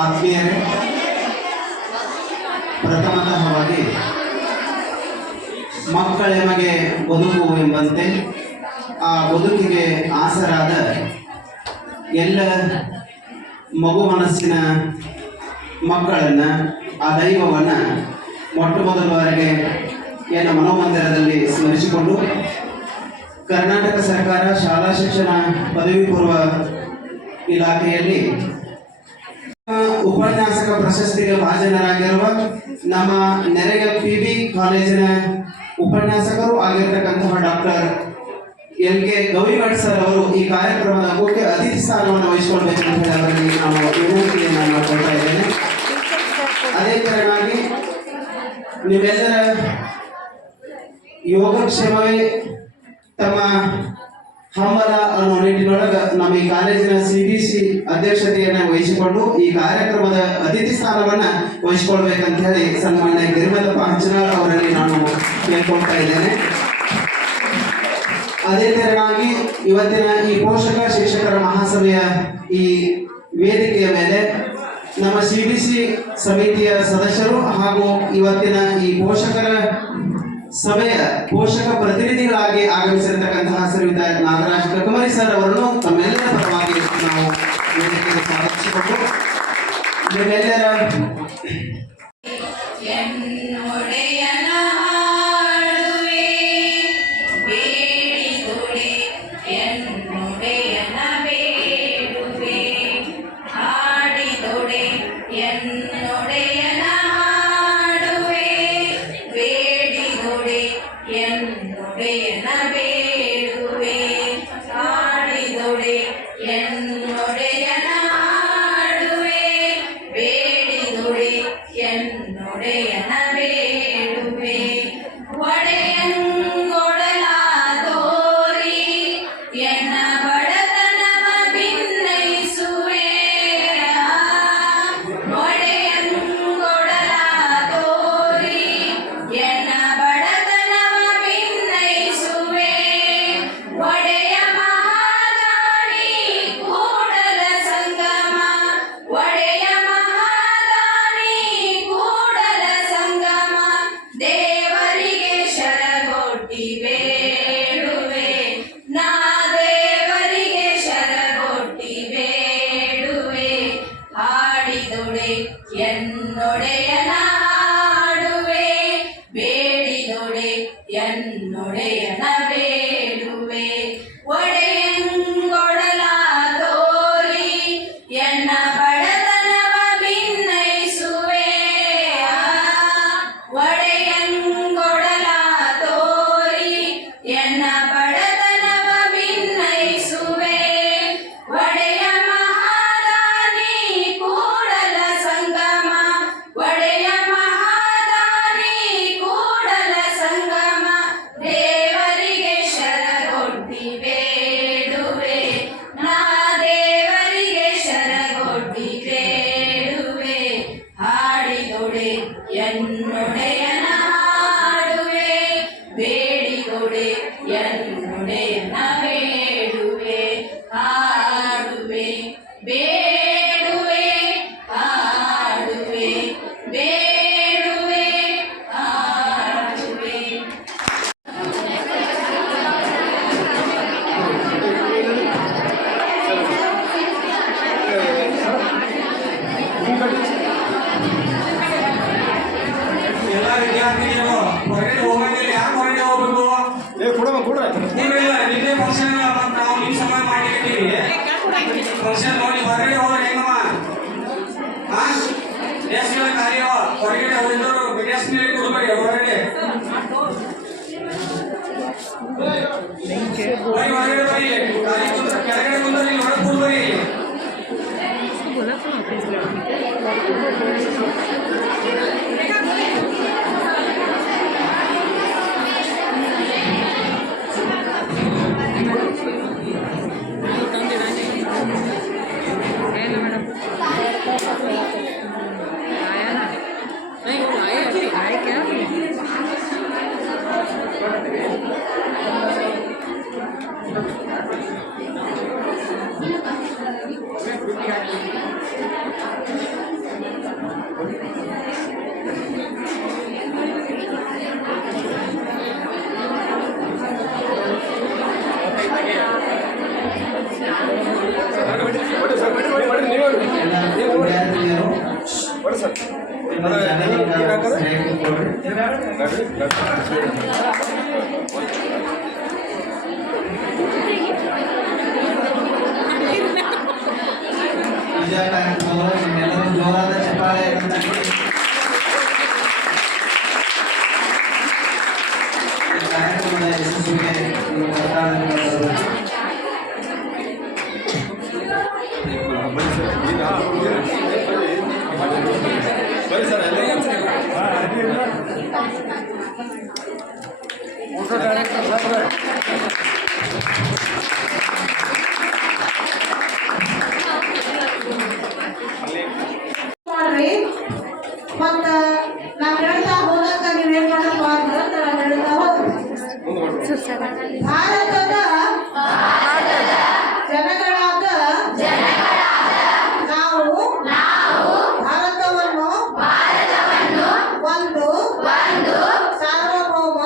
ಆತ್ಮೀಯರೇ, ಪ್ರಥಮತಃವಾಗಿ ಮಕ್ಕಳೆಮಗೆ ಬದುಕು ಎಂಬಂತೆ ಆ ಬದುಕಿಗೆ ಆಸರಾದ ಎಲ್ಲ ಮಗು ಮನಸ್ಸಿನ ಮಕ್ಕಳನ್ನು, ಆ ದೈವವನ್ನು ಮೊಟ್ಟ ಮೊದಲವರೆಗೆ ಏನು ಮನೋಮಂದಿರದಲ್ಲಿ ಸ್ಮರಿಸಿಕೊಂಡು ಕರ್ನಾಟಕ ಸರ್ಕಾರ ಶಾಲಾ ಶಿಕ್ಷಣ ಪದವಿ ಪೂರ್ವ ಇಲಾಖೆಯಲ್ಲಿ ಉಪನ್ಯಾಸಕ ಪ್ರಶಸ್ತಿಗೆ ಭಾಜನರಾಗಿರುವ ನಮ್ಮ ನೆರೆಯ PB ಕಾಲೇಜಿನ ಉಪನ್ಯಾಸಕರು ಆಗಿರತಕ್ಕಂತಹ ಡಾಕ್ಟರ್ LK ಗವಿಮಠ್ ಸರ್ ಅವರು ಈ ಕಾರ್ಯಕ್ರಮದ ಮುಖ್ಯ ಅತಿಥಿ ಸ್ಥಾನವನ್ನು ವಹಿಸಿಕೊಳ್ಬೇಕು ಅಂತ ಹೇಳಿ ಅವರಿಗೆ ನಾವು ವಿನಂತಿಯನ್ನು ಮಾಡ್ಕೊಳ್ತಾ ಇದ್ದೇನೆ. ಅದೇ ತರನಾಗಿ ನೀವೆಲ್ಲರ ಯೋಗಕ್ಷೇಮವೇ ತಮ್ಮ ಹಂಬಲ ಅನ್ನೋ ನಿಟ್ಟಿನೊಳಗೆ ನಮ್ಮ ಈ ಕಾಲೇಜಿನ CBC ಅಧ್ಯಕ್ಷತೆಯನ್ನು ವಹಿಸಿಕೊಂಡು ಈ ಕಾರ್ಯಕ್ರಮದ ಅತಿಥಿ ಸ್ಥಾನವನ್ನ ವಹಿಸಿಕೊಳ್ಬೇಕಂತ ಹೇಳಿ ಸನ್ಮಾನ್ಯ ಗಿರಿಮಲ್ಲಪ್ಪ ಹಂಚನಾಳ್ ಅವರಲ್ಲಿ ನಾನು ಕೇಳ್ಕೊಳ್ತಾ ಇದ್ದೇನೆ. ಅದೇ ತರನಾಗಿ ಇವತ್ತಿನ ಈ ಪೋಷಕ ಶಿಕ್ಷಕರ ಮಹಾಸಭೆಯ ಈ ವೇದಿಕೆಯ ಮೇಲೆ ನಮ್ಮ CBC ಸಮಿತಿಯ ಸದಸ್ಯರು ಹಾಗೂ ಇವತ್ತಿನ ಈ ಪೋಷಕರ ಸಭೆಯ ಪೋಷಕ ಪ್ರತಿನಿಧಿಗಳಾಗಿ ಆಗಮಿಸಿರತಕ್ಕಂತಹ ಶ್ರೀಯುತ ನಾಗರಾಜ್ ಕಕಮರಿ ಸರ್ ಅವರನ್ನು ತಮ್ಮೆಲ್ಲರ ಪರವಾಗಿ ನಾವು ವೇದಿಕೆಗೆ ಸ್ವಾಗತಿಸಿಕೊಂಡು ನಿಮ್ಮೆಲ್ಲರ ಫಂಕ್ಷನ್ ನೋಡಿ ಹೊರಗಡೆ ಹೋದ್ರೆ ಹೆಂಗಮ್ಮ ದೇಶಗಳ ಕಾರ್ಯ ಹೊರಗಡೆ ಹೋಗಿದ್ರು ವಿದೇಶ ಮೇಲೆ ಕೊಡಬೇಡಿ ಹೊರಗಡೆ ಹೊರಗಡೆ ಬರೀ ಕೆಳಗಡೆ ಬಂದ್ರೆ ಹೊರಗೆ ಕೊಡ್ಬೇಡಿ Thank you. ಎಲ್ಲ ವಿದ್ಯಾರ್ಥಿಗಳು ನಿಮ್ಮ ಜನರಿಗೆ ಸರಿಯಾಗಿ ಕೊಡ್ರಿ. ಪೂಜಾ ಕಾರ್ಯಕ್ರಮಗಳು ನಿಮ್ಮೆಲ್ಲರೂ ಜೋರಾದ ಚಪ್ಪಾಳೆ ಈ ಕಾರ್ಯಕ್ರಮದ ಯಶಸ್ವಿಗೆ ನಿಮ್ಮ ಧನ್ಯವಾದಗಳು. ಮಾಡ್ರಿ ಮತ್ತ ನಾವ್ ಹೇಳ್ತಾ ಹೋದಾಗ ನೀವೇನ್ ಮಾಡಪ್ಪ ಅಂತ ನಾವ್ ಹೇಳ್ತಾ ಹೋದ್ರಿ. ಭಾರತದ ಜನಗಳಾದ ನಾವು ಭಾರತವನ್ನು ಒಂದು ಸಾರ್ವಭೌಮ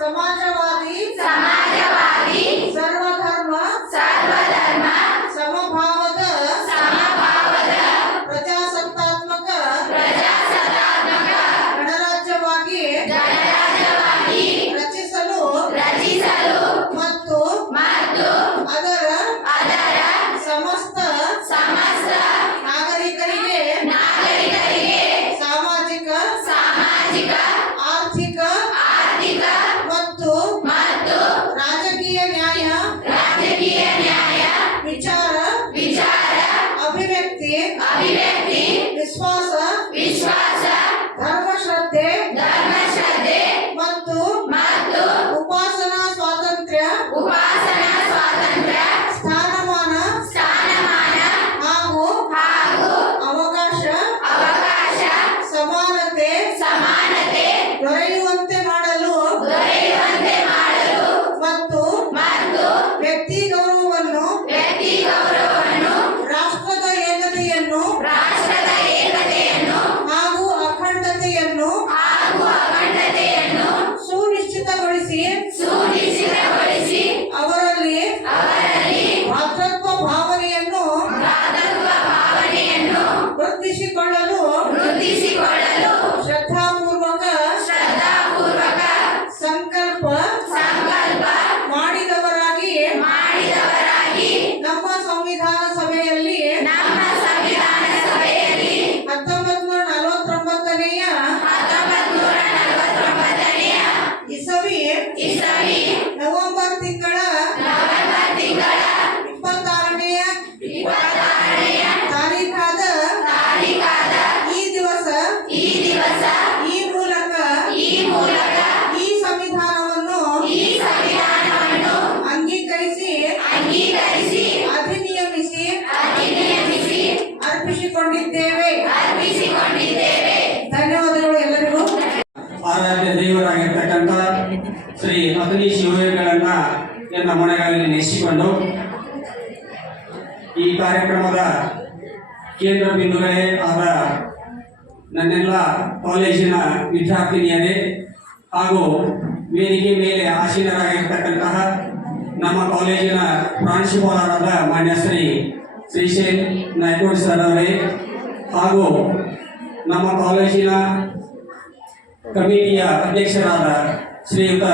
ಸಮಾಜವಾದಿ ಸರ್ವಧರ್ಮ ಸಮಭಾವದ ಪ್ರಜಾಸತ್ತಾತ್ಮಕ ಗಣರಾಜ್ಯವಾಗಿ ರಚಿಸಲು ಮತ್ತು ಅದರ ಸಮಸ್ತ ನಾಗರಿಕರಿಗೆ ಸಾಮಾಜಿಕ ಆರ್ಥಿಕ ಮತ್ತು ರಾಜಕೀಯ ನ್ಯಾಯ ವಿಚಾರ ಅಭಿವ್ಯಕ್ತಿ ವಿಶ್ವಾಸ ಧರ್ಮಶ್ರದ್ಧೆ ಮತ್ತು ಉಪಾಸನಾ ಸ್ವಾತಂತ್ರ್ಯ ಸ್ಥಾನಮಾನ ಹಾಗೂ ಅವಕಾಶ ಸಮಾನತೆ ದೊರೆಯುವಂತೆ ಮಾಡಲು ಮತ್ತು ವ್ಯಕ್ತಿ ಗೌರವವನ್ನು ರಾಷ್ಟ್ರದ ಏಕತೆಯನ್ನು ಹಾಗೂ ಅಖಂಡತೆಯನ್ನು ಸುನಿಶ್ಚಿತಗೊಳಿಸಿ ಅವರಲ್ಲಿ ಭಾತೃತ್ವ ಭಾವನೆಯನ್ನು ವೃದ್ಧಿಸಿಕೊಳ್ಳಲು ಶ್ರದ್ಧಾಪೂರ್ವಕ ಸಂಕಲ್ಪ ಮಾಡಿದವರಾಗಿ ನಮ್ಮ ಸಂವಿಧಾನ ಸಭೆಯಲ್ಲಿ 1949ನೇ ಇಸವಿ ನವೆಂಬರ್ ತಿಂಗಳ 26ನೇ ತಾರೀಖಾದ ಈ ದಿವಸ ಈ ಮೂಲಕ ಈ ಸಂವಿಧಾನವನ್ನು ಅಂಗೀಕರಿಸಿ ಅಧಿನಿಯಮಿಸಿ ಅರ್ಪಿಸಿಕೊಂಡಿದ್ದೇವೆ. ಧನ್ಯವಾದಗಳು ಎಲ್ಲರಿಗೂ. ಆರಾಧ್ಯ ದೇವರಾಗಿರ್ತಕ್ಕಂಥ ಶ್ರೀ ಅಗ್ನಿ ಶಿವಗಳನ್ನ ಎನ್ನ ಮನೆಗಳಲ್ಲಿ ನೆನೆಸಿಕೊಂಡು ಈ ಕಾರ್ಯಕ್ರಮದ ಕೇಂದ್ರ ಬಿಂದುಗಳೇ ಆದ ನನ್ನೆಲ್ಲ ಕಾಲೇಜಿನ ವಿದ್ಯಾರ್ಥಿನಿಯರೇ ಹಾಗೂ ವೇದಿಕೆ ಮೇಲೆ ಆಸೀನರಾಗಿರ್ತಕ್ಕಂತಹ ನಮ್ಮ ಕಾಲೇಜಿನ ಪ್ರಾಂಶುಪಾಲರಾದ ಮಾನ್ಯ ಶ್ರೀ ಶ್ರೀಶೈಲ್ ನಾಯ್ಕೋಡ್ ಸರ್ ಅವರೇ ಹಾಗೂ ನಮ್ಮ ಕಾಲೇಜಿನ ಕಮಿಟಿಯ ಅಧ್ಯಕ್ಷರಾದ ಶ್ರೀಯುತ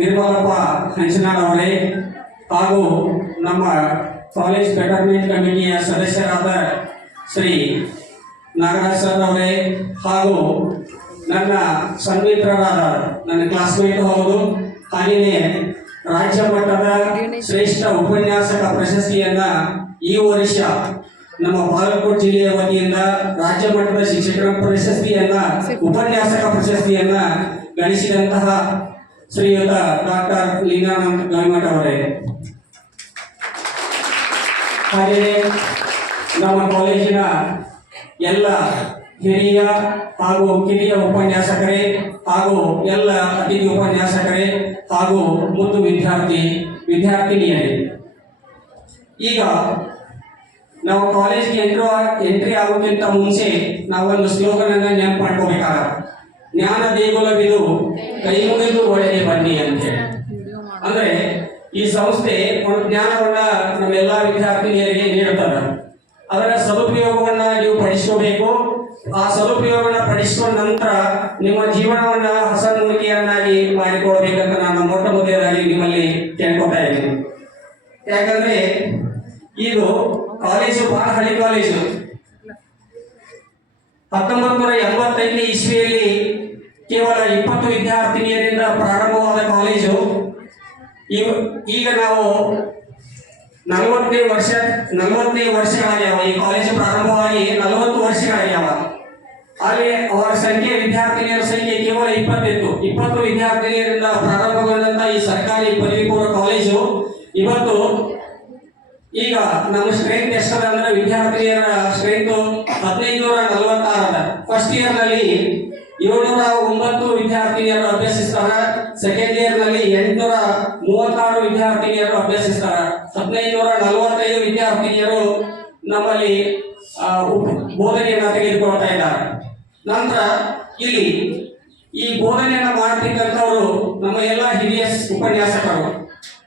ನಿರ್ಮಲಪ್ಪ ಹಂಚನಾಳ್ ಅವರೇ ಹಾಗೂ ನಮ್ಮ ಕಾಲೇಜ್ ಬೆಟರ್ಮೆಂಟ್ ಕಮಿಟಿಯ ಸದಸ್ಯರಾದ ಶ್ರೀ ನಾಗರಾಜ್ ಸರ್ ಅವರೇ ಹಾಗೂ ನನ್ನ ಸನ್ಮಿತ್ರರಾದ ನನ್ನ ಕ್ಲಾಸ್ಮೇಟ್ ಹೌದು ಹಾಗೆಯೇ ರಾಜ್ಯ ಮಟ್ಟದ ಶ್ರೇಷ್ಠ ಉಪನ್ಯಾಸಕ ಪ್ರಶಸ್ತಿಯನ್ನ ಈ ವರ್ಷ ನಮ್ಮ ಬಾಗಲಕೋಟೆ ಜಿಲ್ಲೆಯ ವತಿಯಿಂದ ರಾಜ್ಯ ಮಟ್ಟದ ಶಿಕ್ಷಕರ ಪ್ರಶಸ್ತಿಯನ್ನ ಉಪನ್ಯಾಸಕ ಪ್ರಶಸ್ತಿಯನ್ನ ಗಳಿಸಿದಂತಹ ಶ್ರೀಯುತ ಡಾಕ್ಟರ್ ಲಿಂಗಾನಂದ ಗವಿಮಠ ಅವರೇ ಹಾಗೆಯೇ ನಮ್ಮ ಕಾಲೇಜಿನ ಎಲ್ಲ ಹಿರಿಯ ಹಾಗೂ ಕಿರಿಯ ಉಪನ್ಯಾಸಕರೇ ಹಾಗೂ ಎಲ್ಲ ಅತಿಥಿ ಉಪನ್ಯಾಸಕರೇ ಹಾಗೂ ಮುದ್ದು ವಿದ್ಯಾರ್ಥಿನಿಯರೇ, ಈಗ ನಾವು ಕಾಲೇಜ್ಗೆ ಎಂಟ್ರಿ ಆಗೋಕ್ಕಿಂತ ಮುಂಚೆ ನಾವೊಂದು ಸ್ಲೋಗನ್ ಅನ್ನ ನೆನಪು ಮಾಡ್ಕೋಬೇಕಾಗ, ಜ್ಞಾನ ದೇಗುಲವಿದು ಕೈ ಮುಗಿದು ಒಳಗೆ ಬನ್ನಿ ಅಂತ ಹೇಳಿ. ಅಂದ್ರೆ ಈ ಸಂಸ್ಥೆ ಒಂದು ಜ್ಞಾನವನ್ನ ನಮ್ಮೆಲ್ಲಾ ವಿದ್ಯಾರ್ಥಿನಿಯರಿಗೆ ನೀಡುತ್ತದೆ. ಅದರ ಸದುಪಯೋಗವನ್ನ ನೀವು ಪಡಿಸ್ಕೋಬೇಕು. ಆ ಸದುಪಯೋಗವನ್ನ ಪಡಿಸಿಕೊಂಡ ನಂತರ ನಿಮ್ಮ ಜೀವನವನ್ನ ಹಸನ್ಮುಖಿಯನ್ನಾಗಿ ಮಾಡಿಕೊಳ್ಬೇಕಂತ ನಾನು ಮೊಟ್ಟ ಮೊದಲಾಗಿ ನಿಮ್ಮಲ್ಲಿ ಕೇಳ್ಕೊತಾ ಇದ್ದೀನಿ. ಯಾಕಂದ್ರೆ ಇದು ಕಾಲೇಜು ಬಹಳ ಹಳಿ ಕಾಲೇಜು. 1985 ಇಸ್ವಿಯಲ್ಲಿ ಕೇವಲ 20 ವಿದ್ಯಾರ್ಥಿನಿಯರಿಂದ ಪ್ರಾರಂಭವಾದ ಕಾಲೇಜು ಈಗ ನಾವು 40 ವರ್ಷಗಳಾಗ್ಯಾವ. ಈ ಕಾಲೇಜು ಪ್ರಾರಂಭವಾಗಿ 40 ವರ್ಷಗಳಾಗ್ಯಾವ. ಅಲ್ಲಿ ಅವರ ವಿದ್ಯಾರ್ಥಿನಿಯರ ಸಂಖ್ಯೆ ಕೇವಲ 20 ವಿದ್ಯಾರ್ಥಿನಿಯರಿಂದ ಪ್ರಾರಂಭಗೊಂಡಂತ ಈ ಸರ್ಕಾರಿ ಪದವಿ ಪೂರ್ವ ಕಾಲೇಜು ಇವತ್ತು ಈಗ ನಮ್ಮ ಸ್ಟ್ರೆಂತ್ ಎಷ್ಟದ ಅಂದ್ರೆ ವಿದ್ಯಾರ್ಥಿನಿಯರ ಸ್ಟ್ರೆಂತ್ 1546 ಅದ. ಫಸ್ಟ್ ಇಯರ್ ನಲ್ಲಿ 709 ವಿದ್ಯಾರ್ಥಿನಿಯರು ಅಭ್ಯಸಿಸ್ತಾರ. ಸೆಕೆಂಡ್ ಇಯರ್ ನಲ್ಲಿ 836 ವಿದ್ಯಾರ್ಥಿನಿಯರು ಅಭ್ಯಸಿಸ್ತಾರ. 1545 ವಿದ್ಯಾರ್ಥಿನಿಯರು ನಮ್ಮಲ್ಲಿ ಬೋಧನೆಯನ್ನ ತೆಗೆದುಕೊಳ್ತಾ ಇದ್ದಾರೆ. ನಂತರ ಇಲ್ಲಿ ಈ ಬೋಧನೆಯನ್ನ ಮಾಡ್ತಿದ್ದಂಥವರು ನಮ್ಮ ಎಲ್ಲ ಹಿರಿಯ ಉಪನ್ಯಾಸಕರು.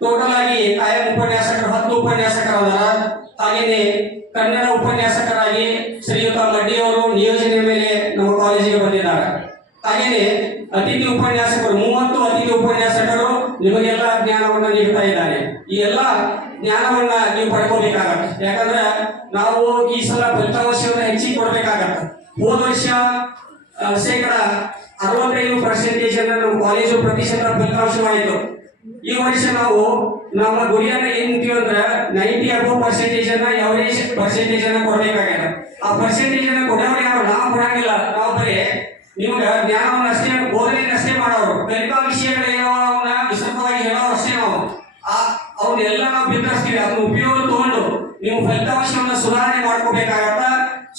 ಟೋಟಲ್ ಆಗಿ ಕಾಯಂ ಉಪನ್ಯಾಸಕರು 10 ಉಪನ್ಯಾಸಕರು ಅದಾರ. ಹಾಗೆಯೇ ಕನ್ನಡ ಉಪನ್ಯಾಸಕರಾಗಿ ಶ್ರೀಯುತ ಮಡ್ಡಿಯವರು ನಿಯೋಜನೆ ಮೇಲೆ ನಮ್ಮ ಕಾಲೇಜಿಗೆ ಬಂದಿದ್ದಾರೆ. ಹಾಗೆಯೇ ಅತಿಥಿ ಉಪನ್ಯಾಸಕರು 30 ಅತಿಥಿ ಉಪನ್ಯಾಸಕರು ನಿಮಗೆಲ್ಲ ಜ್ಞಾನವನ್ನ ನೀಡ್ತಾ ಇದ್ದಾರೆ. ಈ ಎಲ್ಲ ಜ್ಞಾನವನ್ನ ನೀವು ಪಡ್ಕೋಬೇಕಾಗತ್ತೆ. ಯಾಕಂದ್ರೆ ನಾವು ಈ ಸಲ ಫಲಿತಾಂಶವನ್ನ ಹೆಚ್ಚಿಗೆ ಕೊಡ್ಬೇಕಾಗತ್ತೆ. ಹೋದ ವರ್ಷ ಶೇಕಡ 65% ಅನ್ನ ನಮ್ಮ ಕಾಲೇಜು ಪ್ರತಿಶತ ಫಲಿತಾಂಶವಾಯಿತು. ಈ ವರ್ಷ ನಾವು ನಮ್ಮ ಗುರಿಯನ್ನ ಏನ್ ಮುಖ್ಯ ಅಂದ್ರೆ 90 above% ಅನ್ನ ಎವರೇಜ್ ಪರ್ಸೆಂಟೇಜ್ ಅನ್ನ ಕೊಡ್ಬೇಕಾಗ್ಯದ. ಆ ಪರ್ಸೆಂಟೇಜ್ ಅನ್ನ ಕೊಡೋರು ಯಾರು? ನಾವು ಕೊಡಂಗಿಲ್ಲ. ನಾವು ಬರೀ ನಿಮ್ಗ ಜ್ಞಾನವನ್ನ ಅಷ್ಟೇ, ಬೋಧನೆಯನ್ನ ಅಷ್ಟೇ ಮಾಡೋರು. ಕಲಿಕಾ ವಿಷಯಗಳೇನೋ ಅವನ್ನ ವಿಸ್ತೃತವಾಗಿ ಹೇಳೋರು ಅಷ್ಟೇ. ನಾವು ಅವನ್ನೆಲ್ಲ ನಾವು ಬಿತ್ತರಿಸ್ತೀವಿ. ಅದನ್ನ ಉಪಯೋಗ ತಗೊಂಡು ನೀವು ಫಲಿತಾಂಶವನ್ನ ಸುಧಾರಣೆ ಮಾಡ್ಕೋಬೇಕಾಗತ್ತ.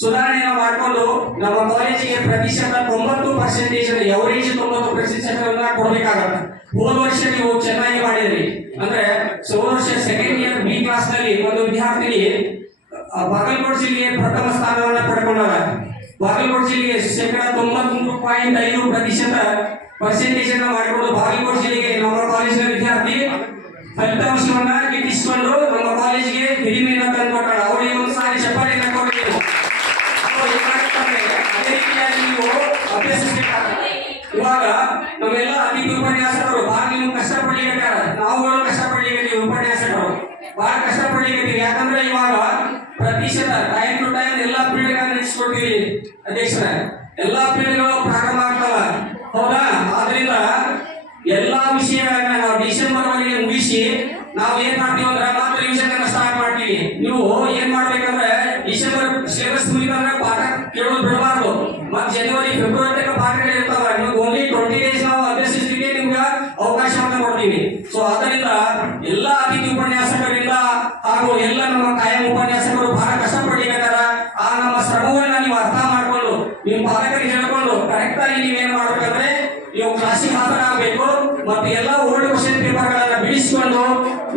ಸುಧಾರಣೆಯನ್ನು ಮಾಡಿಕೊಂಡು ನಮ್ಮ ಕಾಲೇಜಿಗೆ ಪ್ರತಿಶತ 90% ಎವರೇಜ್ 90% ಕೊಡಬೇಕಾಗತ್ತೆ. ಹೋದ ವರ್ಷ ನೀವು ಚೆನ್ನಾಗಿ ಮಾಡಿದ್ರಿ. ಅಂದ್ರೆ ಹೋದ ವರ್ಷ ಸೆಕೆಂಡ್ ಇಯರ್ ಬಿ ಕ್ಲಾಸ್ ನಲ್ಲಿ ಒಂದು ವಿದ್ಯಾರ್ಥಿನಿ ಬಾಗಲಕೋಟೆ ಜಿಲ್ಲೆಗೆ ಪ್ರಥಮ ಸ್ಥಾನವನ್ನ ಪಡ್ಕೊಂಡಾಗ. ಬಾಗಲಕೋಟೆ ಜಿಲ್ಲೆಗೆ ಶೇಕಡ 93.5% ಅನ್ನ ಮಾಡಿಕೊಂಡು ಬಾಗಲಕೋಟೆ ಜಿಲ್ಲೆಗೆ ನಮ್ಮ ಕಾಲೇಜಿನ ವಿದ್ಯಾರ್ಥಿ ಫಲಿತಾಂಶವನ್ನ ಗಿಟ್ಟಿಸಿಕೊಂಡು ನಮ್ಮ ಕಾಲೇಜಿಗೆ ಹಿರಿಮೆಯನ್ನ ತಂದುಕೊಟ್ಟಾಳ. ಅವರಿಗೆ ಒಂದು ಸಾರಿ ಚಪ್ಪಾಳೆಯನ್ನ ಕೊಡಬೇಕು. ಅದೇ ರೀತಿಯಾಗಿ ನೀವು ಅಭ್ಯಸಿಸಬೇಕಾಗುತ್ತೆ. ಇವಾಗ ನಮ್ಮೆಲ್ಲ ಅತಿಥಿ ಉಪನ್ಯಾಸಕರು ಬಹಳ ನೀವು ಕಷ್ಟಪಡ್ಲಿಕ್ಕೆ, ನಾವುಗಳು ಕಷ್ಟಪಡ್ಲಿಕ್ಕೆ, ಉಪನ್ಯಾಸಕರು ಬಹಳ ಕಷ್ಟಪಡ್ಲಿಕ್ಕೆ. ಯಾಕಂದ್ರೆ ಇವಾಗ ಪ್ರತಿಶತ ಟೈಮ್ ಟು ಟೈಮ್ ಎಲ್ಲಾ ಪೀಳಿಗೆಗಳನ್ನ ನಡೆಸಿಕೊಡ್ತೀವಿ ಅಧ್ಯಕ್ಷರ. ಎಲ್ಲಾ ಪೀಳಿಗೆಗಳು ಪ್ರಾರಂಭ ಆಗ್ತಾವ, ಹೌದಾ? ಆದ್ರಿಂದ ಎಲ್ಲಾ ವಿಷಯಗಳನ್ನ ನಾವು ಡಿಸೆಂಬರ್ ವರೆಗೆ ಮುಗಿಸಿ ನಾವು ಏನ್ ಮಾಡ್ತೀವಿ ಅಂದ್ರೆ ಮತ್ತೆ ರಿವಿಷನ್ ಅನ್ನ ಸ್ಟಾರ್ಟ್ ಮಾಡ್ತೀವಿ. ನೀವು ಏನ್ ಮಾಡ್ಬೇಕಂದ್ರೆ ಡಿಸೆಂಬರ್ ಸಿಲೆಬಸ್ ಮುಗಿತಂದ್ರೆ ಪಾಠ ಕೇಳೋದು ಬಿಡಬಾರ್ದು. ಮತ್ತೆ ಜನವರಿ ಫೆಬ್ರವರಿ ತನಕ ಪಾಠಗಳು ಇರ್ತಾವ. ನಿಮ್ಗೆ ಓನ್ಲಿ 20 days ನಾವು ಅಭ್ಯಸಿಸಲಿಕ್ಕೆ ನಿಮ್ಗೆ ಅವಕಾಶವನ್ನ ಕೊಡ್ತೀವಿ. ಸೊ ಅದರಿಂದ ಎಲ್ಲಾ ಅತಿಥಿ ಉಪನ್ಯಾಸಕರಿಂದ ಹಾಗೂ ಎಲ್ಲ ನಮ್ಮ ಕಾಯಂ ಉಪನ್ಯಾಸಕರು ಬಹಳ ಕಷ್ಟಪಡ್ಲಿಕ್ಕಾರ. ಆ ನಮ್ಮ ಶ್ರಮವನ್ನ ನೀವು ಅರ್ಥ ಮಾಡ್ಕೊಂಡು ನಿಮ್ಮ ಪಾಲಕರಿಗೆ ಹೇಳ್ಕೊಂಡು ಕರೆಕ್ಟ್ ಆಗಿ ನೀವೇನ್ ಮಾಡ್ಬೇಕಂದ್ರೆ ನೀವು ಕ್ಲಾಸಿಗೆ ಹಾಜರಾಗಬೇಕು. ಮತ್ತೆ ಎಲ್ಲ ಓಲ್ಡ್ ಕ್ವಶನ್ ಪೇಪರ್ಗಳನ್ನ ಬಿಡಿಸಿಕೊಂಡು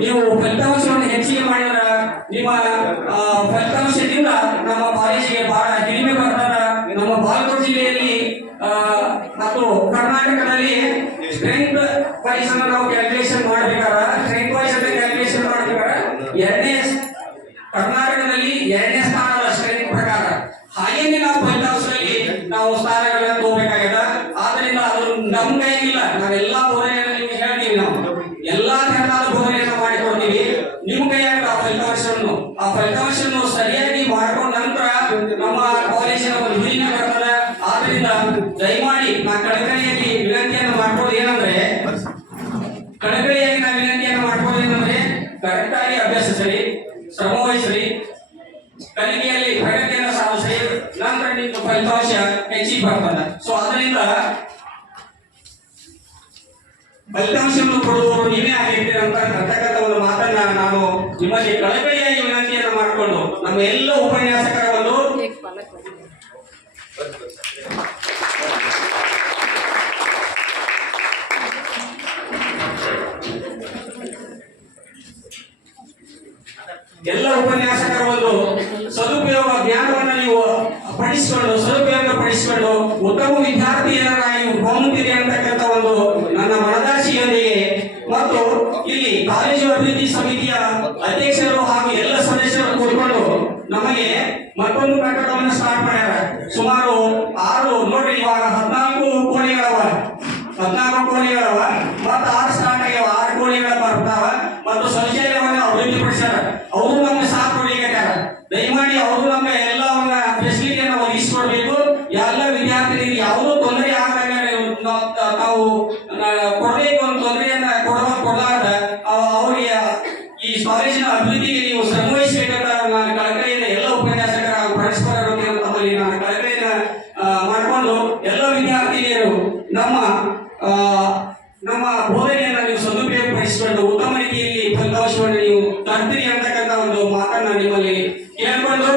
ನೀವು ಫಲಿತಾಂಶವನ್ನು ಹೆಚ್ಚಿಗೆ ಮಾಡಿದ್ರೆ ನಿಮ್ಮ ಫಲಿತಾಂಶದಿಂದ ನಮ್ಮ ಕಾಲೇಜಿಗೆ ಬಹಳ ಹಿರಿಮೆ ಬರ್ತದ. ನಮ್ಮ ಬಾಗಲಕೋಟೆ ಜಿಲ್ಲೆಯಲ್ಲಿ ಮತ್ತು ಕರ್ನಾಟಕದಲ್ಲಿ ಸ್ಟ್ರೆಂತ್ ವೈಸ್ ಅನ್ನು ನಾವು ಕ್ಯಾಲ್ಕುಲೇಷನ್ ಮಾಡ್ಬೇಕಾರ, ಸ್ಟ್ರೆಂತ್ ವೈಸ್ ಅನ್ನು ಕ್ಯಾಲ್ಕುಲೇಷನ್ ಮಾಡ್ಬೇಕಾರ ಕರ್ನಾಟಕದಲ್ಲಿ 2ನೇ ಸ್ಥಾನ ಸ್ಟ್ರೆಂತ್ ಪ್ರಕಾರ. ಹಾಗೇನೆ ನಾವು ಫಲಿತಾಂಶದಲ್ಲಿ ನಾವು ಸ್ಥಾನಗಳನ್ನ ತಗೋಬೇಕಾಗ್ಯದ. ಆದ್ರಿಂದ ಅದು ನಮ್ಮ ಕೈಗಿಲ್ಲ. ನಾವೆಲ್ಲಾ ಬೋಧನೆಯನ್ನು ನಿಮ್ಗೆ ಹೇಳ್ತೀವಿ. ನಾವು ಎಲ್ಲಾ ತರಹದ ಬೋಧನೆಯನ್ನು ಮಾಡಿಕೊಡ್ತೀವಿ. ನಿಮ್ಮ ಕೈಯಾಗ ಆ ಫಲಿತಾಂಶವನ್ನು ಸರಿಯಾಗಿ ಮಾಡ್ಕೊಂಡ ನಂತರ ನಮ್ಮ ಕಾಲೇಜಿನ ಒಂದು ಹಿರಿಮೆ ಬರ್ತದೆ. ಆದ್ರಿಂದ ದಯಮಾಡಿ ನಾ ಕಳಕಳಿಯಾಗಿ ವಿನಂತಿಯನ್ನು ಮಾಡ್ಕೊಳ್ಳೋದು ಏನಂದ್ರೆ ಕರೆಕ್ಟ್ ಆಗಿ ಅಭ್ಯಸಿಸ್ರಿ, ಶ್ರಮ ವಹಿಸ್ರಿ, ಕಲಿಕೆಯಲ್ಲಿ ಪ್ರಗತಿಯನ್ನು ಸಾಧಿಸ್ರಿ. ನಂತರ ನಿಮ್ಮ ಫಲಿತಾಂಶ ಹೆಚ್ಚಿಗೆ ಬರ್ತದೆ. ಸೊ ಅದರಿಂದ ಫಲಿತಾಂಶವನ್ನು ಕೊಡುವವರು ನೀವೇ ಆಗಿರ್ತೀರ ಅಂತಕ್ಕಂಥ ಒಂದು ಮಾತನ್ನ ನಾನು ನಿಮ್ಮಲ್ಲಿ ಕಳಕಳಿಯಾಗಿ ವಿನಂತಿಯನ್ನು ಮಾಡಿಕೊಂಡು ನಮ್ಮ ಎಲ್ಲ ಉಪನ್ಯಾಸಕರ ಒಂದು ಎಲ್ಲ ಉಪನ್ಯಾಸಕರ ಉಪನ್ಯಾಸಕರ ಒಂದು ಸದುಪಯೋಗ ಜ್ಞಾನವನ್ನು ನೀವು ಸದುಪಯೋಗ ಉತ್ತಮ ವಿದ್ಯಾರ್ಥಿಯರಾಗಿ ಹೊಮ್ಮುತ್ತೀರಿ ಅಂತಕ್ಕಂಥ ಒಂದು ನನ್ನ ಮನದಾಶಿಯೊಂದಿಗೆ ಮತ್ತು ಇಲ್ಲಿ ಕಾಲೇಜು ಅಭಿವೃದ್ಧಿ ಸಮಿತಿಯ ಅಧ್ಯಕ್ಷರು ಹಾಗೂ ಎಲ್ಲ ಸದಸ್ಯರು ಕೂತ್ಕೊಂಡು ನಮಗೆ ಮತ್ತೊಂದು ಕಟ್ಟಡವನ್ನು ಸ್ಟಾರ್ಟ್ ಮಾಡ್ಯಾರ. ಸುಮಾರು 6 ನೋಡ್ರಿ, ಇವಾಗ 14 ಕೋಣೆಗಳವ ಮತ್ತು 6 ಸ್ಟಾರ್ಟ್ ಆಗ್ಯಾವ. 6 ಕೋಣೆಗಳ ಬರ್ತಾವ ಮತ್ತು ಶೌಚಾಲಯವನ್ನು ಅಭಿವೃದ್ಧಿಪಡಿಸ್ಯಾರ. ಅವರು ನಮ್ಗೆ ಸಾಥ್ ಕೊಡ್ಲಿಕ್ಕಾರ. ದಯಮಾಡಿ ಅವರು ನಮ್ಗೆ ಎಲ್ಲವನ್ನ ಫೆಸಿಲಿಟಿಯನ್ನು ಒದಗಿಸಿಕೊಡ್ಬೇಕು. ಎಲ್ಲ ವಿದ್ಯಾರ್ಥಿಗಳಿಗೆ ಯಾವುದೋ ತೊಂದರೆ ಆಗದಂಗ ತಾವು ಕೊಡ್ಬೇಕು. ಒಂದು ತೊಂದರೆಯನ್ನ ಕೊಡಲಾರ್ದ ಅವರಿಗೆ ಈ ಕಾಲೇಜಿನ ಅಭಿವೃದ್ಧಿಗೆ ನೀವು ಶ್ರಮವಹಿಸಬೇಕಂತ ನಾನು ಕಳಕಳಿಯಿಂದ ಎಲ್ಲ ಉಪನ್ಯಾಸಕರ ಪರಸ್ಪರ ತಮ್ಮಲ್ಲಿ ನಾನು ಕಳಕಳಿಯನ್ನ ಮಾಡಿಕೊಂಡು ಎಲ್ಲ ವಿದ್ಯಾರ್ಥಿನಿಯರು ನಮ್ಮ ಬೋಧನೆಯನ್ನು ನೀವು ಸದುಪಯೋಗಪಡಿಸಿಕೊಂಡು ಉತ್ತಮ ರೀತಿಯಲ್ಲಿ ಫಲಿತಾಂಶವನ್ನು ನೀವು ತರ್ತೀರಿ ಅಂತಕ್ಕಂಥ ಒಂದು ಮಾತನ್ನ ನಿಮ್ಮಲ್ಲಿ ಕೇಳಿಕೊಂಡು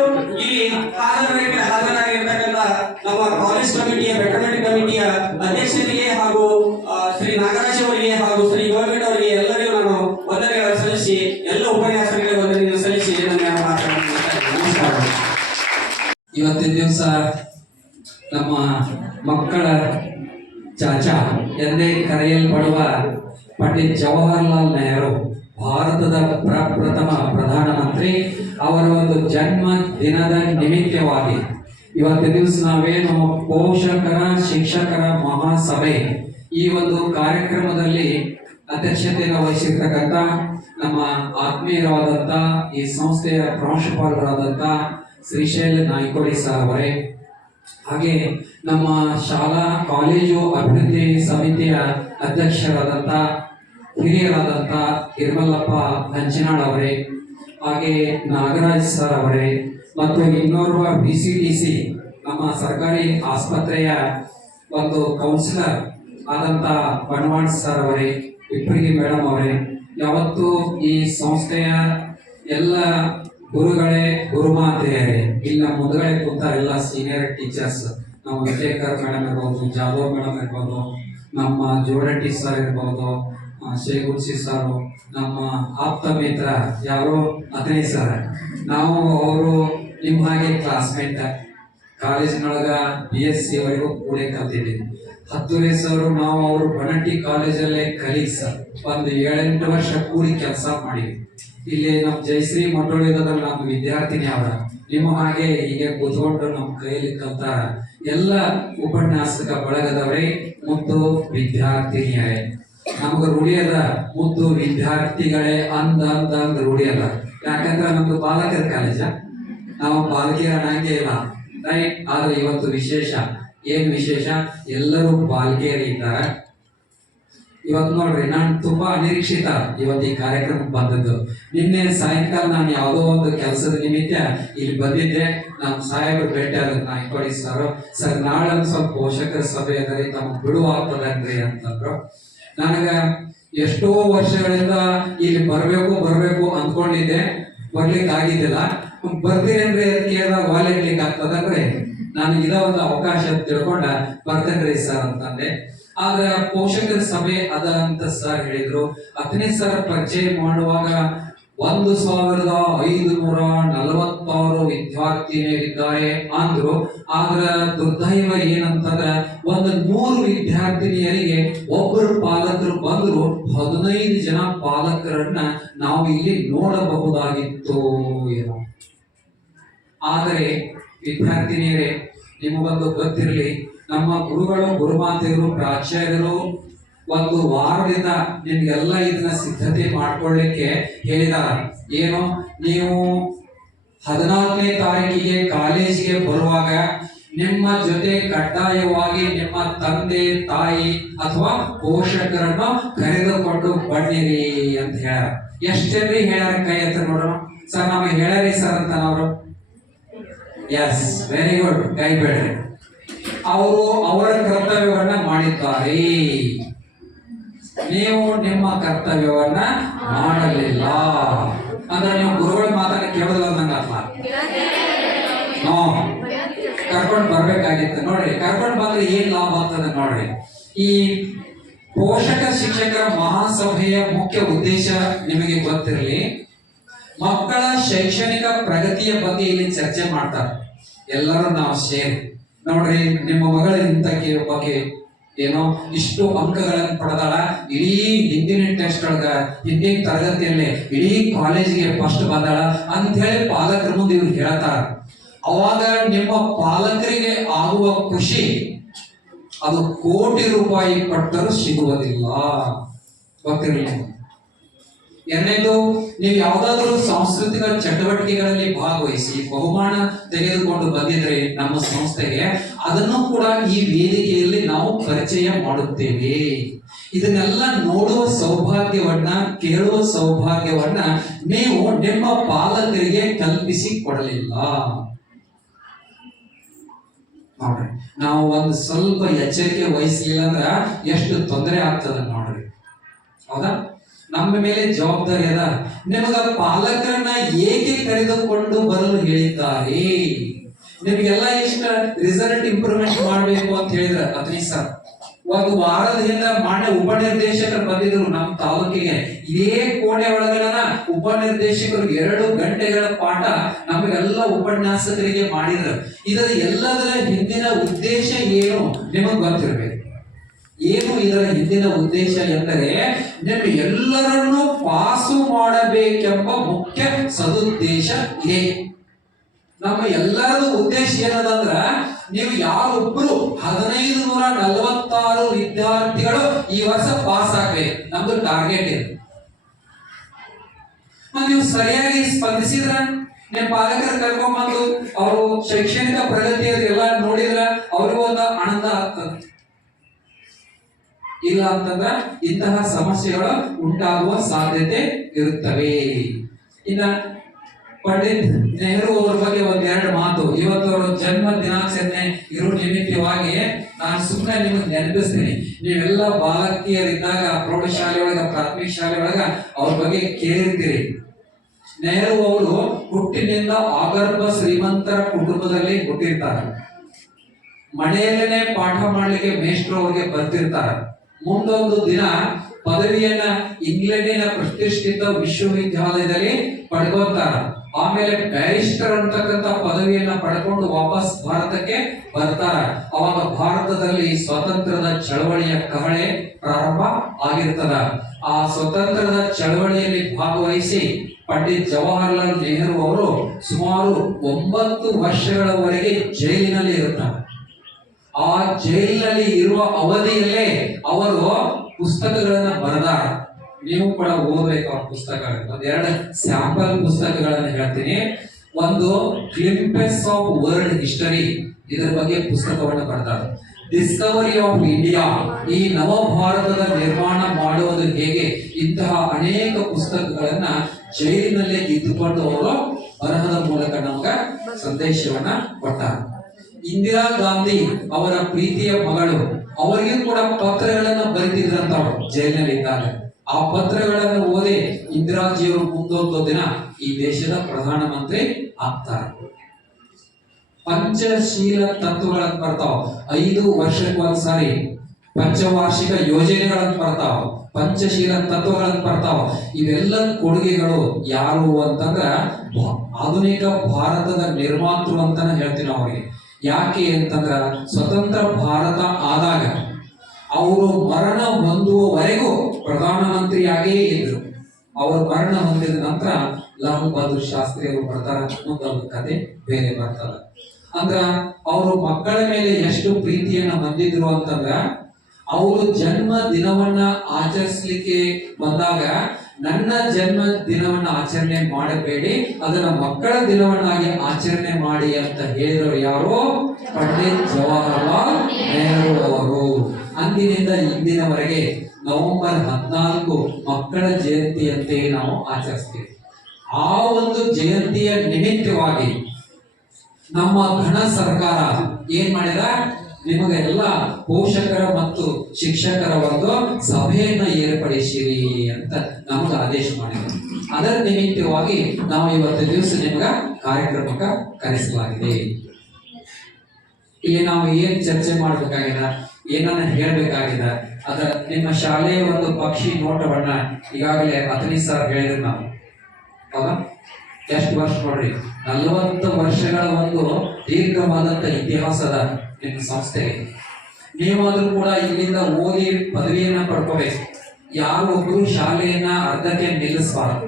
ಇಲ್ಲಿ ಹಾಜರಾಗಿರ್ತಕ್ಕಂಥ ನಮ್ಮ ಕಾಲೇಜ್ ಕಮಿಟಿಯ ಬೆಟರ್ಮೆಂಟ್ ಕಮಿಟಿಯ ಅಧ್ಯಕ್ಷರಿಗೆ ಹಾಗೂ ಶ್ರೀ ನಾಗರಾಜ್ ಅವರಿಗೆ ಹಾಗೂ ಶ್ರೀ ಗೌರ್ಮೆಂಟ್ ಅವರಿಗೆ ಎಲ್ಲರಿಗೂ ನಾನು ವಂದನೆಗಳನ್ನು ಸಲ್ಲಿಸಿ ಎಲ್ಲ ಉಪನ್ಯಾಸಗಳಿಗೆ ವಂದನೆಯನ್ನು ಸಲ್ಲಿಸಿ ನನ್ನ ಮಾತನ್ನು ನಮಸ್ಕಾರ. ಇವತ್ತಿನ ದಿವಸ ನಮ್ಮ ಮಕ್ಕಳ ಚಾಚಾ ಎಂದೇ ಕರೆಯಲ್ಪಡುವ ಪಂಡಿತ್ ಜವಾಹರ್ಲಾಲ್ ನೆಹರು, ಭಾರತದ ಪ್ರಪ್ರಥಮ ಪ್ರಧಾನಮಂತ್ರಿ, ಅವರ ಒಂದು ಜನ್ಮ ದಿನದ ನಿಮಿತ್ತವಾಗಿ ಇವತ್ತಿನ ದಿವಸ ನಾವೇನು ಪೋಷಕರ ಶಿಕ್ಷಕರ ಮಹಾಸಭೆ ಈ ಒಂದು ಕಾರ್ಯಕ್ರಮದಲ್ಲಿ ಅಧ್ಯಕ್ಷತೆಯನ್ನು ವಹಿಸಿರ್ತಕ್ಕಂಥ ನಮ್ಮ ಆತ್ಮೀಯರಾದಂಥ ಈ ಸಂಸ್ಥೆಯ ಪ್ರಾಂಶುಪಾಲರಾದಂಥ ಶ್ರೀಶೈಲ ನಾಯ್ಕೋಡಿ ಸರ್ ಅವರೇ, ಹಾಗೆ ನಮ್ಮ ಶಾಲಾ ಕಾಲೇಜು ಅಭಿವೃದ್ಧಿ ಸಮಿತಿಯ ಅಧ್ಯಕ್ಷರಾದಂಥ ಹಿರಿಯರಾದಂಥ ನಿರ್ಮಲಪ್ಪ ಹಂಚಿನಾಳ್ ಅವರೇ, ಹಾಗೆ ನಾಗರಾಜ್ ಸರ್ ಅವರೇ ಮತ್ತು ಇನ್ನೋರ್ವ BCTC ನಮ್ಮ ಸರ್ಕಾರಿ ಆಸ್ಪತ್ರೆಯ ಒಂದು ಕೌನ್ಸಿಲರ್ ಆದಂಥ ಬಣವಾಡ್ ಸರ್ ಅವರೇ, ಇಬ್ಬರಿಗೆ ಮೇಡಮ್ ಅವರೇ, ಯಾವತ್ತು ಈ ಸಂಸ್ಥೆಯ ಎಲ್ಲ ಗುರುಗಳೇ ಗುರುಮಾತೆಯರೇ, ಇಲ್ಲಿ ನಮ್ಮ ಮುಂದುಗಡೆ ಕೂತ ಎಲ್ಲ ಸೀನಿಯರ್ ಟೀಚರ್ಸ್, ನಮ್ಮ ವಿಜಯಕರ್ ಮೇಡಮ್ ಇರ್ಬೋದು, ಜಾಧವ್ ಮೇಡಮ್ ಇರ್ಬೋದು, ನಮ್ಮ ಜೋಡಟ್ಟಿ ಸರ್ ಇರ್ಬೋದು, ಶೇಗುರ್ಸಿ ಸರ್, ನಮ್ಮ ಆಪ್ತ ಮಿತ್ರ ಯಾರು ಅತನೇ ಸರ್, ನಾವು ಅವರು ನಿಮ್ಮ ಹಾಗೆ ಕ್ಲಾಸ್ಮೇಟ್, ಕಾಲೇಜಿನೊಳಗ BSc ವರೆಗೂ ಕೂಡ ಕಲ್ತಿದ್ದೀವಿ. ಹತ್ತೂರೇ ಸರ್ ನಾವು ಅವರು ಬನಟ್ಟಿ ಕಾಲೇಜಲ್ಲೇ ಕಲೀಗ್ ಸರ್, ಒಂದು 7-8 ವರ್ಷ ಕೂಡಿ ಕೆಲಸ ಮಾಡಿದ್ವಿ. ಇಲ್ಲಿ ನಮ್ಮ ಜಯಶ್ರೀ ಮಟ್ಟೋಳಿದಲ್ಲಿ ನಮ್ಮ ವಿದ್ಯಾರ್ಥಿನಿ ಅವರ ನಿಮ್ಮ ಹಾಗೆ ಹೀಗೆ ಕೂತ್ಕೊಂಡು ನಮ್ಮ ಕೈಯಲ್ಲಿ ಕಲ್ತಾರ ಎಲ್ಲ ಉಪನ್ಯಾಸಕ ಬಳಗದವರೇ, ಮುದ್ದು ವಿದ್ಯಾರ್ಥಿನಿಯರೇ, ನಮ್ಗೆ ರೂಢಿಯದ ಮುದ್ದು ವಿದ್ಯಾರ್ಥಿಗಳೇ ಅಂದ ರೂಢಿಯದ. ಯಾಕಂದ್ರೆ ನಮ್ದು ಬಾಲಕರ ಕಾಲೇಜ, ನಾವು ಬಾಲಕಿಯರ ಅನ್ನಂಗೆ ಇಲ್ಲ, ರೈಟ್? ಆದ್ರೆ ಇವತ್ತು ವಿಶೇಷ, ಏನ್ ವಿಶೇಷ, ಎಲ್ಲರೂ ಬಾಲಕಿಯರೇ ಇದ್ದಾರೆ. ಇವತ್ತು ನೋಡ್ರಿ, ನಾನು ತುಂಬಾ ಅನಿರೀಕ್ಷಿತ ಇವತ್ತು ಈ ಕಾರ್ಯಕ್ರಮಕ್ಕೆ ಬಂದದ್ದು. ನಿನ್ನೆ ಸಾಯಂಕಾಲ ನಾನು ಯಾವುದೋ ಒಂದು ಕೆಲಸದ ನಿಮಿತ್ತ ಇಲ್ಲಿ ಬಂದಿದ್ದೆ. ನಮ್ಮ ಸಾಹೇಬರು ಭೇಟಿ ಆದ ನಾಯ್ಕೋಡಿ ಸರ್ ನಾಳೆ ಒಂದು ಸ್ವಲ್ಪ ಪೋಷಕರ ಸಭೆ ಅದರಿ ತಮಗೆ ಬಿಡುವಾಗ್ತದನ್ರಿ ಅಂತಂದ್ರು. ನನಗ ಎಷ್ಟೋ ವರ್ಷಗಳಿಂದ ಇಲ್ಲಿ ಬರ್ಬೇಕು ಅಂದ್ಕೊಂಡಿದ್ದೆ, ಬರ್ಲಿಕ್ಕೆ ಆಗಿದ್ದಿಲ್ಲ. ಬರ್ತೀರೇನ್ರಿ ಅಂತ ಕೇಳಿದಾಗ ವಾಲಿಡ್ಲಿಕ್ಕೆ ಆಗ್ತದನ್ರಿ, ನಾನು ಇದ ಒಂದು ಅವಕಾಶ ತಿಳ್ಕೊಂಡ ಬರ್ತೇನ್ರಿ ಸರ್ ಅಂತಂದೆ. ಆದ್ರೆ ಪೋಷಕರ ಸಭೆ ಅದ ಅಂತ ಸರ್ ಹೇಳಿದ್ರು. ಹತ್ತನೇ ಸರ್ ಪರಿಚಯ ಮಾಡುವಾಗ 1546 ವಿದ್ಯಾರ್ಥಿನಿಯರಿದ್ದಾರೆ ಅಂದ್ರು. ಆದ್ರ ದುರ್ದೈವ ಏನಂತಂದ್ರ ಒಂದು 100 ವಿದ್ಯಾರ್ಥಿನಿಯರಿಗೆ ಒಬ್ಬರು ಪಾಲಕರು ಬಂದ್ರು. 15 ಜನ ಪಾಲಕರನ್ನ ನಾವು ಇಲ್ಲಿ ನೋಡಬಹುದಾಗಿತ್ತು ಏನೋ. ಆದರೆ ವಿದ್ಯಾರ್ಥಿನಿಯರೇ, ನಿಮಗೊಂದು ಗೊತ್ತಿರಲಿ, ನಮ್ಮ ಗುರುಗಳು ಗುರುಮಾತೆಯರು ಪ್ರಾಚಾರ್ಯರು ಒಂದು ವಾರದಿಂದ ನಿಮ್ಗೆಲ್ಲ ಇದನ್ನ ಸಿದ್ಧತೆ ಮಾಡ್ಕೊಳ್ಳಿಕ್ಕೆ ಹೇಳಿದಾರ. ಏನು, ನೀವು 14ನೇ ತಾರೀಕಿಗೆ ಕಾಲೇಜಿಗೆ ಬರುವಾಗ ನಿಮ್ಮ ಜೊತೆ ಕಡ್ಡಾಯವಾಗಿ ನಿಮ್ಮ ತಂದೆ ತಾಯಿ ಅಥವಾ ಪೋಷಕರನ್ನು ಕರೆದುಕೊಂಡು ಬನ್ನಿರಿ ಅಂತ ಹೇಳ್ಯಾರ. ಎಷ್ಟು ಜನರಿ ಹೇಳ್ಯಾರ? ಕೈ ಹತ್ರ ನೋಡೋಣ. ಸರ್ ನಮಗೆ ಹೇಳ್ಯಾರಿ ಸರ್ ಅಂತ ಅವರು. ಎಸ್, ವೆರಿ ಗುಡ್, ಕೈ ಬೇಡ್ರಿ. ಅವರು ಅವರ ಕರ್ತವ್ಯವನ್ನ ಮಾಡಿದ್ದಾರೆ, ನೀವು ನಿಮ್ಮ ಕರ್ತವ್ಯವನ್ನ ಮಾಡಲಿಲ್ಲ ಅಂದ್ರೆ ನೀವು ಗುರುಗಳ ಮಾತನ್ನ ಕೇಳೋದಿಲ್ಲ ಅಂದಂಗ ಅರ್ಥ. ಕರ್ಕೊಂಡು ಬರ್ಬೇಕಾಗಿತ್ತು. ನೋಡ್ರಿ, ಕರ್ಕೊಂಡು ಬಂದ್ರೆ ಏನ್ ಲಾಭ ಆಗ್ತದೆ ನೋಡ್ರಿ. ಈ ಪೋಷಕ ಶಿಕ್ಷಕರ ಮಹಾಸಭೆಯ ಮುಖ್ಯ ಉದ್ದೇಶ ನಿಮಗೆ ಗೊತ್ತಿರಲಿ. ಮಕ್ಕಳ ಶೈಕ್ಷಣಿಕ ಪ್ರಗತಿಯ ಬಗ್ಗೆ ಇಲ್ಲಿ ಚರ್ಚೆ ಮಾಡ್ತಾರೆ. ಎಲ್ಲರೂ ನಾವು ಸೇರಿ ನೋಡ್ರಿ, ನಿಮ್ಮ ಮಗಳ ಇಂತಕ್ಕೆ ಬಗ್ಗೆ ಏನೋ ಇಷ್ಟು ಅಂಕಗಳನ್ನು ಪಡೆದಾಳ, ಇಡೀ ಹಿಂದಿನ ಟೆಸ್ಟ್ ಒಳಗ ಹಿಂದಿನ ತರಗತಿಯಲ್ಲಿ ಇಡೀ ಕಾಲೇಜಿಗೆ ಫಸ್ಟ್ ಬಂದಾಳ ಅಂತ ಹೇಳಿ ಪಾಲಕರ ಮುಂದೆ ಇವ್ರು ಹೇಳ್ತಾರ. ಅವಾಗ ನಿಮ್ಮ ಪಾಲಕರಿಗೆ ಆಗುವ ಖುಷಿ ಅದು ಕೋಟಿ ರೂಪಾಯಿ ಕೊಟ್ಟರೂ ಸಿಗುವುದಿಲ್ಲ, ಗೊತ್ತಿರಲಿ. ಎರಡನೇದು, ನೀವು ಯಾವ್ದಾದ್ರು ಸಾಂಸ್ಕೃತಿಕ ಚಟುವಟಿಕೆಗಳಲ್ಲಿ ಭಾಗವಹಿಸಿ ಬಹುಮಾನ ತೆಗೆದುಕೊಂಡು ಬಂದಿದ್ರೆ ನಮ್ಮ ಸಂಸ್ಥೆಗೆ, ಅದನ್ನು ಕೂಡ ಈ ವೇದಿಕೆಯಲ್ಲಿ ನಾವು ಪರಿಚಯ ಮಾಡುತ್ತೇವೆ. ಇದನ್ನೆಲ್ಲ ನೋಡುವ ಸೌಭಾಗ್ಯವನ್ನ, ಕೇಳುವ ಸೌಭಾಗ್ಯವನ್ನ ನೀವು ನಿಮ್ಮ ಪಾಲಕರಿಗೆ ಕಲ್ಪಿಸಿ ಕೊಡಲಿಲ್ಲ. ನೋಡ್ರಿ, ನಾವು ಒಂದು ಸ್ವಲ್ಪ ಎಚ್ಚರಿಕೆ ವಹಿಸಲಿಲ್ಲ ಅಂದ್ರ ಎಷ್ಟು ತೊಂದರೆ ಆಗ್ತದ ನೋಡ್ರಿ, ಹೌದಾ? ನಮ್ಮ ಮೇಲೆ ಜವಾಬ್ದಾರಿ ಅದ. ನಿಮಗ ಪಾಲಕರನ್ನ ಏಕೆ ಕರೆದುಕೊಂಡು ಬರಲು ಹೇಳಿದ್ದಾರೆ? ನಿಮಗೆಲ್ಲ ಇಷ್ಟ ರಿಸಲ್ಟ್ ಇಂಪ್ರೂವ್ಮೆಂಟ್ ಮಾಡಬೇಕು ಅಂತ ಹೇಳಿದ್ರ ಅದ್ರಿ ಸರ್, ಒಂದು ವಾರದ ಹಿಂದ ಮಾನ್ಯ ಉಪನಿರ್ದೇಶಕರು ಬಂದಿದ್ರು ನಮ್ಮ ತಾಲೂಕಿಗೆ. ಇದೇ ಕೋಣೆ ಒಳಗನ ಉಪನಿರ್ದೇಶಕರು 2 ಗಂಟೆಗಳ ಪಾಠ ನಮಗೆಲ್ಲ ಉಪನ್ಯಾಸಕರಿಗೆ ಮಾಡಿದ್ರು. ಇದರ ಎಲ್ಲದರ ಹಿಂದಿನ ಉದ್ದೇಶ ಏನು ನಿಮಗೆ ಗೊತ್ತಿರಬೇಕು. ಏನು ಇದರ ಹಿಂದಿನ ಉದ್ದೇಶ ಎಂದರೆ, ನಿಮ್ಮ ಎಲ್ಲರನ್ನು ಪಾಸು ಮಾಡಬೇಕೆಂಬ ಮುಖ್ಯ ಸದುದ್ದೇಶ ಇದೆ. ನಮ್ಮ ಎಲ್ಲರದು ಉದ್ದೇಶ ಏನದಂದ್ರ, ನೀವು ಯಾರೊಬ್ರು 1546 ವಿದ್ಯಾರ್ಥಿಗಳು ಈ ವರ್ಷ ಪಾಸ್ ಆಗ್ಬೇಕು, ನಮ್ದು ಟಾರ್ಗೆಟ್ ಇದೆ. ನೀವು ಸರಿಯಾಗಿ ಸ್ಪಂದಿಸಿದ್ರ, ನಿಮ್ಮ ಪಾಲಕರ ಕರ್ಕೊಂಡ್ಬಂದು ಅವರು ಶೈಕ್ಷಣಿಕ ಪ್ರಗತಿ ಎಲ್ಲ ನೋಡಿದ್ರ ಅವ್ರಿಗೂ ಒಂದು ಆನಂದ ಆಗ್ತದೆ. ಇಲ್ಲ ಅಂತಂದ್ರ ಇಂತಹ ಸಮಸ್ಯೆಗಳು ಉಂಟಾಗುವ ಸಾಧ್ಯತೆ ಇರುತ್ತವೆ. ಇನ್ನ ಪಂಡಿತ್ ನೆಹರು ಅವರ ಬಗ್ಗೆ ಒಂದೆರಡು ಮಾತು. ಇವತ್ತು ಅವರ ಜನ್ಮ ದಿನಾಚರಣೆ ಇರೋ ನಿಮಿತ್ತವಾಗಿ ನಾನು ಸುಮ್ಮನೆ ನಿಮಗೆ ನೆನಪಿಸ್ತೀನಿ. ನೀವೆಲ್ಲ ಬಾಲಕಿಯರಿದ್ದಾಗ ಪ್ರೌಢಶಾಲೆ ಒಳಗ, ಪ್ರಾಥಮಿಕ ಶಾಲೆ ಒಳಗ ಅವ್ರ ಬಗ್ಗೆ ಕೇಳಿರ್ತೀರಿ. ನೆಹರು ಅವರು ಹುಟ್ಟಿನಿಂದ ಆಗರ್ಭ ಶ್ರೀಮಂತರ ಕುಟುಂಬದಲ್ಲಿ ಹುಟ್ಟಿರ್ತಾರೆ. ಮನೆಯಲ್ಲೇನೆ ಪಾಠ ಮಾಡ್ಲಿಕ್ಕೆ ಮೇಷ್ಟ್ರು ಅವ್ರಿಗೆ ಬರ್ತಿರ್ತಾರೆ. ಮುಂದೊಂದು ದಿನ ಪದವಿಯನ್ನ ಇಂಗ್ಲೆಂಡಿನ ಪ್ರತಿಷ್ಠಿತ ವಿಶ್ವವಿದ್ಯಾಲಯದಲ್ಲಿ ಪಡ್ಕೊಂತಾರ. ಆಮೇಲೆ ಬ್ಯಾರಿಸ್ಟರ್ ಅಂತಕ್ಕಂಥ ಪದವಿಯನ್ನ ಪಡ್ಕೊಂಡು ವಾಪಸ್ ಭಾರತಕ್ಕೆ ಬರ್ತಾರ. ಅವಾಗ ಭಾರತದಲ್ಲಿ ಸ್ವಾತಂತ್ರ್ಯದ ಚಳವಳಿಯ ಕಹಳೆ ಪ್ರಾರಂಭ ಆಗಿರ್ತದ. ಆ ಸ್ವತಂತ್ರದ ಚಳವಳಿಯಲ್ಲಿ ಭಾಗವಹಿಸಿ ಪಂಡಿತ್ ಜವಾಹರ್ಲಾಲ್ ನೆಹರು ಅವರು ಸುಮಾರು 9 ವರ್ಷಗಳವರೆಗೆ ಜೈಲಿನಲ್ಲಿ ಇರುತ್ತಾರೆ. ಆ ಜೈಲಿನಲ್ಲಿ ಇರುವ ಅವಧಿಯಲ್ಲೇ ಅವರು ಪುಸ್ತಕಗಳನ್ನ ಬರೆದಾರ. ನೀವು ಕೂಡ ಓದಬೇಕು ಆ ಪುಸ್ತಕಗಳು. ಒಂದೆರಡು ಸ್ಯಾಂಪಲ್ ಪುಸ್ತಕಗಳನ್ನ ಹೇಳ್ತೀನಿ. ಒಂದು ಗ್ಲಿಂಪಸ್ ಆಫ್ ವರ್ಲ್ಡ್ ಹಿಸ್ಟರಿ, ಇದರ ಬಗ್ಗೆ ಪುಸ್ತಕವನ್ನು ಬರೆದಾರ. ಡಿಸ್ಕವರಿ ಆಫ್ ಇಂಡಿಯಾ, ಈ ನವ ಭಾರತದ ನಿರ್ಮಾಣ ಮಾಡುವುದು ಹೇಗೆ, ಇಂತಹ ಅನೇಕ ಪುಸ್ತಕಗಳನ್ನ ಜೈಲಿನಲ್ಲೇ ಇದ್ದುಕೊಂಡು ಅವರು ಬರಹದ ಮೂಲಕ ನಮಗ ಸಂದೇಶವನ್ನ ಕೊಟ್ಟಾರ. ಇಂದಿರಾ ಗಾಂಧಿ ಅವರ ಪ್ರೀತಿಯ ಮಗಳು, ಅವರಿಗೂ ಕೂಡ ಪತ್ರಗಳನ್ನ ಬರೆದಿದ್ರಂತವ್ರು ಜೈಲಿನಲ್ಲಿದ್ದಾಗ. ಆ ಪತ್ರಗಳನ್ನು ಓದಿ ಇಂದಿರಾಜಿಯವರು ಮುಂದೊಂದು ದಿನ ಈ ದೇಶದ ಪ್ರಧಾನಮಂತ್ರಿ ಆಗ್ತಾರೆ. ಪಂಚಶೀಲ ತತ್ವಗಳನ್ನ ಬರ್ತಾವ. 5 ವರ್ಷಕ್ಕೊಂದ್ಸಾರಿ ಪಂಚವಾರ್ಷಿಕ ಯೋಜನೆಗಳನ್ನ ಬರ್ತಾವ, ಪಂಚಶೀಲ ತತ್ವಗಳನ್ನ ಬರ್ತಾವ. ಇವೆಲ್ಲ ಕೊಡುಗೆಗಳು ಯಾರು ಅಂತಂದ್ರ ಆಧುನಿಕ ಭಾರತದ ನಿರ್ಮಾತೃ ಅಂತಾನೆ ಹೇಳ್ತೀನಿ ಅವರಿಗೆ. ಯಾಕೆ ಅಂತಂದ್ರ ಸ್ವತಂತ್ರ ಭಾರತ ಆದಾಗ ಅವರು ಮರಣ ಹೊಂದುವವರೆಗೂ ಪ್ರಧಾನಮಂತ್ರಿಯಾಗೇ ಇದ್ರು. ಅವರು ಮರಣ ಹೊಂದಿದ ನಂತರ ಲಾಲ್ ಬಹದ್ದೂರ್ ಶಾಸ್ತ್ರಿ ಅವರು ಬರ್ತಾರ. ಮುಂದೊಂದು ಕತೆ ಬೇರೆ ಬರ್ತದ. ಅಂದ್ರ ಅವರು ಮಕ್ಕಳ ಮೇಲೆ ಎಷ್ಟು ಪ್ರೀತಿಯನ್ನ ಹೊಂದಿದ್ರು ಅಂತಂದ್ರ, ಅವರು ಜನ್ಮ ದಿನವನ್ನ ಆಚರಿಸ್ಲಿಕ್ಕೆ ಬಂದಾಗ ನನ್ನ ಜನ್ಮ ದಿನವನ್ನ ಆಚರಣೆ ಮಾಡಬೇಡಿ, ಅದನ್ನ ಮಕ್ಕಳ ದಿನವನ್ನಾಗಿ ಆಚರಣೆ ಮಾಡಿ ಅಂತ ಹೇಳಿದವರು ಯಾರು? ಪಂಡಿತ್ ಜವಾಹರ್ಲಾಲ್ ನೆಹರು ಅವರು. ಅಂದಿನಿಂದ ಇಂದಿನವರೆಗೆ ನವೆಂಬರ್ 14 ಮಕ್ಕಳ ಜಯಂತಿಯಂತೆ ನಾವು ಆಚರಿಸ್ತೀವಿ. ಆ ಒಂದು ಜಯಂತಿಯ ನಿಮಿತ್ತವಾಗಿ ನಮ್ಮ ಘನ ಸರ್ಕಾರ ಏನ್ ಮಾಡಿದ, ನಿಮಗೆಲ್ಲ ಪೋಷಕರ ಮತ್ತು ಶಿಕ್ಷಕರ ಒಂದು ಸಭೆಯನ್ನ ಏರ್ಪಡಿಸಿರಿ ಅಂತ ನಮಗೆ ಆದೇಶ ಮಾಡಿದೆ. ಅದರ ನಿಮಿತ್ತವಾಗಿ ನಾವು ಇವತ್ತು ದಿವಸ ನಿಮಗ ಕಾರ್ಯಕ್ರಮಕ್ಕೆ ಕರೆಸಲಾಗಿದೆ. ಇಲ್ಲಿ ನಾವು ಏನ್ ಚರ್ಚೆ ಮಾಡ್ಬೇಕಾಗಿದೆ, ಏನನ್ನ ಹೇಳ್ಬೇಕಾಗಿದೆ, ಅದರ ನಿಮ್ಮ ಶಾಲೆಯ ಒಂದು ಪಕ್ಷಿ ನೋಟವನ್ನ ಈಗಾಗಲೇ ಅತನಿ ಸರ್ ಹೇಳಿದ್ರು ನಾವು, ಹೌದಾ? ಎಷ್ಟು ವರ್ಷ ನೋಡ್ರಿ, 40 ವರ್ಷಗಳ ಒಂದು ದೀರ್ಘವಾದಂತ ಇತಿಹಾಸದ ನಿಮ್ಮ ಸಂಸ್ಥೆಗೆ. ನೀವಾದ್ರೂ ಕೂಡ ಇಲ್ಲಿಂದ ಓದಿ ಪದವಿಯನ್ನ ಪಡ್ಕೋಬೇಕು. ಯಾರೊಬ್ರು ಶಾಲೆಯನ್ನ ಅರ್ಧಕ್ಕೆ ನಿಲ್ಲಿಸಬಾರದು.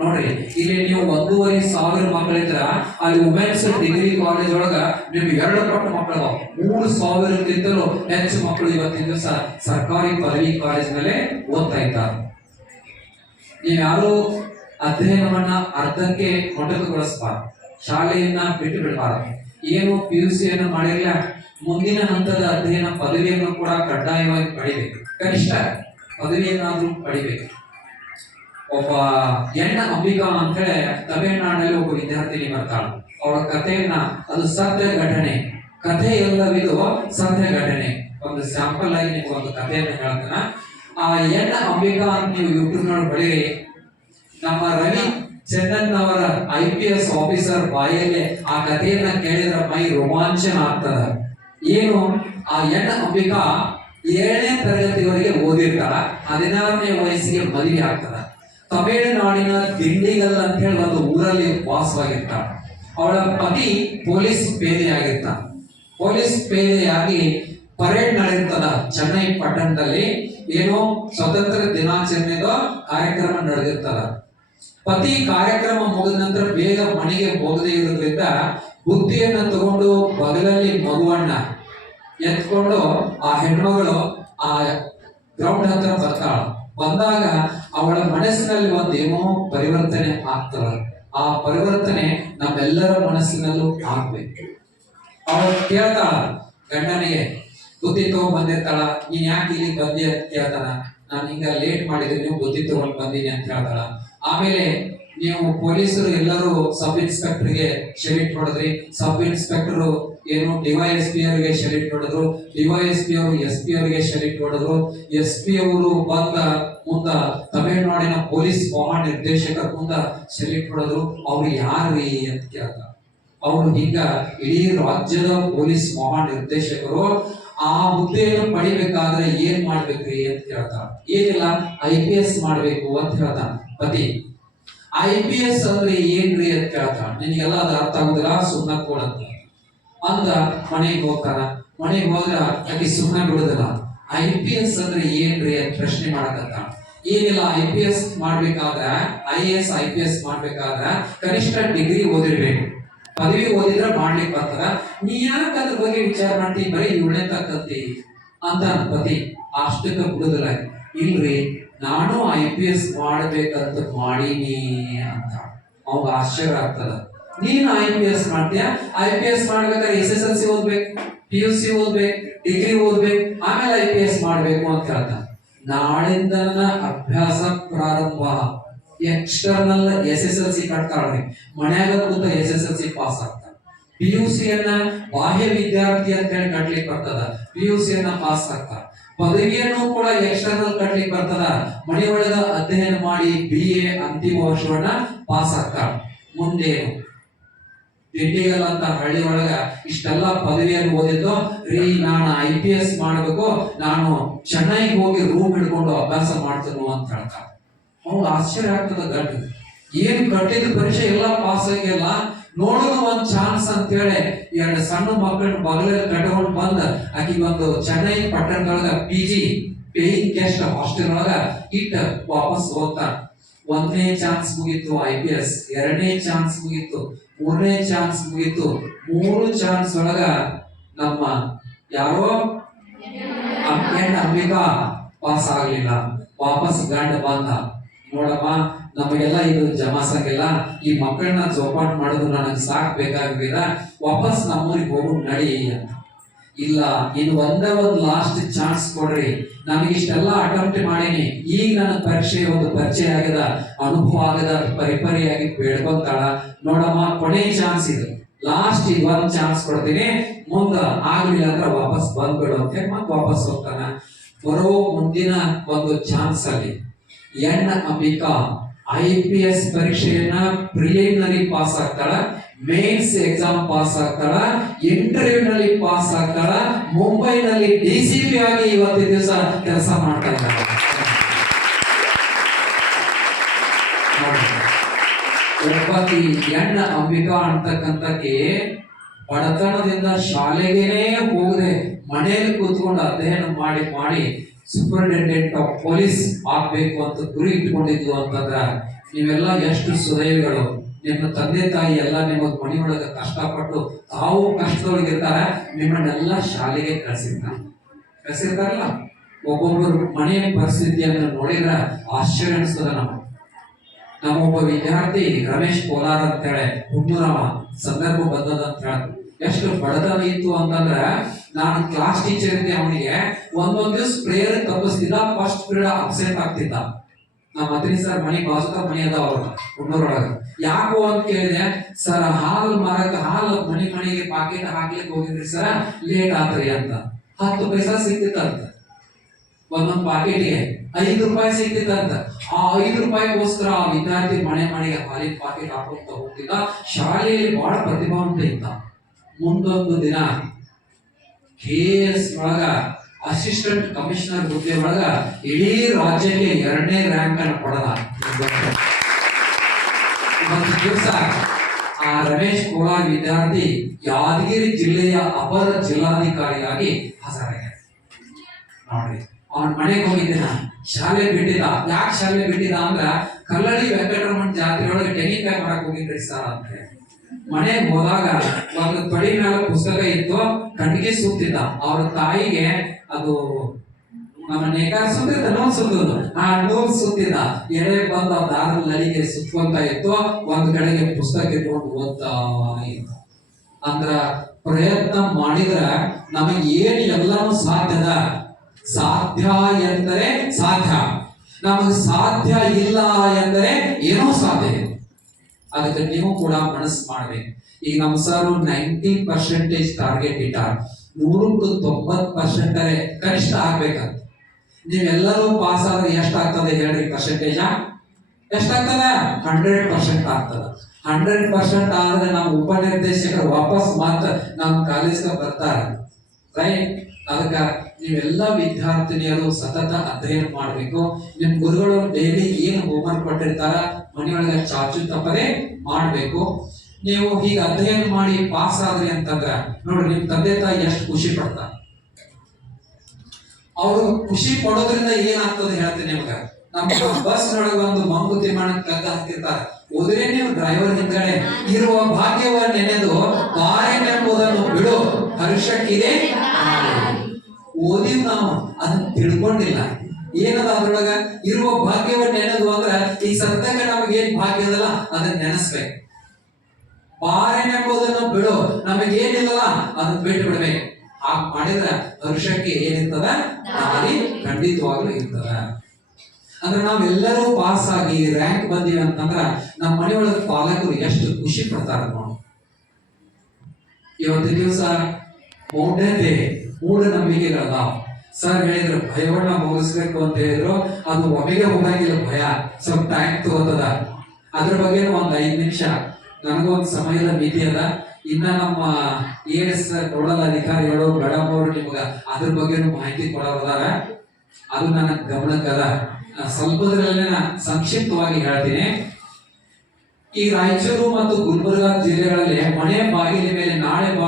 ನೋಡ್ರಿ, ಇಲ್ಲಿ ನೀವು 1,500 ಮಕ್ಕಳಿದ್ರ ಅಲ್ಲಿ ವುಮೆನ್ಸ್ ಡಿಗ್ರಿ ಕಾಲೇಜ್ ಒಳಗ ನಿಮ್ಗೆ 2 ಪಟ್ಟು ಮಕ್ಕಳು, 3,000ಕ್ಕಿಂತಲೂ ಹೆಚ್ಚು ಮಕ್ಕಳು ಇವತ್ತಿನ ದಿವಸ ಸರ್ಕಾರಿ ಪದವಿ ಕಾಲೇಜಿನಲ್ಲೇ ಓದ್ತಾ ಇದ್ದಾರೆ. ನೀವ್ಯಾರು ಅಧ್ಯಯನವನ್ನ ಅರ್ಧಕ್ಕೆ ಮೊಟಕುಗೊಳಿಸಬಾರದು, ಶಾಲೆಯನ್ನ ಬಿಟ್ಟು ಬಿಡಬಾರದು. ಏನು PUC ಅನ್ನು ಮಾಡಿರಲಿಲ್ಲ, ಮುಂದಿನ ಹಂತದ ಅಧ್ಯಯನ ಪದವಿಯನ್ನು ಕೂಡ ಕಡ್ಡಾಯವಾಗಿ ಪಡಿಬೇಕು. ಕನಿಷ್ಠ ಪದವಿಯನ್ನಾದ್ರೂ ಪಡಿಬೇಕು. ಒಬ್ಬ ಎಣ್ಣ ಅಂಬಿಕಾ ಅಂತ ಹೇಳಿ ತಮಿಳುನಾಡಿನಲ್ಲಿ ಒಬ್ಬ ವಿದ್ಯಾರ್ಥಿನಿ ಬರ್ತಾಳೆ. ಅವಳ ಕಥೆಯನ್ನ, ಅದು ಸತ್ಯ ಘಟನೆ, ಕಥೆ ಎಲ್ಲವಿದು ಸತ್ಯ ಘಟನೆ. ಒಂದು ಸ್ಯಾಂಪಲ್ ಆಗಿ ನಿಮ್ಗೆ ಒಂದು ಕಥೆಯನ್ನು ಹೇಳ್ತಾನ. ಆ ಎಣ್ಣ ಅಂಬಿಕಾ ಅಂತ ನೀವು ಯೂಟ್ಯೂಬ್ ನೋಡಿ ಬಳಿರಿ. ನಮ್ಮ ರವಿ ಚಂದನ್ ಅವರ IPS ಆಫೀಸರ್ ಬಾಯಲ್ಲಿ ಆ ಕಥೆಯನ್ನ ಕೇಳಿದ್ರೆ ಮೈ ರೋಮಾಂಚನ ಆಗ್ತದ. ಏನು, ಆ ಎಣ್ಣ ಅಂಬಿಕಾ 7ನೇ ತರಗತಿವರೆಗೆ ಓದಿರ್ತಾಳ, 16ನೇ ವಯಸ್ಸಿಗೆ ಮದುವೆ ಆಗ್ತದ. ತಮಿಳುನಾಡಿನ ದಿಂಡಿಗಲ್ ಅಂತ ಹೇಳಿ ಒಂದು ಊರಲ್ಲಿ ವಾಸವಾಗಿರ್ತಾಳ. ಅವಳ ಪತಿ ಪೊಲೀಸ್ ಪೇದೆಯಾಗಿರ್ತಾನ. ಪೊಲೀಸ್ ಪೇದೆಯಾಗಿ ಪರೇಡ್ ನಡೆಯುತ್ತದ ಚೆನ್ನೈ ಪಟ್ಟಣದಲ್ಲಿ. ಏನೋ ಸ್ವತಂತ್ರ ದಿನಾಚರಣೆದ ಕಾರ್ಯಕ್ರಮ ನಡೆದಿರ್ತದ. ಪತಿ ಕಾರ್ಯಕ್ರಮ ಮುಗಿದ ನಂತರ ಬೇಗ ಮನೆಗೆ ಹೋಗದೇ ಇರೋದ್ರಿಂದ ಬುತ್ತಿಯನ್ನ ತಗೊಂಡು ಬಗಲಲ್ಲಿ ಮಗುವನ್ನ ಎತ್ಕೊಂಡು ಆ ಹೆಣ್ಮಗಳು ಆ ಗ್ರೌಂಡ್ ಹತ್ರ ಬರ್ತಾಳ. ಬಂದಾಗ ಅವಳ ಮನಸ್ಸಿನಲ್ಲಿ ಒಂದೇನೋ ಪರಿವರ್ತನೆ ಆಗ್ತದ. ಆ ಪರಿವರ್ತನೆ ನಮ್ಮೆಲ್ಲರ ಮನಸ್ಸಿನಲ್ಲೂ ಆಗ್ಬೇಕು. ಅವಳು ಕೇಳ್ತಾಳ ಗಂಡನಿಗೆ, ಬುದ್ಧಿ ತಗೊಂಡ್ ಬಂದಿರ್ತಾಳ, ನೀನ್ ಯಾಕೆ ಇಲ್ಲಿ ಬಂದಿ ಅಂತ ಕೇಳ್ತಾನ. ನಾನು ಹಿಂಗ ಲೇಟ್ ಮಾಡಿದ್ರೆ ನೀವು ಬುದ್ಧಿ ತಗೊಂಡ್ ಬಂದೀನಿ ಅಂತ ಹೇಳ್ತಾಳ. ಆಮೇಲೆ ನೀವು ಪೊಲೀಸರು ಎಲ್ಲರೂ ಸಬ್ ಇನ್ಸ್ಪೆಕ್ಟರ್ಗೆ ಶೆಲ್ಯೂಟ್ ಹೊಡೆದ್ರಿ, ಸಬ್ ಇನ್ಸ್ಪೆಕ್ಟರ್ ಏನು DYSP ಅವರಿಗೆ ಶೆಲ್ಯೂಟ್ ಹೊಡೆದ್ರು, DYSP ಅವರು SP ಅವರಿಗೆ ಶೆಲ್ಯೂಟ್ ಹೊಡೆದ್ರು, SP ಅವರು ಬಂದ ಮುಂದ ತಮಿಳುನಾಡಿನ ಪೊಲೀಸ್ ಮಹಾನಿರ್ದೇಶಕರ ಮುಂದ ಶೆಲ್ಯೂಟ್ ಹೊಡೆದ್ರು. ಅವ್ರು ಯಾರ್ರೀ ಅಂತ ಕೇಳ್ತಾರೆ. ಅವರು ಈಗ ಇಡೀ ರಾಜ್ಯದ ಪೊಲೀಸ್ ಮಹಾನಿರ್ದೇಶಕರು. ಆ ಹುದ್ದೆಯನ್ನು ಪಡಿಬೇಕಾದ್ರೆ ಏನ್ ಮಾಡ್ಬೇಕ್ರಿ ಅಂತ ಕೇಳ್ತಾರ. ಏನಿಲ್ಲ, IPS ಮಾಡ್ಬೇಕು ಅಂತ ಹೇಳ್ತಾನ ಪತಿ. IPS ಅಂದ್ರೆ ಏನ್ರಿ ಅಂತ ಕೇಳ್ತಾನ. ನಿನಗೆಲ್ಲ ಅದು ಅರ್ಥ ಆಗುದಿಲ್ಲ, ಸುಮ್ಮನೆ ಕೊಡಂತ ಅಂದ ಮನೆಗೆ ಹೋಗ್ತಾನ. ಮನೆಗೆ ಹೋದ್ರ ಆಕಿ ಸುಮ್ಮನೆ ಬಿಡುದಿಲ್ಲ. IPS ಅಂದ್ರೆ ಏನ್ರಿ ಅಂತ ಪ್ರಶ್ನೆ ಮಾಡಕತ್ತ. ಏನಿಲ್ಲ, IPS ಮಾಡ್ಬೇಕಾದ್ರ IAS IPS ಮಾಡ್ಬೇಕಾದ್ರ ಕನಿಷ್ಠ ಡಿಗ್ರಿ ಓದಿರ್ಬೇಕು, ಪದವಿ ಓದಿದ್ರೆ ಮಾಡ್ಲಿಕ್ಕೆ ಬರ್ತಾರ. ನೀ ಯಾಕೆ ಅದ್ರ ಬಗ್ಗೆ ವಿಚಾರ ಮಾಡ್ತಿ, ಬರೀ 7ನೇ ತಕ್ಕಂತಿ ಅಂತ ಪತಿ. ಅಷ್ಟಕ್ಕ ಬಿಡುದಿಲ್ಲ. ಇಲ್ರಿ, ನಾನು IPS ಮಾಡ್ಬೇಕಂತ ಮಾಡೀನಿ ಅಂತ. ಅವಾಗ ಆಶ್ಚರ್ಯ ಆಗ್ತದ. ನೀನು IPS ಮಾಡ್ತೀಯ, IPS ಮಾಡ್ಬೇಕಾದ್ರೆ SSLC ಓದ್ಬೇಕು, PUC ಓದ್ಬೇಕು, ಡಿಗ್ರಿ ಓದ್ಬೇಕು, ಆಮೇಲೆ IPS ಮಾಡ್ಬೇಕು ಅಂತ ಹೇಳ್ತಾನೆ. ನಾಳಿಂದ ಅಭ್ಯಾಸ ಪ್ರಾರಂಭ. ಎಕ್ಸ್ಟರ್ನಲ್ SSLC ಕಟ್ತಾಳ್ರಿ, ಮನ್ಯಾಗ ಕೂತ SSLC ಪಾಸ್ ಆಗ್ತಾನೆ. PUC ಅನ್ನ ಬಾಹ್ಯ ವಿದ್ಯಾರ್ಥಿ ಅಂತ ಹೇಳಿ ಕಟ್ಲಿಕ್ಕೆ ಬರ್ತದ, PUC ಅನ್ನ ಪಾಸ್ ಆಗ್ತಾರ. ಪದವಿಯನ್ನು ಕೂಡ ಎಕ್ಸ್ಟರ್ನಲ್ ಕಟ್ಲಿಕ್ಕೆ ಬರ್ತದ, ಮನೆಯೊಳಗ ಅಧ್ಯಯನ ಮಾಡಿ BA ಅಂತಿಮ ವರ್ಷವನ್ನ ಪಾಸ್ ಆಗ್ತಾರ. ಮುಂದೇನು, ದಿಂಡಿಗಲ್ ಅಂತ ಹಳ್ಳಿ ಒಳಗ ಇಷ್ಟೆಲ್ಲ ಪದವಿಯನ್ನು ಓದಿದ್ದು ರೀ, ನಾನು IPS ಮಾಡ್ಬೇಕು, ನಾನು ಚೆನ್ನೈಗೆ ಹೋಗಿ ರೂಮ್ ಹಿಡ್ಕೊಂಡು ಅಭ್ಯಾಸ ಮಾಡ್ತೇನೆ ಅಂತ ಹೇಳ್ತಾರ. ಅವಾಗ ಆಶ್ಚರ್ಯ ಆಗ್ತದ. ಗಂಡ ಏನ್ ಕಟ್ಟಿದ ಪರೀಕ್ಷೆ ಎಲ್ಲ ಪಾಸ್ ಆಗಿಲ್ಲ, ನೋಡೋದು ಒಂದ್ ಚಾನ್ಸ್ ಅಂತ ಹೇಳಿ 2 ಸಣ್ಣ ಮಕ್ಕಳನ್ನ ಬಗಲಲ್ಲಿ ಕಟ್ಕೊಂಡು ಬಂದ ಆಕಿಗೆ ಒಂದು ಚೆನ್ನೈ ಪಟ್ಟಣದೊಳಗ PG ಪೇಯಿಂಗ್ ಗೆಸ್ಟ್ ಹಾಸ್ಟೆಲ್ ಒಳಗ ಇಟ್ಟ ವಾಪಸ್ ಹೋಗ್ತಾನ. 1ನೇ ಚಾನ್ಸ್ ಮುಗೀತು IPS, 2ನೇ ಚಾನ್ಸ್ ಮುಗೀತು, 3ನೇ ಚಾನ್ಸ್ ಮುಗೀತು. 3 ಚಾನ್ಸ್ ಒಳಗ ನಮ್ಮ ಯಾರೋ ಅಂಬಿಕಾ ಪಾಸ್ ಆಗ್ಲಿಲ್ಲ. ವಾಪಸ್ ಗಂಡ ಬಂದ. ನೋಡಮ್ಮ, ನಮಗೆಲ್ಲ ಇದು ಜಮಾಸಂಗಿಲ್ಲ, ಈ ಮಕ್ಕಳನ್ನ ಜೋಪಾಟ ಮಾಡೋದು ನನಗೆ ಸಾಕ್ ಬೇಕಾಗಿಲ್ಲ, ವಾಪಸ್ ನಮ್ಮೂರಿಗೆ ಹೋಗು ನಡಿ ಅಂತ. ಇಲ್ಲ, ಇನ್ನು ಒಂದೇ ಒಂದು ಲಾಸ್ಟ್ ಚಾನ್ಸ್ ಕೊಡ್ರಿ, ನನಗೆ ಇಷ್ಟೆಲ್ಲ ಅಟೆಂಪ್ಟ್ ಮಾಡೀನಿ, ಈಗ ನನ್ನ ಪರೀಕ್ಷೆ ಒಂದು ಪರಿಚಯ ಆಗದ, ಅನುಭವ ಆಗದ, ಪರಿಪರಿಯಾಗಿ ಬೇಡ್ಕೊಂತಾಳ. ನೋಡಮ್ಮ, ಕೊನೆ ಚಾನ್ಸ್ ಇದು, ಲಾಸ್ಟ್ ಇದು ಒಂದ್ ಚಾನ್ಸ್ ಕೊಡ್ತೀನಿ, ಮುಂದ ಆಗ್ಲಿಲ್ಲ ಅಂದ್ರೆ ವಾಪಸ್ ಬಂದ್ಬಿಡು ಅಂತ ಮತ್ತೆ ವಾಪಸ್ ಹೋಗ್ತಾನ. ಬರೋ ಮುಂದಿನ ಒಂದು ಚಾನ್ಸ್ ಅಲ್ಲಿ ಎಣ್ಣ ಅಂಬಿಕಾ IPS ಪರೀಕ್ಷೆಯನ್ನ ಪ್ರಿಲಿಮಿನರಿ ಪಾಸ್ ಆಗ್ತಾಳ, ಮೇನ್ಸ್ ಎಕ್ಸಾಮ್ ಪಾಸ್ ಆಗ್ತಾಳ, ಇಂಟರ್ವ್ಯೂ ನಲ್ಲಿ ಪಾಸ್ ಆಗ್ತಾಳ. ಮುಂಬೈನಲ್ಲಿ DCP ಆಗಿ ಇವತ್ತಿನ ದಿವಸ ಕೆಲಸ ಮಾಡ್ತಾ ಇದ್ದಾರೆ. ಒಬ್ಬ ಇವತ್ತು ಈ ಎಣ್ಣ ಅಂಬಿಕಾ ಅಂತಕ್ಕಂಥಕ್ಕೆ ಬಡತನದಿಂದ ಶಾಲೆಗೇನೆ ಹೋಗದೆ ಮನೆಯಲ್ಲಿ ಕೂತ್ಕೊಂಡು ಅಧ್ಯಯನ ಮಾಡಿ ಮಾಡಿ ಸೂಪರಿಂಟೆಂಡೆಂಟ್ ಆಫ್ ಪೊಲೀಸ್ ಆಗ್ಬೇಕು ಅಂತ ಗುರಿ ಇಟ್ಕೊಂಡಿದ್ವು ಅಂತಂದ್ರ ನೀವೆಲ್ಲ ಎಷ್ಟು ಸುದೈವಿಗಳು. ನಿಮ್ಮ ತಂದೆ ತಾಯಿ ಎಲ್ಲ ನಿಮ್ಮ ಮನೆಯೊಳಗೆ ಕಷ್ಟಪಟ್ಟು ತಾವು ಕಷ್ಟದೊಳಗಿರ್ತಾರ, ನಿಮ್ಮನ್ನೆಲ್ಲ ಶಾಲೆಗೆ ಕಳಿಸಿರ್ತಾರಲ್ಲ. ಒಬ್ಬೊಬ್ಬರು ಮನೆಯ ಪರಿಸ್ಥಿತಿಯನ್ನು ನೋಡಿದ್ರ ಆಶ್ಚರ್ಯ ಅನಿಸ್ತದ. ನಮ್ಮೊಬ್ಬ ವಿದ್ಯಾರ್ಥಿ ರಮೇಶ್ ಕೋಲಾರ್ ಅಂತ ಹೇಳಿ ಹುಟ್ಟೂರವ ಸಂದರ್ಭ ಬಂದದ ಅಂತ ಹೇಳ ಎಷ್ಟು ಬಡತನ ಇತ್ತು ಅಂತಂದ್ರ ನಾನು ಕ್ಲಾಸ್ ಟೀಚರ್ ಇದ್ದೆ. ಅವನಿಗೆ ಒಂದೊಂದ್ ದಿವ್ಸ ಪ್ರೇಯರ್ ತಪ್ಪಿಸ್ತಿದ್ದ, ಫಸ್ಟ್ ಪೀರಿಯಡ್ ಅಬ್ಸೆಂಟ್ ಆಗ್ತಿದ್ದ. ನಮ್ಮ ಅತ್ರಿ ಸರ್ ಮನೆ ಬಾಜುಕ ಮನೆ ಅದ ಅವ್ರ ಹುಟ್ಟೂರೊಳಗ. ಯಾಕೋ ಅಂತ ಕೇಳಿದೆ, ಸರ್ ಹಾಲು ಮಾರಕ ಹಾಲು ಮನೆಗೆ ಪಾಕೆಟ್ ಹಾಕ್ಲಿಕ್ಕೆ ಹೋಗಿದ್ರಿ ಸರ್, ಲೇಟ್ ಆತ್ರಿ ಅಂತ. 10 ಪೈಸಾ ಸಿಕ್ತಿತ್ತಂತ ಒಂದೊಂದು ಪಾಕೆಟ್ಗೆ, 5 ರೂಪಾಯಿ ಸಿಕ್ತಿತ್ತಂತ. ಆ 5 ರೂಪಾಯಿಗೋಸ್ಕರ ಆ ವಿದ್ಯಾರ್ಥಿ ಮನೆಗೆ ಹಾಲಿನ ಪಾಕೆಟ್ ಹಾಕೊಂತ ಹೋಗ್ತಿದ್ದ. ಶಾಲೆಯಲ್ಲಿ ಬಹಳ ಪ್ರತಿಭಾವಂತ ಇದ್ದ. ಮುಂದೊಂದು ದಿನ KS ಒಳಗ ಅಸಿಸ್ಟೆಂಟ್ ಕಮಿಷನರ್ ಹುದ್ದೆ ಒಳಗ ಇಡೀ ರಾಜ್ಯಕ್ಕೆ 2ನೇ ರ್ಯಾಂಕ್ ಅನ್ನು ಪಡೆದ. ಇವತ್ತು ದಿವಸ ಆ ರಮೇಶ್ ಕೋಲಾರ್ ವಿದ್ಯಾರ್ಥಿ ಯಾದಗಿರಿ ಜಿಲ್ಲೆಯ ಅಪರ ಜಿಲ್ಲಾಧಿಕಾರಿಯಾಗಿ ಹಾಜರಾಗ್ಯಾರ. ನೋಡ್ರಿ, ಅವನ ಮನೆಗೆ ಹೋಗಿದ್ದೆ ನಾನು. ಶಾಲೆ ಬಿಟ್ಟಿದ್ದ. ಯಾಕೆ ಶಾಲೆ ಬಿಟ್ಟಿದ್ದ ಅಂದ್ರ ಕಲ್ಲಳ್ಳಿ ವೆಂಕಟರಮಣ ಜಾತ್ರೆ ಒಳಗೆ ತೆಂಗಿನಕಾಯಿ ಮಾಡಕ್ ಹೋಗಿದ್ರಿ ಸರ್ ಅಂತ. ಮನೆಗೆ ಹೋದಾಗ ಒಂದು ತೊಡಿ ಮೇಲೆ ಪುಸ್ತಕ ಇತ್ತು, ಕಣ್ಣಿಗೆ ಸುತ್ತಿದ್ದ. ಅವ್ರ ತಾಯಿಗೆ ಅದು ನಮ್ಮ ನೇಕಾರ ಸುತ್ತಿದ್ದ, ನೂಲ್ ಸುತ್ತುದು, ಆ ನೂಲ್ ಸುತ್ತಿದ್ದ. ಎಳೆ ಬಂದ ದಾರದ ನಳಿಗೆ ಸುತ್ತುವಂತ ಇತ್ತು. ಒಂದ್ ಕಡೆಗೆ ಪುಸ್ತಕ ಇಟ್ಕೊಂಡು ಓದ್ತಾ ಇತ್ತು. ಅಂದ್ರ ಪ್ರಯತ್ನ ಮಾಡಿದ್ರ ನಮಗೆ ಏನ್ ಎಲ್ಲಾನು ಸಾಧ್ಯದ. ಸಾಧ್ಯ ಎಂದರೆ ಸಾಧ್ಯ, ನಮಗೆ ಸಾಧ್ಯ ಇಲ್ಲ ಎಂದರೆ ಏನೋ ಸಾಧ್ಯ. ಅದಕ್ಕೆ ನೀವು ಕೂಡ ಮನಸ್ಸು ಮಾಡ್ಬೇಕು. ಈಗ ನಮ್ಮ ಸರ್ 90% ಟಾರ್ಗೆಟ್ ಇಟ್ಟಾರ. 100ಕ್ಕೆ 90% ಕನಿಷ್ಠ ಆಗ್ಬೇಕಂತ. ನೀವೆಲ್ಲರೂ ಪಾಸ್ ಆದ್ರೆ ಎಷ್ಟಾಗ್ತದೆ ಹೇಳ್ರಿ? ಪರ್ಸೆಂಟೇಜ್ ಎಷ್ಟಾಗ್ತದ? 100% ಆಗ್ತದ. 100% ಆದ್ರೆ ನಮ್ಮ ಉಪನಿರ್ದೇಶಕರು ವಾಪಸ್ ಮಾತ್ರ ನಮ್ಮ ಕಾಲೇಜ್ಗೆ ಬರ್ತಾರೆ, ರೈಟ್? ಅದಕ್ಕೆ ನೀವೆಲ್ಲ ವಿದ್ಯಾರ್ಥಿನಿಯರು ಸತತ ಅಧ್ಯಯನ ಮಾಡಬೇಕು. ನಿಮ್ ಗುರುಗಳು ಡೈಲಿ ಏನು ಹೋಮ್ವರ್ಕ್ ಕೊಟ್ಟಿರ್ತಾರ ಮನೆಯೊಳಗೆ ಚಾಚು ತಪ್ಪದೆ ಮಾಡಬೇಕು. ನೀವು ಹೀಗೆ ಅಧ್ಯಯನ ಮಾಡಿ ಪಾಸ್ ಆದ್ರಿ ಅಂತಂದ್ರ ನೋಡ್ರಿ, ನಿಮ್ ತಂದೆ ತಾಯಿ ಎಷ್ಟು ಖುಷಿ ಪಡ್ತಾರ. ಅವರು ಖುಷಿ ಪಡೋದ್ರಿಂದ ಏನಾಗ್ತದೆ ಹೇಳ್ತೀನಿ ನಿಮ್ಗ. ನಮ್ಮ ಬಸ್ ನೊಳಗೆ ಒಂದು ಮಂಗುತಿ ಮಾಡಕ್ ಕಗ್ಗ ಹಾಕಿರ್ತಾರ. ಹೋದ್ರೆ ನೀವು ಡ್ರೈವರ್ ಹಿಂದ್ಗಡೆ ಇರುವ ಭಾಗ್ಯವ ನೆನೆದು ಬಾರೆನೆಂಬುದನ್ನು ಬಿಡು ಹರ್ಷಕ್ಕಿದೆ. ಓದಿವ್ ನಾವು, ಅದನ್ನ ತಿಳ್ಕೊಂಡಿಲ್ಲ. ಏನದ ಅದ್ರೊಳಗ ಇರುವ ಭಾಗ್ಯವ ನೆನೆದು ಅಂದ್ರ ಈ ಸದ್ಯಕ್ಕೆ ನಮಗೇನ್ ಭಾಗ್ಯ ಅದಲ್ಲ ಅದನ್ನ ನೆನೆಸ್ಬೇಕು. ಬಾರೆನೆಂಬುದನ್ನು ಬಿಡು, ನಮಗೇನಿಲ್ಲಲ್ಲ ಅದನ್ನ ಬಿಟ್ಟು ಬಿಡ್ಬೇಕು. ಹಾಗೆ ಮಾಡಿದ್ರ ಹರ್ಷಕ್ಕೆ ಏನಿರ್ತದ? ದಾರಿ ಖಂಡಿತವಾಗ್ಲೂ ಇರ್ತದ. ಅಂದ್ರೆ ನಾವೆಲ್ಲರೂ ಪಾಸ್ ಆಗಿ ರ್ಯಾಂಕ್ ಬಂದೀವಿ ಅಂತಂದ್ರ ನಮ್ಮ ಮನೆಯೊಳಗ ಪಾಲಕರು ಎಷ್ಟು ಖುಷಿ ಪಡ್ತಾರ ನೋಡಿ. ಇವತ್ತಿನ ದಿವಸ ಮೌಢ್ಯತೆ ಮೂಢನಂಬಿಕೆಗಳದಾವ. ಸರ್ ಹೇಳಿದ್ರು ಭಯವನ್ನ ಮುಗಿಸ್ಬೇಕು ಅಂತ ಹೇಳಿದ್ರು. ಅದು ಒಮ್ಮೆಗೆ ಹೋಗಂಗಿಲ್ಲ, ಭಯ ಸ್ವಲ್ಪ ಟೈಮ್ ತಗೋತದ. ಅದ್ರ ಬಗ್ಗೆ ಒಂದ್ 5 ನಿಮಿಷ ನನಗೊಂದು ಸಮಯದ ಮಿತಿ ಅದ. ಇನ್ನ ನಮ್ಮ AS ನೋಡಲ್ ಅಧಿಕಾರಿಗಳು ಮೇಡಮ್ ಅವರು ನಿಮ್ಗ ಅದ್ರ ಬಗ್ಗೆ ಮಾಹಿತಿ ಕೊಡೋದಾರ. ಅದು ನನ್ನ ಗಮನಕ್ಕದ. ಸ್ವಲ್ಪದ್ರಲ್ಲೇ ನಾ ಸಂಕ್ಷಿಪ್ತವಾಗಿ ಹೇಳ್ತೀನಿ. ಈ ರಾಯಚೂರು ಮತ್ತು ಗುಲ್ಬರ್ಗಾ ಜಿಲ್ಲೆಗಳಲ್ಲಿ ಮನೆ ಬಾಗಿಲ ಮೇಲೆ ನಾಳೆ ಬಾ